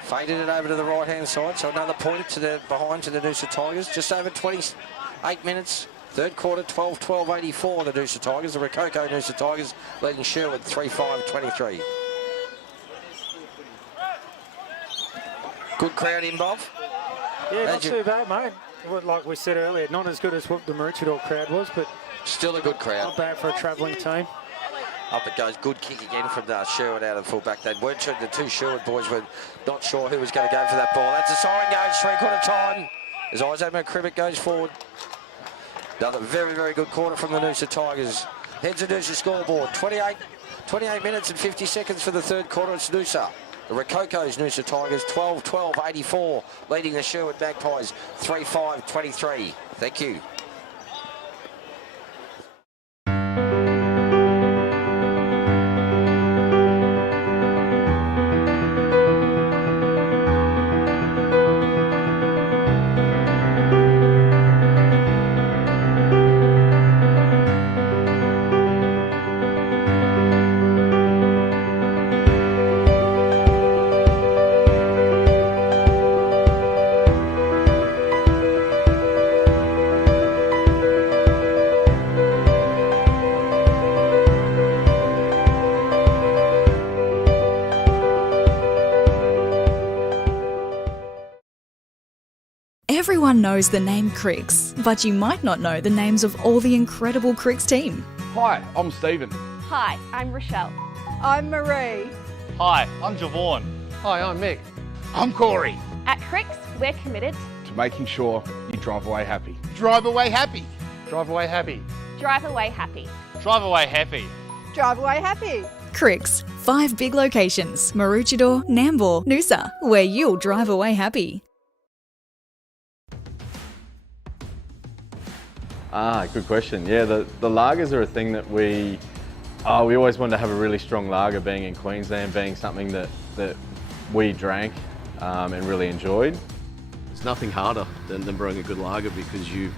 Faded it over to the right-hand side, so another point to the behind to the Noosa Tigers. Just over 28 minutes. Third quarter, 12-12-84, the Noosa Tigers. The Rococo Noosa Tigers leading Sherwood 3-5-23. Good crowd in, Bob. Yeah, not too bad, mate. Like we said earlier, not as good as what the Maroochydore crowd was, but still a good crowd. Not bad for a travelling team. Up it goes. Good kick again from Sherwood out of the full-back. They weren't sure. The two Sherwood boys were not sure who was going to go for that ball. That's a siren goes, three-quarter time. As Isaac McCribbett goes forward. Another very, very good quarter from the Noosa Tigers. Heads of Noosa scoreboard. 28 minutes and 50 seconds for the third quarter. It's Noosa. The Rococo's Noosa Tigers 12-12-84, leading the Sherwood Magpies 3-5-23. Thank you. Everyone knows the name Cricks, but you might not know the names of all the incredible Cricks team. Hi, I'm Stephen. Hi, I'm Rochelle. I'm Marie. Hi, I'm Javon. Hi, I'm Mick. I'm Corey. At Cricks, we're committed To making sure you drive away happy. Drive away happy. Drive away happy. drive away happy. Drive away happy. Drive away happy. Cricks, 5 big locations, Maroochydore, Nambour, Noosa, where you'll drive away happy. Good question. Yeah, the lagers are a thing that we always wanted to have a really strong lager, being in Queensland, being something that we drank and really enjoyed. It's nothing harder than brewing a good lager because you've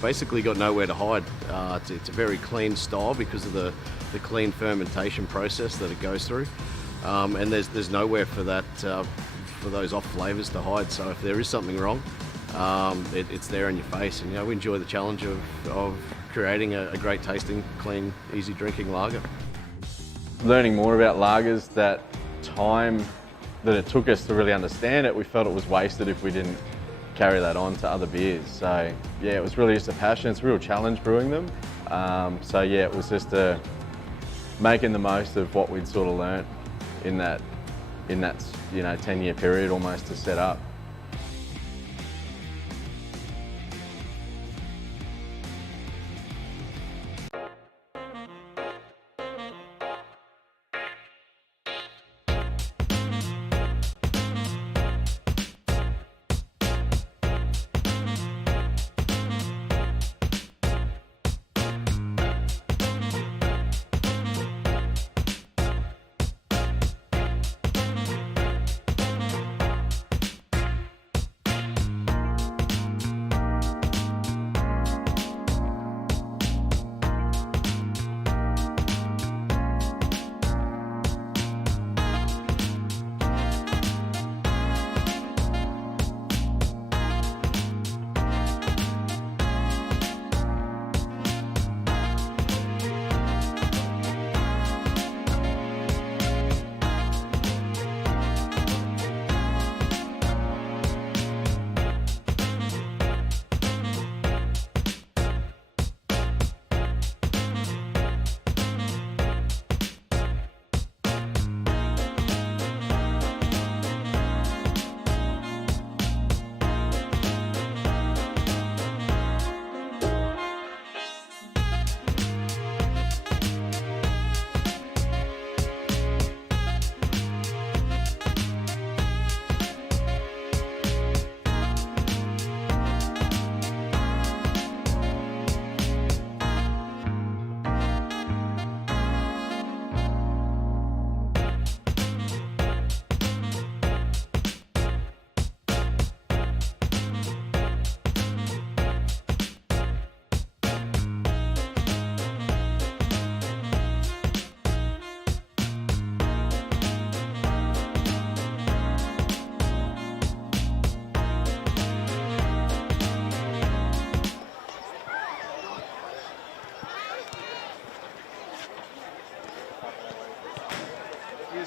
basically got nowhere to hide. It's a very clean style because of the clean fermentation process that it goes through, and there's nowhere for that for those off flavours to hide. So if there is something wrong, it's there in your face. And we enjoy the challenge of creating a great tasting, clean, easy drinking lager. Learning more about lagers, that time that it took us to really understand it, we felt it was wasted if we didn't carry that on to other beers. So yeah, it was really just a passion. It's a real challenge brewing them. So yeah, it was just making the most of what we'd sort of learnt in that 10-year period almost to set up.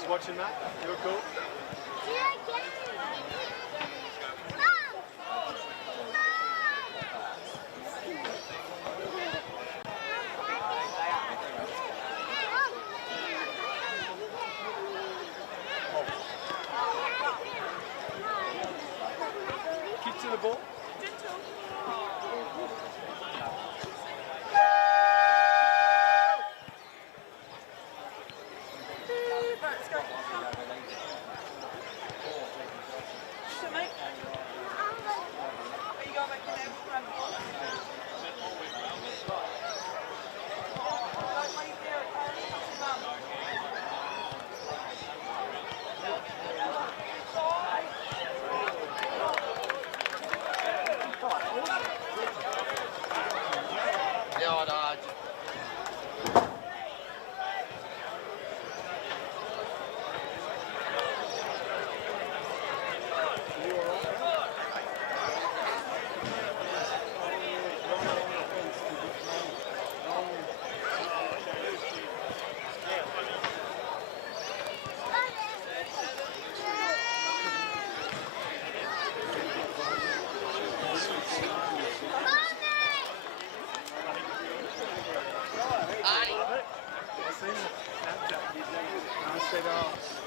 Watching that? You're cool? Kick to the ball.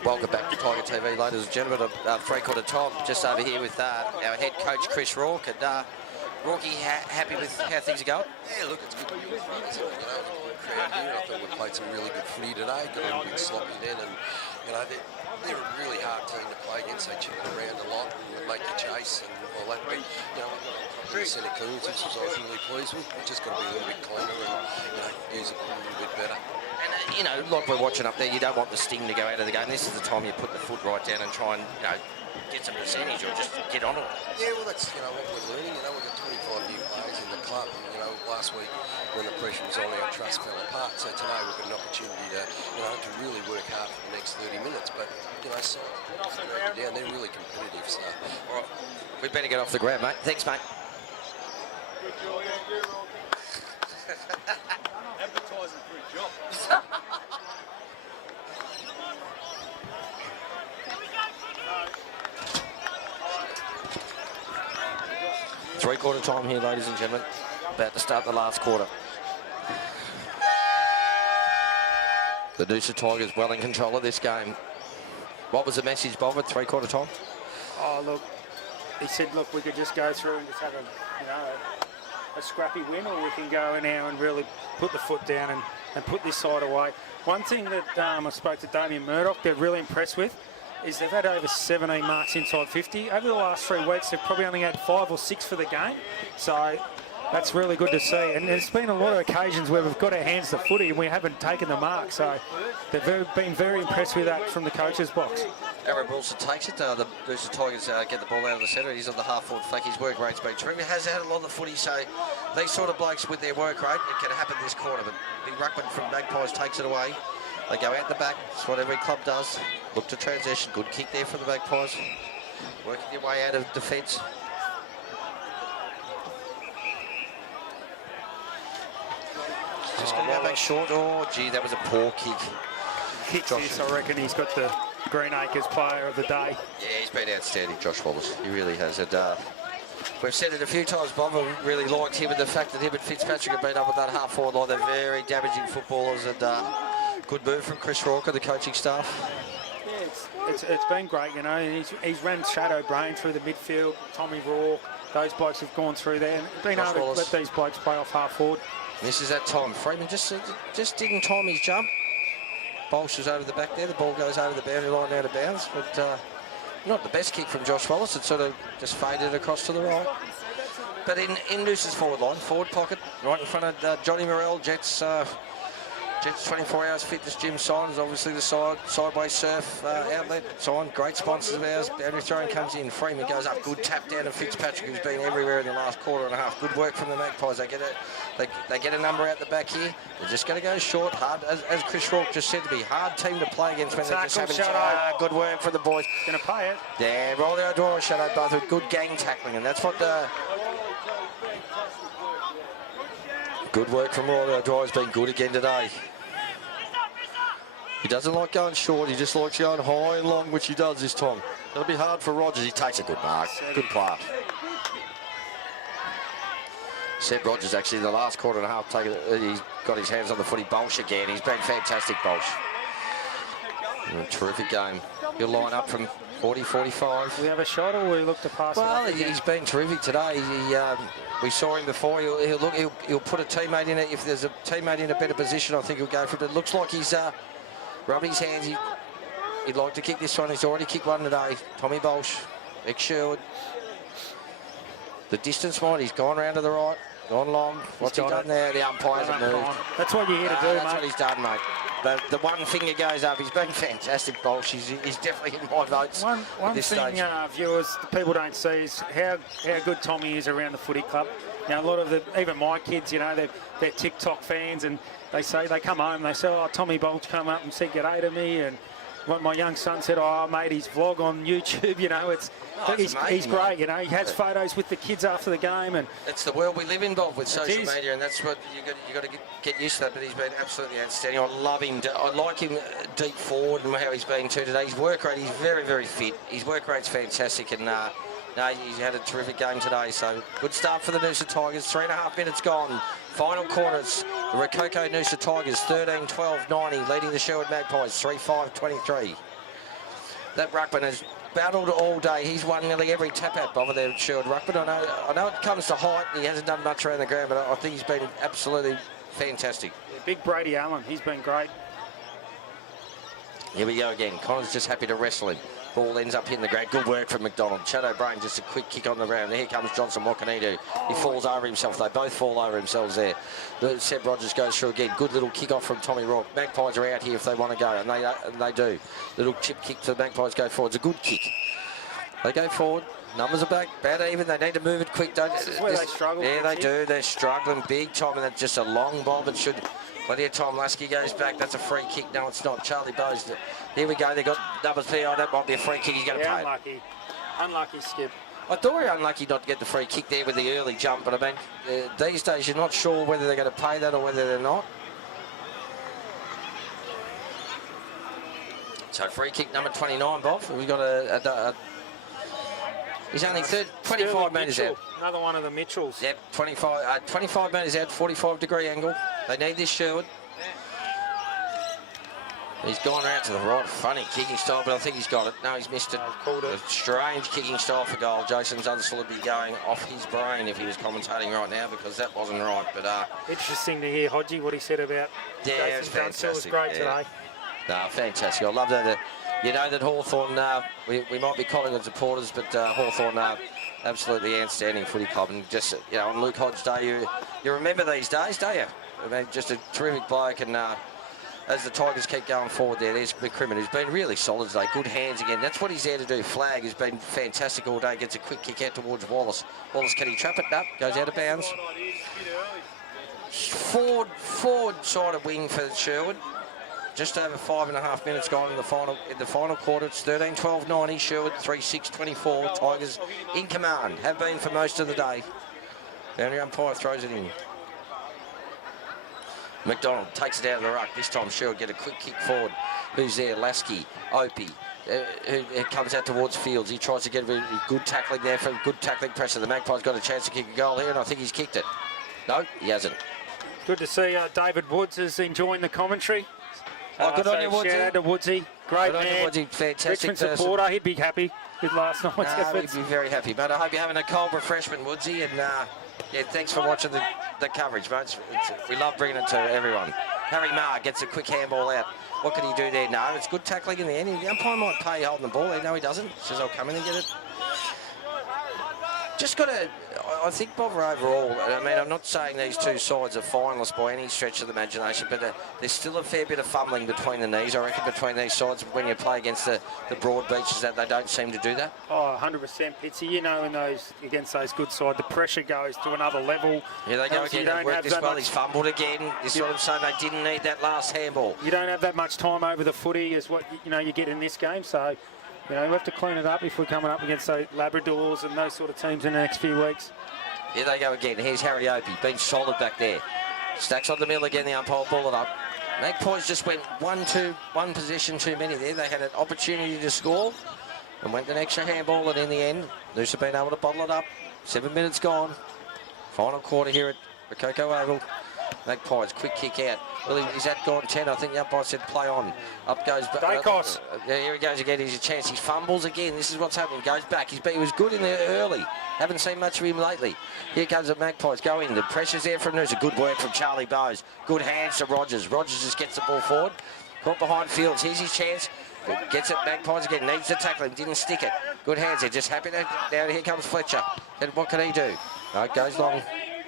Welcome back to Tiger TV, ladies and gentlemen. Three-quarter time, just over here with our head coach, Chris Rourke. And Rourke, happy with how things are going? Yeah, look, it's good to be in front of it, a good crowd here. I thought we played some really good footy today, got a little bit sloppy then, and, they're a really hard team to play against. They chicken around a lot and make you chase and all that, but, we set of clearances, which I was really pleased with. We just got to be a little bit cleaner and, use it a little bit better. And, like we're watching up there, you don't want the sting to go out of the game. This is the time you put the foot right down and try and, get some percentage or just get on it. Yeah, well, that's, what we're learning. We've got 25 new players in the club. Last week when the pressure was on, our trust fell apart. So today we've got an opportunity to, to really work hard for the next 30 minutes. But, so down, they're really competitive. So, all right, we better get off the ground, mate. Thanks, mate. Advertising for a job. Three-quarter time here, ladies and gentlemen. About to start the last quarter. The Noosa Tigers well in control of this game. What was the message, Bob, at three-quarter time? Oh, look, he said, look, we could just go through and just have a scrappy win, or we can go in now and really put the foot down and put this side away. One thing that I spoke to Damien Murdoch, they're really impressed with, is they've had over 17 marks inside 50. Over the last 3 weeks, they've probably only had 5 or 6 for the game. So that's really good to see. And there's been a lot of occasions where we've got our hands to footy and we haven't taken the mark. So they've been very impressed with that from the coach's box. Aaron Wilson takes it. The Noosa Tigers get the ball out of the centre. He's on the half-forward flank. His work rate's been terrific. He has had a lot of the footy, so these sort of blokes with their work rate, it can happen this quarter. But Big Ruckman from Magpies takes it away. They go out the back. That's what every club does. Look to transition. Good kick there for the Magpies. Working their way out of defence. Just going to go back short. Oh, gee, that was a poor kick. Kicks this, I reckon he's got the Greenacres player of the day. Yeah, he's been outstanding, Josh Wallace. He really has. And we've said it a few times, Bob. I really liked him and the fact that him and Fitzpatrick have been up with that half-forward line. They're very damaging footballers, and good move from Chris Rourke and the coaching staff. Yeah, it's been great, He's ran Shadow Brain through the midfield. Tommy Rourke, those blokes have gone through there and been able to let these blokes play off half-forward. Misses that time. Freeman just didn't time his jump. Bolsh is over the back there. The ball goes over the boundary line out of bounds, but not the best kick from Josh Wallace. It sort of just faded across to the right. But in Noosa's forward line, forward pocket, right in front of Johnny Morrell, Jets 24 Hours Fitness Gym signs, obviously the sideways surf outlet sign, great sponsors of ours. Boundary throwing comes in, Freeman goes up, good tap down to Fitzpatrick, who's been everywhere in the last quarter and a half. Good work from the Magpies. They get a number out the back here. They're just going to go short, hard, as Chris Rourke just said to be, hard team to play against when they're just having good work for the boys. Going to pay it. Yeah, roll the O'Dwyer Shadow both with good gang tackling, and that's what the... Good work from Roy O'Dwyer's been good again today. He doesn't like going short, he just likes going high and long, which he does this time. It'll be hard for Rogers. He takes a good mark. Good player. Seb Rogers actually in the last quarter and a half, he's got his hands on the footy. Bolsh again. He's been fantastic, Bolsh. Terrific game. He'll line up from 40, 45. We have a shot, or we look to pass well, it? Well, he's been terrific today. We saw him before. He'll put a teammate in it. If there's a teammate in a better position, I think he'll go for it. It looks like he's rubbing his hands. He'd like to kick this one. He's already kicked one today. Tommy Bolsh, ex-Sherwood. The distance mind, he's gone round to the right, gone long. What's he done there? The umpires have moved. That's what you're here to do, mate. That's what he's done, mate. The one finger goes up. He's been fantastic, Bolsh. He's definitely in my votes. One thing, viewers, the people don't see is how good Tommy is around the footy club. A lot of even my kids, they're TikTok fans, and they come home, they say, oh, Tommy Bolsh come up and said g'day to me, and what my young son said, oh, I made his vlog on YouTube, he's great, he has photos with the kids after the game. And it's the world we live in, Bob, with social media, and that's what you got to get used to that, but he's been absolutely outstanding. I love him. I like him deep forward and how he's been too today. His work rate, he's very, very fit. His work rate's fantastic, and he's had a terrific game today, so good start for the Noosa Tigers. 3.5 minutes gone. Final quarters. The Rococo Noosa Tigers 13-12-90, leading the Sherwood Magpies 3-5-23. That ruckman has battled all day. He's won nearly every tap-out bobber there at Sherwood ruckman. I know it comes to height, and he hasn't done much around the ground, but I think he's been absolutely fantastic. Yeah, big Brady Allen, he's been great. Here we go again. Connor's just happy to wrestle him. Ball ends up hitting the ground. Good work from McDonald. Shadow Brain, just a quick kick on the ground. Here comes Johnson. What can he do? He falls over himself. They both fall over themselves there. Seb Rogers goes through again. Good little kick off from Tommy Rourke. Magpies are out here if they want to go, and they do. Little chip kick to the Magpies go forward. It's a good kick. They go forward. Numbers are back. Bad even. They need to move it quick. This is where they struggle. Yeah, they do. They're struggling big time, and that's just a long bomb. It should... Plenty of time. Lasky goes back. That's a free kick. No, it's not. Charlie Bowes. Here we go. They've got numbers PI. That might be a free kick. He's going to play unlucky. it. Unlucky, Skip. I thought we were unlucky not to get the free kick there with the early jump, but I mean, these days you're not sure whether they're going to pay that or whether they're not. So free kick number 29, Bob. We've got he's only 25 metres out. Another one of the Mitchells. Yep, 25 metres out, 45-degree angle. They need this Sherwood. He's gone out to the right, funny kicking style, but I think he's got it. No, he's missed it. A strange kicking style for goal. Jason Zunsel would be going off his brain if he was commentating right now, because that wasn't right. But interesting to hear Hodgie what he said about Jason Zunsel. Was great today. No, fantastic. I love that. You know that Hawthorn, we might be Collingwood supporters, but Hawthorn absolutely outstanding footy club. And just, you know, on Luke Hodge Day, you remember these days, don't you? I mean, just a terrific bloke. And as the Tigers keep going forward there, there's McCrimmon, who's been really solid today. Good hands again. That's what he's there to do. Flag has been fantastic all day. Gets a quick kick out towards Wallace. Wallace, can he trap it? No, goes out of bounds. Forward side of wing for Sherwood. Just over 5.5 minutes gone in the final quarter. It's 13-12-90. Sherwood 3-6-24. Tigers in command. Have been for most of the day. Boundary umpire throws it in. McDonald takes it out of the ruck. This time Sherwood get a quick kick forward. Who's there? Lasky, Opie. Who comes out towards Fields. He tries to get a good tackling there for good tackling pressure. The Magpies got a chance to kick a goal here, and I think he's kicked it. No, he hasn't. Good to see David Woods is enjoying the commentary. Good on you, Woodsy. Shout out to Woodsy. Great good man. On you, Woodsy. Fantastic Richmond supporter. He'd be happy with last night's efforts. He'd be very happy, mate. I hope you're having a cold refreshment, Woodsy. And yeah, thanks for watching the coverage, mate. We love bringing it to everyone. Harry Marr gets a quick handball out. What can he do there? No, it's good tackling in the end. The umpire might pay holding the ball. No, he doesn't. He says, I'll come in and get it. Just got to, I think, Bob, overall, I mean, I'm not saying these two sides are finalists by any stretch of the imagination, but there's still a fair bit of fumbling between the knees, I reckon, between these sides when you play against the broad beaches, that they don't seem to do that. Oh, 100%, Pitsy. You know, against those good sides, the pressure goes to another level. Yeah, they go again. They work this well. He's fumbled again. This is what I'm saying. They didn't need that last handball. You don't have that much time over the footy as what you get in this game, so... You know, we have to clean it up if we're coming up against those Labradors and those sort of teams in the next few weeks. Here they go again. Here's Harry Opie, been solid back there. Stacks on the middle again, the umpire ball it up. Magpies just went one possession too many there. They had an opportunity to score and went an extra handball, and in the end, Noosa been able to bottle it up. 7 minutes gone. Final quarter here at Rococo Oval. Magpies, quick kick out. Well, is that gone 10? I think the umpire said play on. Up goes... Dacos. Here he goes again. He's a chance. He fumbles again. This is what's happening. Goes back. He was good in there early. Haven't seen much of him lately. Here comes the Magpies. Go in. The pressure's there from Noosa. Good work from Charlie Bowes. Good hands to Rogers. Rogers just gets the ball forward. Caught behind Fields. Here's his chance. Gets it. Magpies again. Needs to tackle him. Didn't stick it. Good hands. They're just happy that down here comes Fletcher. And what can he do? No, it goes long.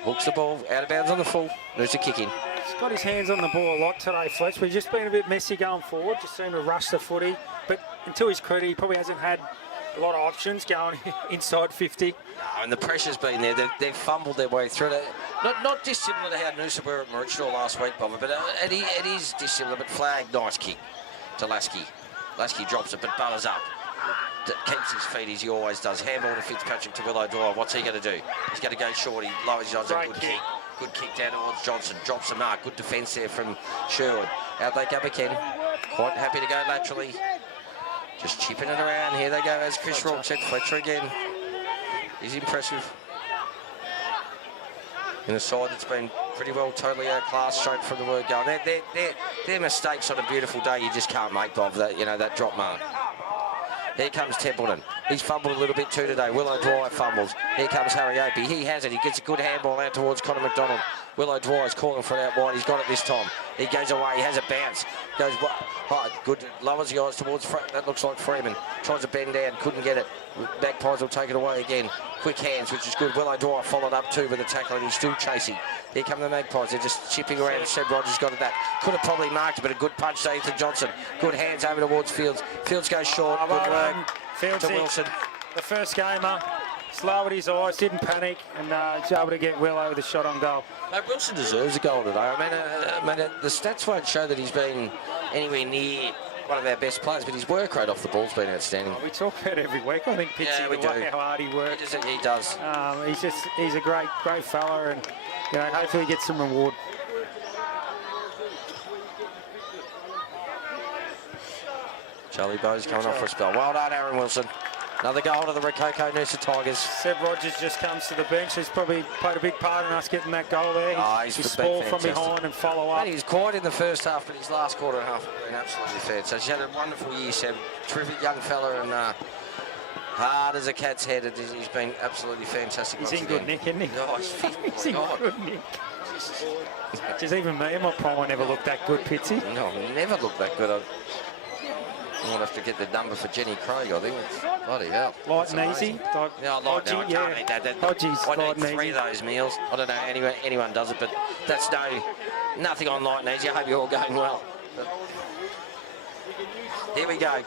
Hooks the ball. Out of bounds on the full. Noosa kick in. He's got his hands on the ball a lot today, Fletch. We've just been a bit messy going forward. Just seemed to rush the footy. But until his credit, he probably hasn't had a lot of options going inside 50. No, and the pressure's been there. They've fumbled their way through it. Not dissimilar to how Noosa were at Maroochydore last week, Bob, but it is dissimilar. But flag, nice kick to Lasky. Lasky drops it, but butters up. Keeps his feet as he always does. Handball to Fitzpatrick to Willow Dwyer. What's he going to do? He's going to go short. He lowers his odds. Good kick. Good kick down towards Johnson. Drops the mark. Good defence there from Sherwood. Out they go again. Quite happy to go laterally. Just chipping it around. Here they go, as Chris Rourke said. Fletcher again. He's impressive. In a side that's been pretty well totally outclassed straight from the word go. They're mistakes on a beautiful day you just can't make, Bob. That drop mark. Here comes Templeton. He's fumbled a little bit too today. Willow Dwyer fumbles. Here comes Harry Opie. He has it. He gets a good handball out towards Connor McDonald. Willow Dwyer's calling for it out wide. He's got it this time. He goes away. He has a bounce. Goes right. Good. Lowers the eyes towards that looks like Freeman. Tries to bend down. Couldn't get it. Magpies will take it away again. Quick hands, which is good. Willow Dwyer followed up too with a tackle, and he's still chasing. Here come the Magpies. They're just chipping around. Seb Rogers got it back. Could have probably marked it, but a good punch to Ethan Johnson. Good hands over towards Fields. Fields goes short. Good work to Wilson. The first gamer, slow at his eyes, didn't panic, and was able to get Willow with a shot on goal. No, Wilson deserves a goal today. I mean, the stats won't show that he's been anywhere near one of our best players, but his work rate off the ball's been outstanding. We talk about it every week. I think Pitsy, we do. How hard he works. He does. He's a great fella, and hopefully he gets some reward. Charlie Bowes coming off for a spell. Well done, Aaron Wilson. Another goal to the Rococo Noosa Tigers. Seb Rogers just comes to the bench. He's probably played a big part in us getting that goal there. He's ball from behind and follow up. He was quiet in the first half, but his last quarter and a half has been absolutely fair. So he's had a wonderful year, Seb. Terrific young fella, and hard as a cat's head. He's been absolutely fantastic. He's in good nick, isn't he? Oh, he's fit. He's in good nick. Just even me in my prime never looked that good, Pitsy. No, never looked that good. I might have to get the number for Jenny Craig, I think. Bloody hell. Light and easy. Yeah, light and easy. I can't eat that. I need 3 of those meals. I don't know anyone does it, but that's nothing on light and easy. I hope you're all going well. But here we go.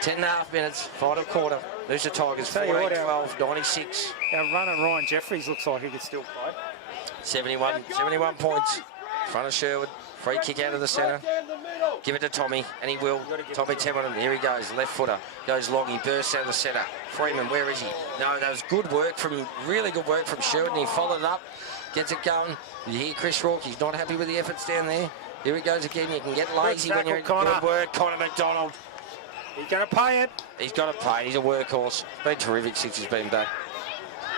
10.5 minutes, final quarter. Noosa Tigers 48-12, 96. Our runner Ryan Jeffries looks like he could still play. 71 points. Front of Sherwood. Free kick out of the centre. Give it to Tommy, and he will. Tommy Templeton, here he goes. Left footer. Goes long, he bursts out of the centre. Freeman, where is he? No, that was really good work from Sherwood, and he followed it up. Gets it going. You hear Chris Rourke, he's not happy with the efforts down there. Here he goes again. You can get lazy when you're in good work. Connor McDonald. He's going to pay it. He's got to pay it. He's a workhorse. Been terrific since he's been back.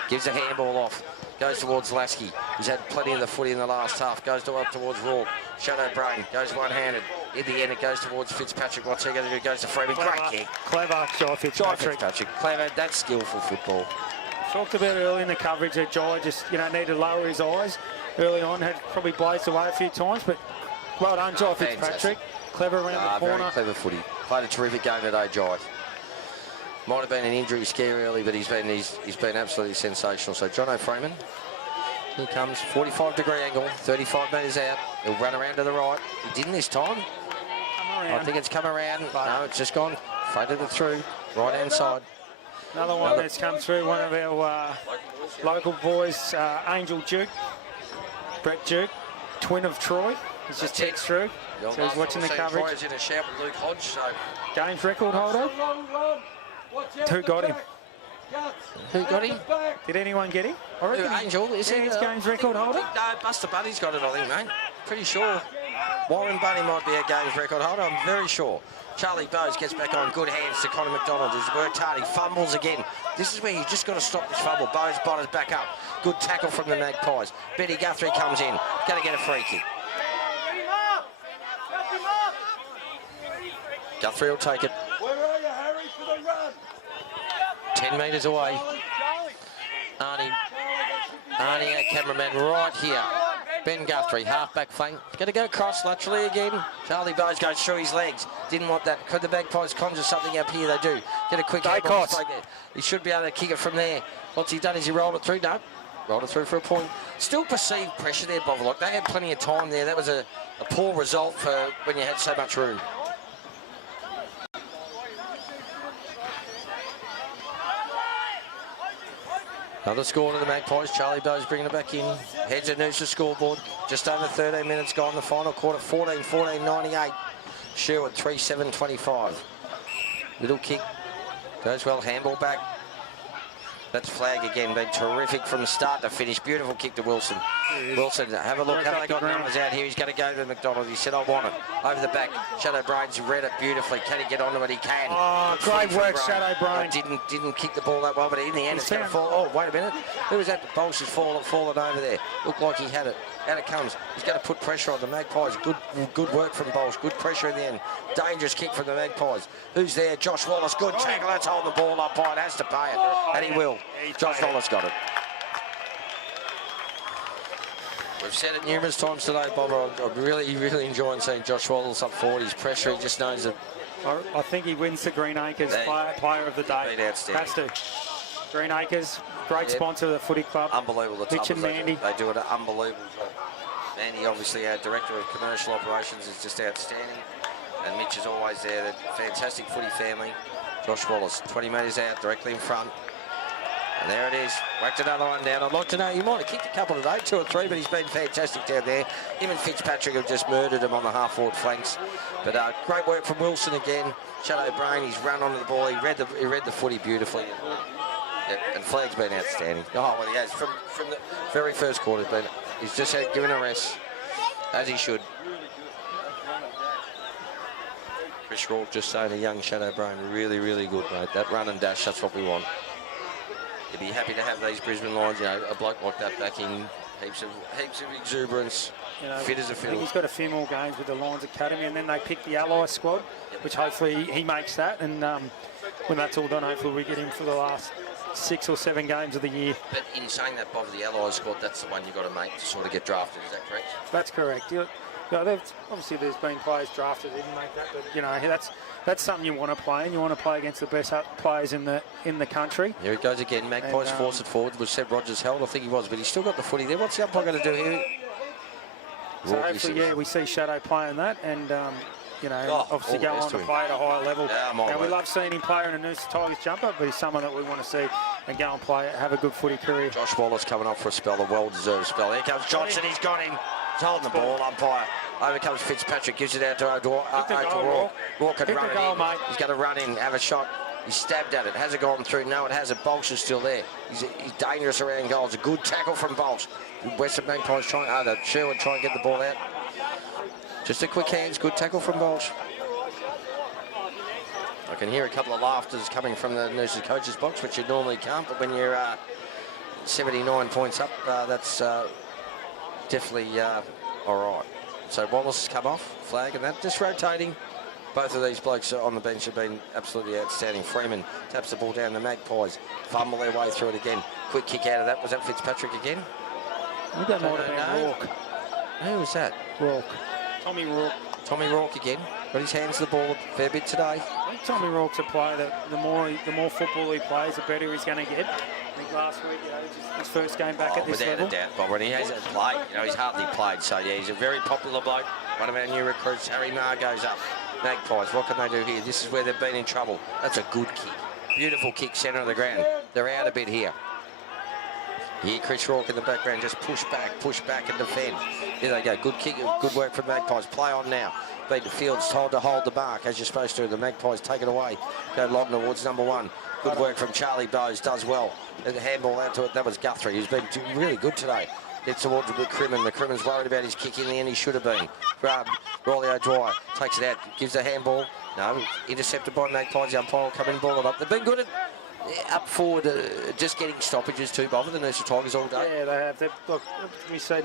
Gives a handball off. Goes towards Lasky. He's had plenty of the footy in the last half. Goes up towards Rourke. Shadow Brain. Goes one-handed. In the end, it goes towards Fitzpatrick. What's he going to do? Goes to Freeman. Great kick. Clever. Jai Fitzpatrick. Clever. That's skillful football. Talked about early in the coverage that Jai just, needed to lower his eyes early on. Had probably blazed away a few times, but well done, Jai Fitzpatrick. Clever around the corner. Very clever footy. Played a terrific game today, Jai. Might have been an injury scare early, but he's been absolutely sensational. So Jono Freeman, here comes, 45-degree angle, 35 metres out. He'll run around to the right. He didn't this time. I think it's come around. No, it's just gone. Faded it through, right-hand side. Another one that's come through, one of our local boys, Angel Duke, Brett Duke, twin of Troy. He's just text through, so he's watching the coverage. Troy's in a shout with Luke Hodge, so... Games record holder. Who got him? Who got him? Did anyone get him? Angel, is he? His games record holder? No, Buster Buddy's got it, I think, mate. Pretty sure. Warren Buddy might be a games record holder, I'm very sure. Charlie Bowes gets back on, good hands to Connor McDonald. He's worked hard, he fumbles again. This is where you just got to stop this fumble. Bowes botters back up. Good tackle from the Magpies. Betty Guthrie comes in, going to get a free kick. Guthrie will take it. 10 metres away. Arnie, our cameraman right here. Ben Guthrie, half-back flank. Going to go cross laterally again. Charlie Bowes goes through his legs. Didn't want that. Could the Magpies conjure something up here? They do. Get a quick hit. He should be able to kick it from there. What's he done? Is he rolled it through? No. Rolled it through for a point. Still perceived pressure there, Bovilock. They had plenty of time there. That was a poor result for when you had so much room. Another score to the Magpies. Charlie Bowes bringing it back in. Heads at Noosa scoreboard. Just over 13 minutes gone. The final quarter, 14-98. Sherwood, 3-7-25. Little kick. Goes well. Handball back. That's flag again, been terrific from start to finish. Beautiful kick to Wilson. Wilson, have a look. Have they got numbers out here? He's going to go to McDonald. He said, I want it. Over the back. Shadow Brains read it beautifully. Can he get onto it? He can. Oh, great work, Shadow Brain. Didn't kick the ball that well, but in the end it's going to fall. Oh, wait a minute. Who was that? Bolsh has fallen over there. Looked like he had it. Out it comes. He's going to put pressure on the Magpies. Good work from Bolsh. Good pressure in the end. Dangerous kick from the Magpies. Who's there? Josh Wallace. Good tackle. That's holding the ball up high. It has to pay it. And he will. Josh Wallace got it. We've said it numerous times today, Bob. I'm really enjoying seeing Josh Wallace up forward. His pressure, he just knows that. I think he wins the Green Acres player of the day. Outstanding. Has to. Green Acres, great sponsor of the footy club. Unbelievable. The Mitch and Mandy. They do an unbelievable job. Mandy, obviously, our Director of Commercial Operations, is just outstanding. And Mitch is always there. The fantastic footy family. Josh Wallace, 20 metres out, directly in front. And there it is. Whacked another one down. I'd like to know, he might have kicked a couple today, 2 or 3, but he's been fantastic down there. Him and Fitzpatrick have just murdered him on the half-forward flanks. But great work from Wilson again. Shadow Brain, he's run onto the ball. He read the footy beautifully. And Flag's been outstanding. Oh, well, he has. From the very first quarter, he's just given a rest, as he should. Chris Rourke just saying a young Shadow Brain, really good, mate. That run and dash, that's what we want. You'd be happy to have these Brisbane Lions, you know, a bloke like that backing, heaps of exuberance, fit as a I fiddle. think he's got a few more games with the Lions Academy, and then they pick the Ally squad, which hopefully he makes that. And when that's all done, hopefully we get him for the last 6 or 7 games of the year. But in saying that, Bob, the Allies squad, that's the one you've got to make to sort of get drafted, is that correct? That's correct. Obviously there's been players drafted that didn't make that, but that's something you want to play, and you want to play against the best players in the country. Here it goes again. Magpies force it forward, which Seb Rogers held. I think he was, but he's still got the footy there. What's the umpire going to do here? So hopefully, we see Shadow playing that, and obviously go on to play at a higher level. Yeah, we love seeing him play in a Noosa Tigers jumper, but he's someone that we want to see and go and play, have a good footy career. Josh Wallace coming up for a spell, a well-deserved spell. Here comes Johnson. He's got him. He's holding the ball, umpire. Over comes Fitzpatrick, gives it out to Rourke. Rourke can run it in. Mate. He's going to run in, have a shot. He's stabbed at it. Has it gone through? No, it hasn't. Bolsh is still there. He's dangerous around goals. A good tackle from Bolsh. Western Magpies Sherwood trying to get the ball out. Just a quick hands. Good tackle from Bolsh. I can hear a couple of laughters coming from the Noosa coach's box, which you normally can't. But when you're 79 points up, that's definitely all right. So Wallace has come off, flag and that, just rotating. Both of these blokes on the bench have been absolutely outstanding. Freeman taps the ball down, the Magpies fumble their way through it again. Quick kick out of that. Was that Fitzpatrick again? I think that might have been Rourke. Who was that? Rourke. Tommy Rourke. Tommy Rourke again. Got his hands to the ball a fair bit today. I think Tommy Rourke's a player that the more football he plays, the better he's going to get. I think last week, his first game back at this level. Without a doubt, but when he hasn't played, he's hardly played. So yeah, he's a very popular bloke. One of our new recruits, Harry Marr, goes up. Magpies, what can they do here? This is where they've been in trouble. That's a good kick. Beautiful kick, centre of the ground. They're out a bit here. Here, Chris Rourke in the background, just push back and defend. Here they go, good kick, good work from Magpies. Play on now. Beat the Fields, told to hold the mark, as you're supposed to. The Magpies take it away. Go long towards number 1. Good work from Charlie Bowes, does well. And the handball out to it, that was Guthrie, who's been really good today. Gets towards the Crimmin. The Crimmin's worried about his kick in the end, he should have been. Riley O'Dwyer takes it out, gives the handball. No, intercepted by Magpies. The umpire will come in, ball it up. They've been good at up forward, just getting stoppages too, Bob, the Noosa Tigers all day. Yeah, they have. Look, we said,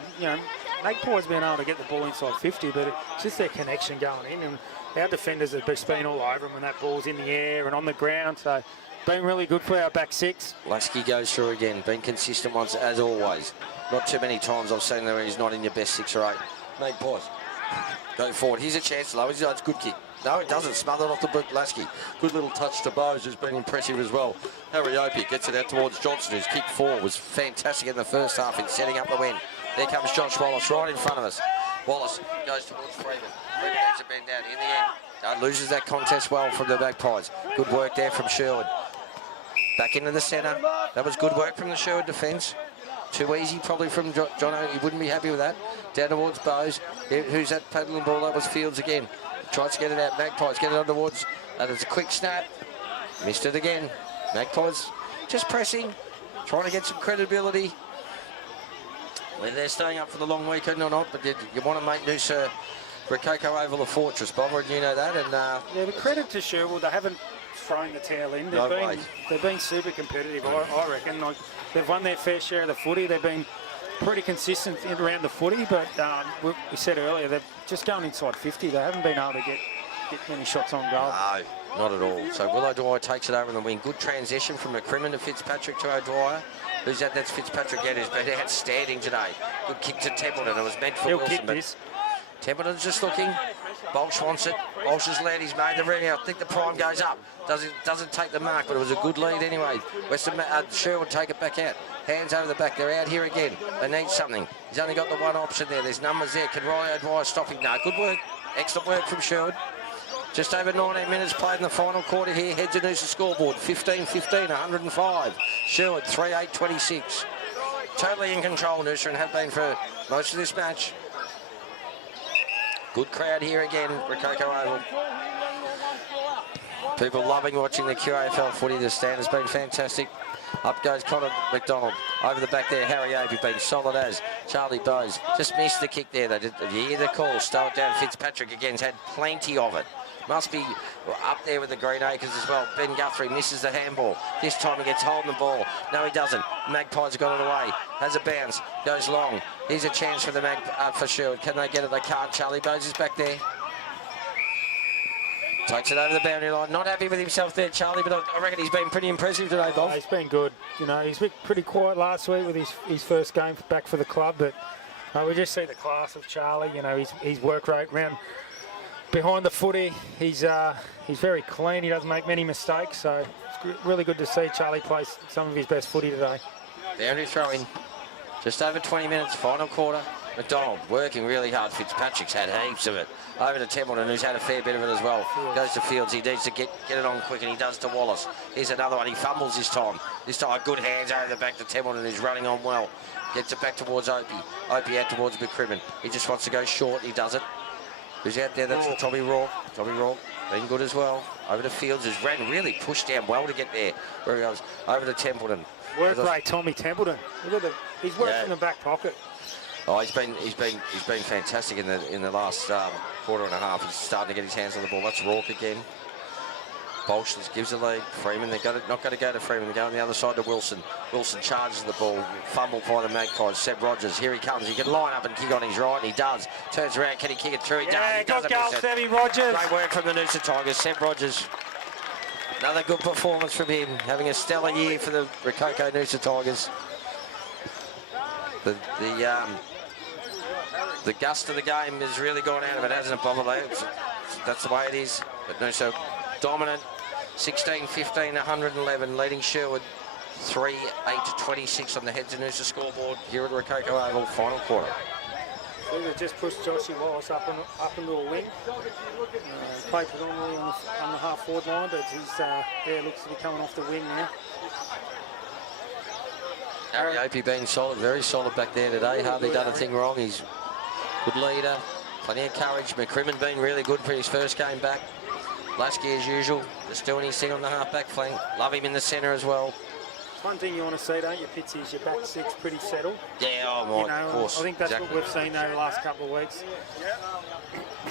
Magpies been able to get the ball inside 50, but it's just their connection going in, and our defenders have just been all over them when that ball's in the air and on the ground, so been really good for our back 6. Lasky goes through again, been consistent once as always. Not too many times I've seen where he's not in your best 6 or 8. Magpies, go forward. Here's a chance, though. It's a good kick. No, it doesn't. Smothered off the Lasky. Good little touch to Bowes, who's been impressive as well. Harry Opie gets it out towards Johnson, whose kick 4 was fantastic in the first half in setting up the win. There comes Josh Wallace right in front of us. Wallace goes towards Freeman. Freeman needs to bend down in the end. Loses that contest well from the Magpies. Good work there from Sherwood. Back into the centre. That was good work from the Sherwood defence. Too easy probably from Jono. He wouldn't be happy with that. Down towards Bowes. Who's that paddling ball? That was Fields again. Tries to get it out. Magpies get it on towards. And it's a quick snap. Missed it again. Magpies just pressing. trying to get some credibility. Whether they're staying up for the long weekend or not, but you want to make Noosa Rococo Oval a fortress, Bobber, and you know that. And yeah, but credit to Sherwood, they haven't thrown the towel in. They've been super competitive, I reckon. Like, they've won their fair share of the footy. They've been pretty consistent around the footy, but we said earlier, they're just going inside 50. They haven't been able to get many shots on goal. No, not at all. So Will O'Dwyer takes it over in the wing. Good transition from McCrimmon to Fitzpatrick to O'Dwyer. Who's that? That's Fitzpatrick again, who's been outstanding today. Good kick to Templeton. It was meant for Wilson. But Templeton's just looking. Bolsh wants it. Bolsh has led. He's made the ring out. I think the prime goes up. Doesn't take the mark, but it was a good lead anyway. Sherwood take it back out. Hands over the back. They're out here again. They need something. He's only got the one option there. There's numbers there. Can Ryan O'Dwyer stop him? No, good work. Excellent work from Sherwood. Just over 19 minutes played in the final quarter here. Heads to Noosa scoreboard. 15-15, 105. Sherwood, 3-8-26. Totally in control, Noosa, and have been for most of this match. Good crowd here again, Rococo Oval. People loving watching the QAFL footy. The stand has been fantastic. Up goes Connor McDonald. Over the back there, Harry Opie being solid as. Charlie Bowes just missed the kick there. You hear the call. Stow it down. Fitzpatrick again's had plenty of it. Must be up there with the Green Acres as well. Ben Guthrie misses the handball. This time he gets hold of the ball. No, he doesn't. Magpies got it away. Has a bounce. Goes long. Here's a chance for the for Sherwood. Can they get it? They can't. Charlie Bowes is back there. Takes it over the boundary line. Not happy with himself there, Charlie, but I reckon he's been pretty impressive today, Bob. He's been good. You know, he's been pretty quiet last week with his first game back for the club, but we just see the class of Charlie. You know, his work rate round behind the footy. He's very clean. He doesn't make many mistakes, so it's really good to see Charlie play some of his best footy today. Boundary throw in. Just over 20 minutes, final quarter. McDonald working really hard. Fitzpatrick's had heaps of it. Over to Templeton, who's had a fair bit of it as well. Goes to Fields. He needs to get it on quick, and he does to Wallace. Here's another one. He fumbles this time. This time, good hands over the back to Templeton, who's running on well. Gets it back towards Opie. Opie out towards McCrimmon. He just wants to go short. He does it. Who's out there? That's Tommy Rourke. Tommy Rourke been good as well. Over to Fields, who's really pushed down well to get there. Where he goes. Over to Templeton. Work rate, Tommy Templeton. Look at he's worked in the back pocket. Oh, he's been fantastic in the last quarter and a half. He's starting to get his hands on the ball. That's Rourke again. Bolsh gives the lead. Freeman, they're not going to go to Freeman. They go on the other side to Wilson. Wilson charges the ball. Fumbled by the Magpies. Seb Rogers, here he comes. He can line up and kick on his right, and he does. Turns around, can he kick it through? He does. He does. Good goal, Sebby Rogers. Great work from the Noosa Tigers. Seb Rogers. Another good performance from him. Having a stellar year for the Rococo Noosa Tigers. The gust of the game has really gone out of it, hasn't it, Bob? That's the way it is. But Noosa dominant. 16-15, 111, leading Sherwood 3-8-26 on the Heads of Noosa scoreboard here at Rococo Oval, final quarter. So they've just pushed Joshy Wallace up into a wing. Played predominantly on the half-forward line, but he's looks to be coming off the wing now. Harry Opie being solid, very solid back there today. Hardly done a thing wrong. He's a good leader, plenty of courage. McCrimmon being really good for his first game back. Lasky as usual, just doing his thing on the half-back flank. Love him in the centre as well. One thing you want to see, don't you, Pitsy, is your back six pretty settled. Yeah, of course. I think that's exactly what we've seen over the last couple of weeks.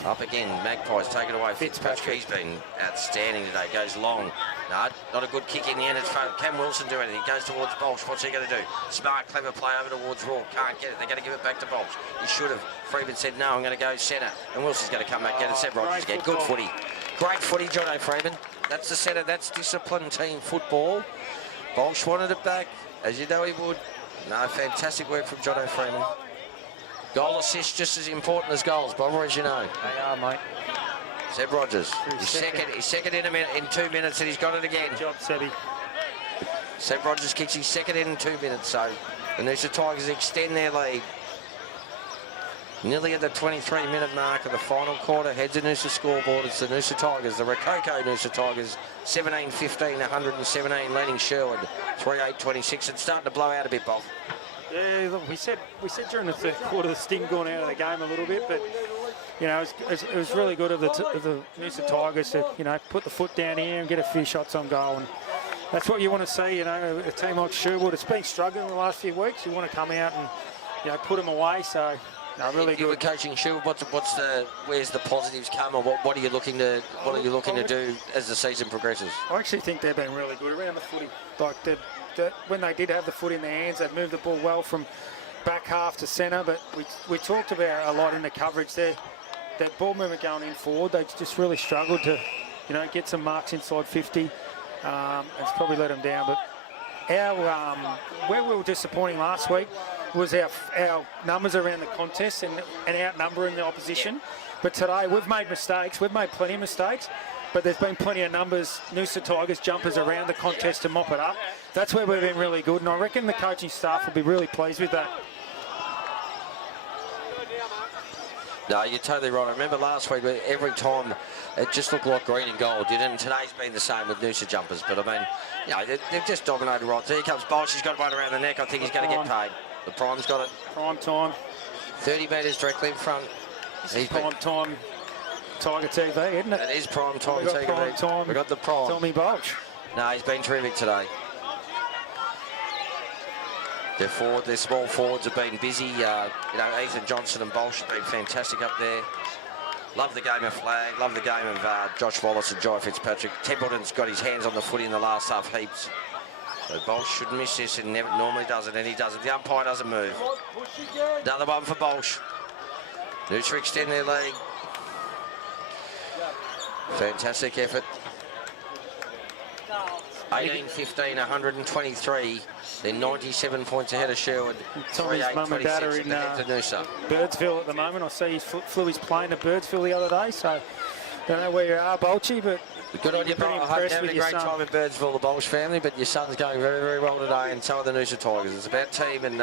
Up again, Magpies take it away. Fitzpatrick, he's been outstanding today. Goes long. No, not a good kick in the end. It's front. Can Wilson do anything? He goes towards Bolsh. What's he going to do? Smart, clever play over towards Rourke. Can't get it. They're going to give it back to Bolsh. He should have. Freeman said, no, I'm going to go centre. And Wilson's going to come back, get it. Seb Rogers again. Good footy. Great footy, John O'Freeman. That's the centre. That's disciplined team football. Bolsh wanted it back, as you know he would. No, fantastic work from John O'Freeman. Goal assist just as important as goals, Bomber, as you know. They are, mate. Seb Rogers. He's second in 2 minutes, and he's got it again. Good job, Sebby. Seb Rogers kicks his second in 2 minutes, so the Noosa Tigers extend their lead. Nearly at the 23-minute mark of the final quarter. Heads of Noosa scoreboard. It's the Noosa Tigers, the Rococo Noosa Tigers, 17-15, 117, leading Sherwood, 3-8-26. It's starting to blow out a bit, Bob. Yeah, look, we said during the third quarter the sting gone out of the game a little bit, but you know it was really good of the Noosa Tigers to put the foot down here and get a few shots on goal. And That's what you want to see, you know, a team like Sherwood. It's been struggling in the last few weeks. You want to come out and, you know, put them away. So, no, really if you were good. coaching Sherwood, where's the positives come, or what are you looking to do as the season progresses? I actually think they've been really good around the footy. Like when they did have the foot in their hands, they moved the ball well from back half to centre. But we talked about a lot in the coverage there. That ball movement going in forward, they just really struggled to, you know, get some marks inside 50. It's probably let them down. But where we were disappointing last week was our numbers around the contest and outnumbering the opposition. But today we've made mistakes. We've made plenty of mistakes. But there's been plenty of numbers, Noosa Tigers jumpers around the contest to mop it up. That's where we've been really good. And I reckon the coaching staff will be really pleased with that. No, you're totally right. I remember last week, every time it just looked like green and gold, didn't it? And today's been the same with Noosa jumpers. But, I mean, you know, they've just dominated right. Here comes Bolsh. He's got one around the neck. I think he's going to get paid. The Prime's got it. Prime time. 30 metres directly in front. He's prime time Tiger TV, isn't it? It is prime time We've got TV. prime time. We've got the Prime. Tommy Bolsh. No, he's been terrific today. Their small forwards have been busy. You know, Ethan Johnson and Bolsh have been fantastic up there. Love the game of flag. Love the game of Josh Wallace and Jai Fitzpatrick. Templeton's got his hands on the footy in the last half heaps. So Bolsh shouldn't miss this, and never normally does it, and he does it. The umpire doesn't move. Another one for Bolsh. Noosa extend their lead. Fantastic effort. 18-15, 123. They're 97 points ahead of Sherwood. Tommy's mum and dad are in Birdsville at the moment. I see he flew his plane to Birdsville the other day, so don't know where you are, Bolchy, but good on you, Bolt. I hope you're having a great time in Birdsville, the Bolsh family, but your son's going very, very well today, and so are the Noosa Tigers. It's about team, and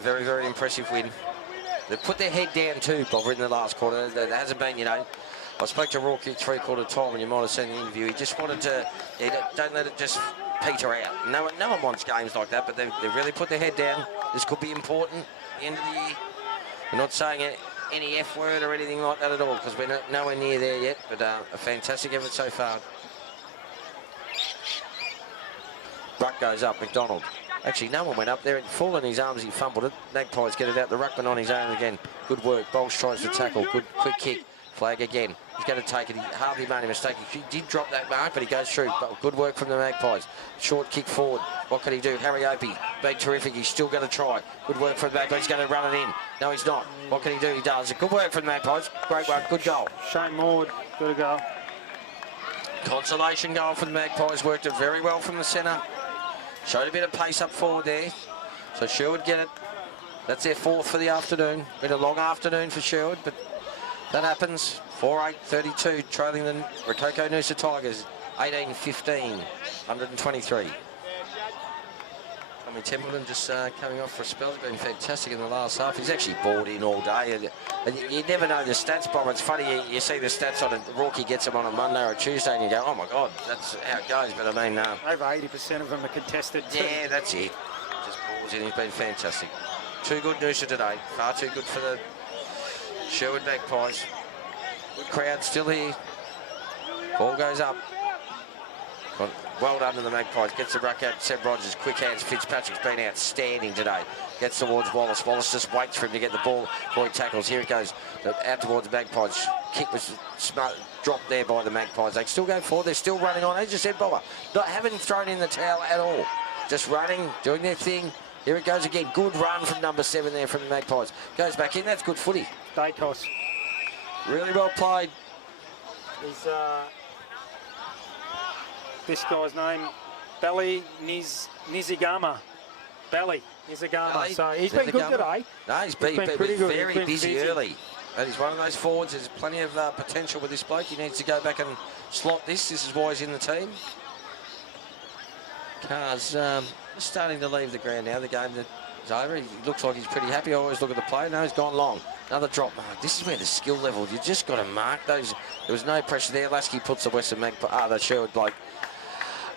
very, very impressive win. They've put their head down too, Bob, in the last quarter. There hasn't been, you know, I spoke to Rourke at three-quarter time, and you might have seen the interview. He just wanted to, don't let it just peter out. No one wants games like that, but they really put their head down. This could be important at the end of the year. We're not saying any F word or anything like that at all, because we're nowhere near there yet, but a fantastic effort so far. Ruck goes up, McDonald. Actually, no one went up there. It fall in his arms, he fumbled it. Magpies get it out. The ruckman on his own again. Good work. Bolsh tries to tackle. Good quick kick. Flag again. He's going to take it. He hardly made a mistake. He did drop that mark, but he goes through. But good work from the Magpies. Short kick forward. What can he do? Harry Opie, been terrific. He's still going to try. Good work from the Magpies. He's going to run it in. No, he's not. What can he do? He does. Good work from the Magpies. Great work. Good goal. Shane Maud, got to go. Consolation goal for the Magpies. Worked it very well from the centre. Showed a bit of pace up forward there. So Sherwood get it. That's their fourth for the afternoon. Been a long afternoon for Sherwood, but that happens. 4-8-32, trailing the Rococo Noosa Tigers. 18-15, 123. Tommy Templeton just coming off for a spell. He's been fantastic in the last half. He's actually balled in all day. And you never know the stats, Bob. It's funny, you see the stats on it. Rookie gets them on a Monday or a Tuesday, and you go, oh my God, that's how it goes. But I mean, over 80% of them are contested too. Yeah, that's it. Just balls in. He's been fantastic. Too good Noosa today. Far too good for the Sherwood Magpies. Good crowd still here. Ball goes up. Well done to the Magpies. Gets the ruck out. Seb Rogers. Quick hands. Fitzpatrick's been outstanding today. Gets towards Wallace. Wallace just waits for him to get the ball before he tackles. Here it goes. Out towards the Magpies. Kick was smart. Dropped there by the Magpies. They still go forward. They're still running on. As you said, Bobber, haven't thrown in the towel at all. Just running, doing their thing. Here it goes again. Good run from number 7 there from the Magpies. Goes back in. That's good footy. Dacos. Really well played. He's this guy's name, Belly Nizigama. Belly Nizigama. So he's been good today. No, he's been pretty good. Very busy early. And he's one of those forwards. There's plenty of potential with this bloke. He needs to go back and slot this. This is why he's in the team. Carr's starting to leave the ground now. The game is over. He looks like he's pretty happy. I always look at the play. No, he's gone long. Another drop mark. This is where the skill level, you just got to mark those. There was no pressure there. Lasky puts the Western Magpie, the Sherwood bloke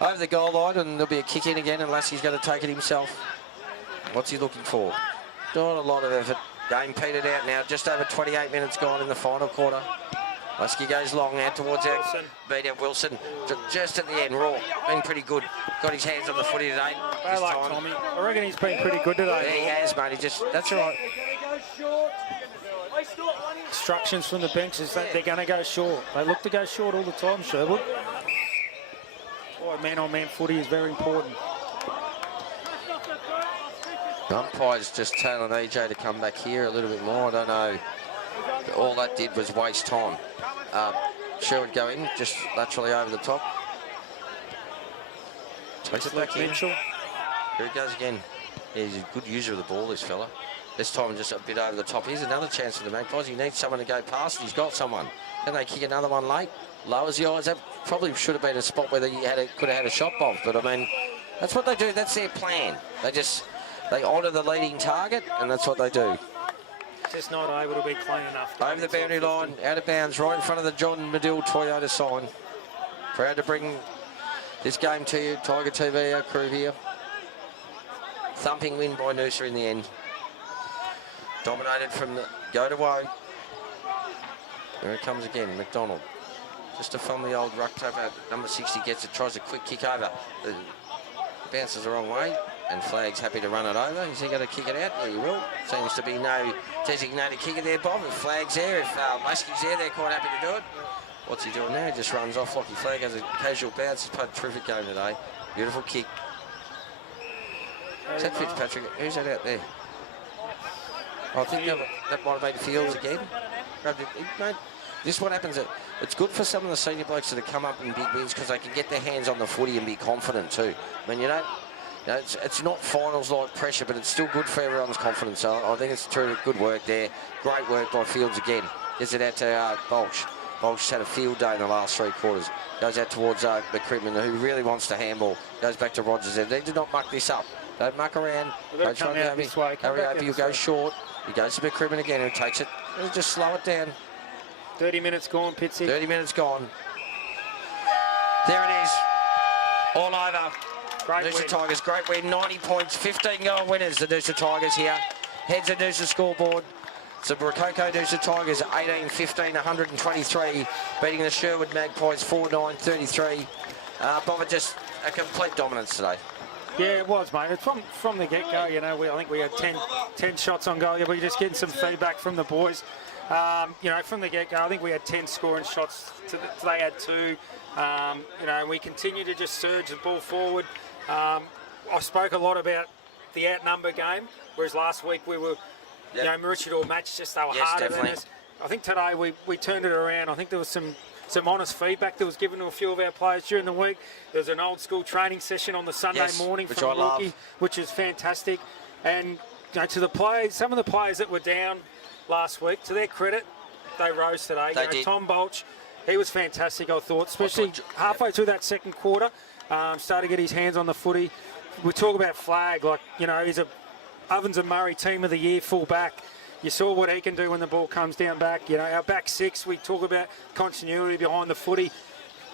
over the goal line, and there'll be a kick in again, and Lasky's going to take it himself. What's he looking for? Not a lot of effort. Game petered out now. Just over 28 minutes gone in the final quarter. Lusky goes long out towards our beat out Wilson. Just at the end, Raw, been pretty good. Got his hands on the footy today. I like Tommy. I reckon he's been pretty good today. Yeah, he has, mate. That's all right. Instructions from the bench is that they're going to go short. They look to go short all the time, Sherwood. Boy, man-on-man footy is very important. The umpire's just telling EJ to come back here a little bit more. I don't know. All that did was waste time. Sherwood go in, just laterally over the top. Takes it back in. Here he goes again. Yeah, he's a good user of the ball, this fella. This time just a bit over the top. Here's another chance for the Magpies. He needs someone to go past. He's got someone. Can they kick another one late? Lowers the eyes. That probably should have been a spot where he could have had a shot bomb. But, I mean, that's what they do. That's their plan. They honour the leading target, and that's what they do. Just not able to be clean enough. Over the boundary line, out of bounds, right in front of the John Medill Toyota sign. Proud to bring this game to you, Tiger TV, our crew here. Thumping win by Noosa in the end. Dominated from the go to woe. There it comes again, McDonald. Just to fund the old ruck over. Number 60 gets it, tries a quick kick over. Bounces the wrong way, and Flag's happy to run it over. Is he going to kick it out? Yeah, he will. Seems to be no designated kicker there, Bob. If Flag's there, if Muskie's there, they're quite happy to do it. What's he doing now? He just runs off. Lockie Flag has a casual bounce. He's played a terrific game today. Beautiful kick. Is that Fitzpatrick? Who's that out there? I think that might have made Fields again. Mate, this is what happens. It's good for some of the senior blokes that have come up in big wins because they can get their hands on the footy and be confident too. I mean, it's not finals like pressure, but it's still good for everyone's confidence. So I think it's true. Good work there. Great work by Fields again. Gets it out to Bolsh. Bolsh had a field day in the last 3 quarters. Goes out towards McCrimmon, who really wants to handball. Goes back to Rogers there. They did not muck this up. Don't muck around. Don't try to this way. Hurry up, you go short. He goes to McCrimmon again, who takes it. He'll just slow it down. 30 minutes gone, Pitsy. 30 minutes gone. There it is. All over. Great Noosa win. Tigers, great win. 90 points, 15-goal winners, the Noosa Tigers here. Heads of Noosa scoreboard. So Rococo Noosa Tigers 18-15, 123, beating the Sherwood Magpies 4-9-33. Bobber, just a complete dominance today. Yeah, it was, mate. It's from the get-go, you know, I think we had 10 shots on goal. Yeah, we're just getting some feedback from the boys. You know, from the get-go, I think we had 10 scoring shots. They had 2. You know, we continue to just surge the ball forward. I spoke a lot about the outnumber game, whereas last week we were, you know, Maroochydore match, just they were harder than us. I think today we turned it around. I think there was some honest feedback that was given to a few of our players during the week. There was an old school training session on the Sunday morning from Rookie, which is fantastic. And you know, to the players, some of the players that were down last week, to their credit, they rose today. They did. did. Tom Bolch, he was fantastic, I thought, especially halfway through that second quarter, started to get his hands on the footy. We talk about Flag, like, you know, he's a Ovens and Murray Team of the Year full back. You saw what he can do when the ball comes down back. You know, our back 6, we talk about continuity behind the footy.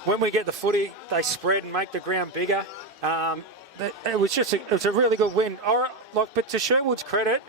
When we get the footy, they spread and make the ground bigger. It was a really good win. But to Sherwood's credit,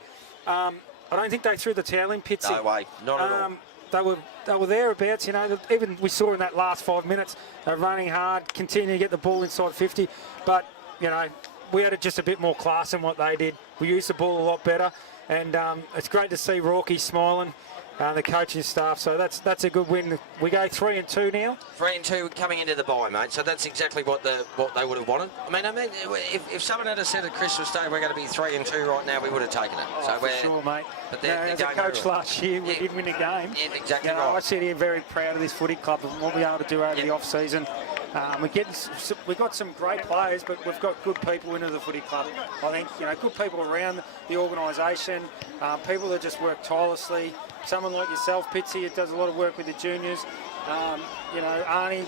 I don't think they threw the towel in, Pitsy. No way, not at all. They were thereabouts, you know. Even we saw in that last 5 minutes, they're running hard, continue to get the ball inside 50. But, you know, we had just a bit more class than what they did. We used the ball a lot better. And it's great to see Rocky smiling, the coaching staff. So that's a good win. We go 3-2 now. 3-2 coming into the bye, mate. So that's exactly what they would have wanted. I mean, if someone had said at Christmas Day we're going to be 3-2 right now, we would have taken it. So for sure, mate. But as a coach last year, we did win a game. Yeah, exactly right. I sit here very proud of this footy club and what we're able to do over the off season. We've got some great players, but we've got good people into the footy club. I think, you know, good people around the organisation, people that just work tirelessly. Someone like yourself, Pitsy, that does a lot of work with the juniors. You know, Arnie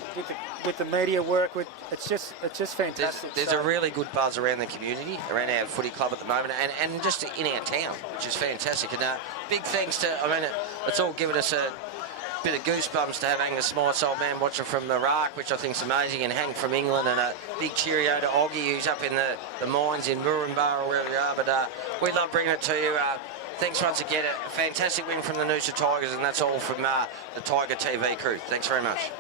with the media work. It's just fantastic. There's a really good buzz around the community, around our footy club at the moment, and just in our town, which is fantastic. And big thanks to, I mean, it's all given us a bit of goosebumps to have Angus Smythe's old man watching from Iraq, which I think is amazing, and Hank from England, and a big cheerio to Oggy, who's up in the mines in Murrumba or wherever we are. But we love bringing it to you. Thanks once again. A fantastic win from the Noosa Tigers, and that's all from the Tiger TV crew. Thanks very much.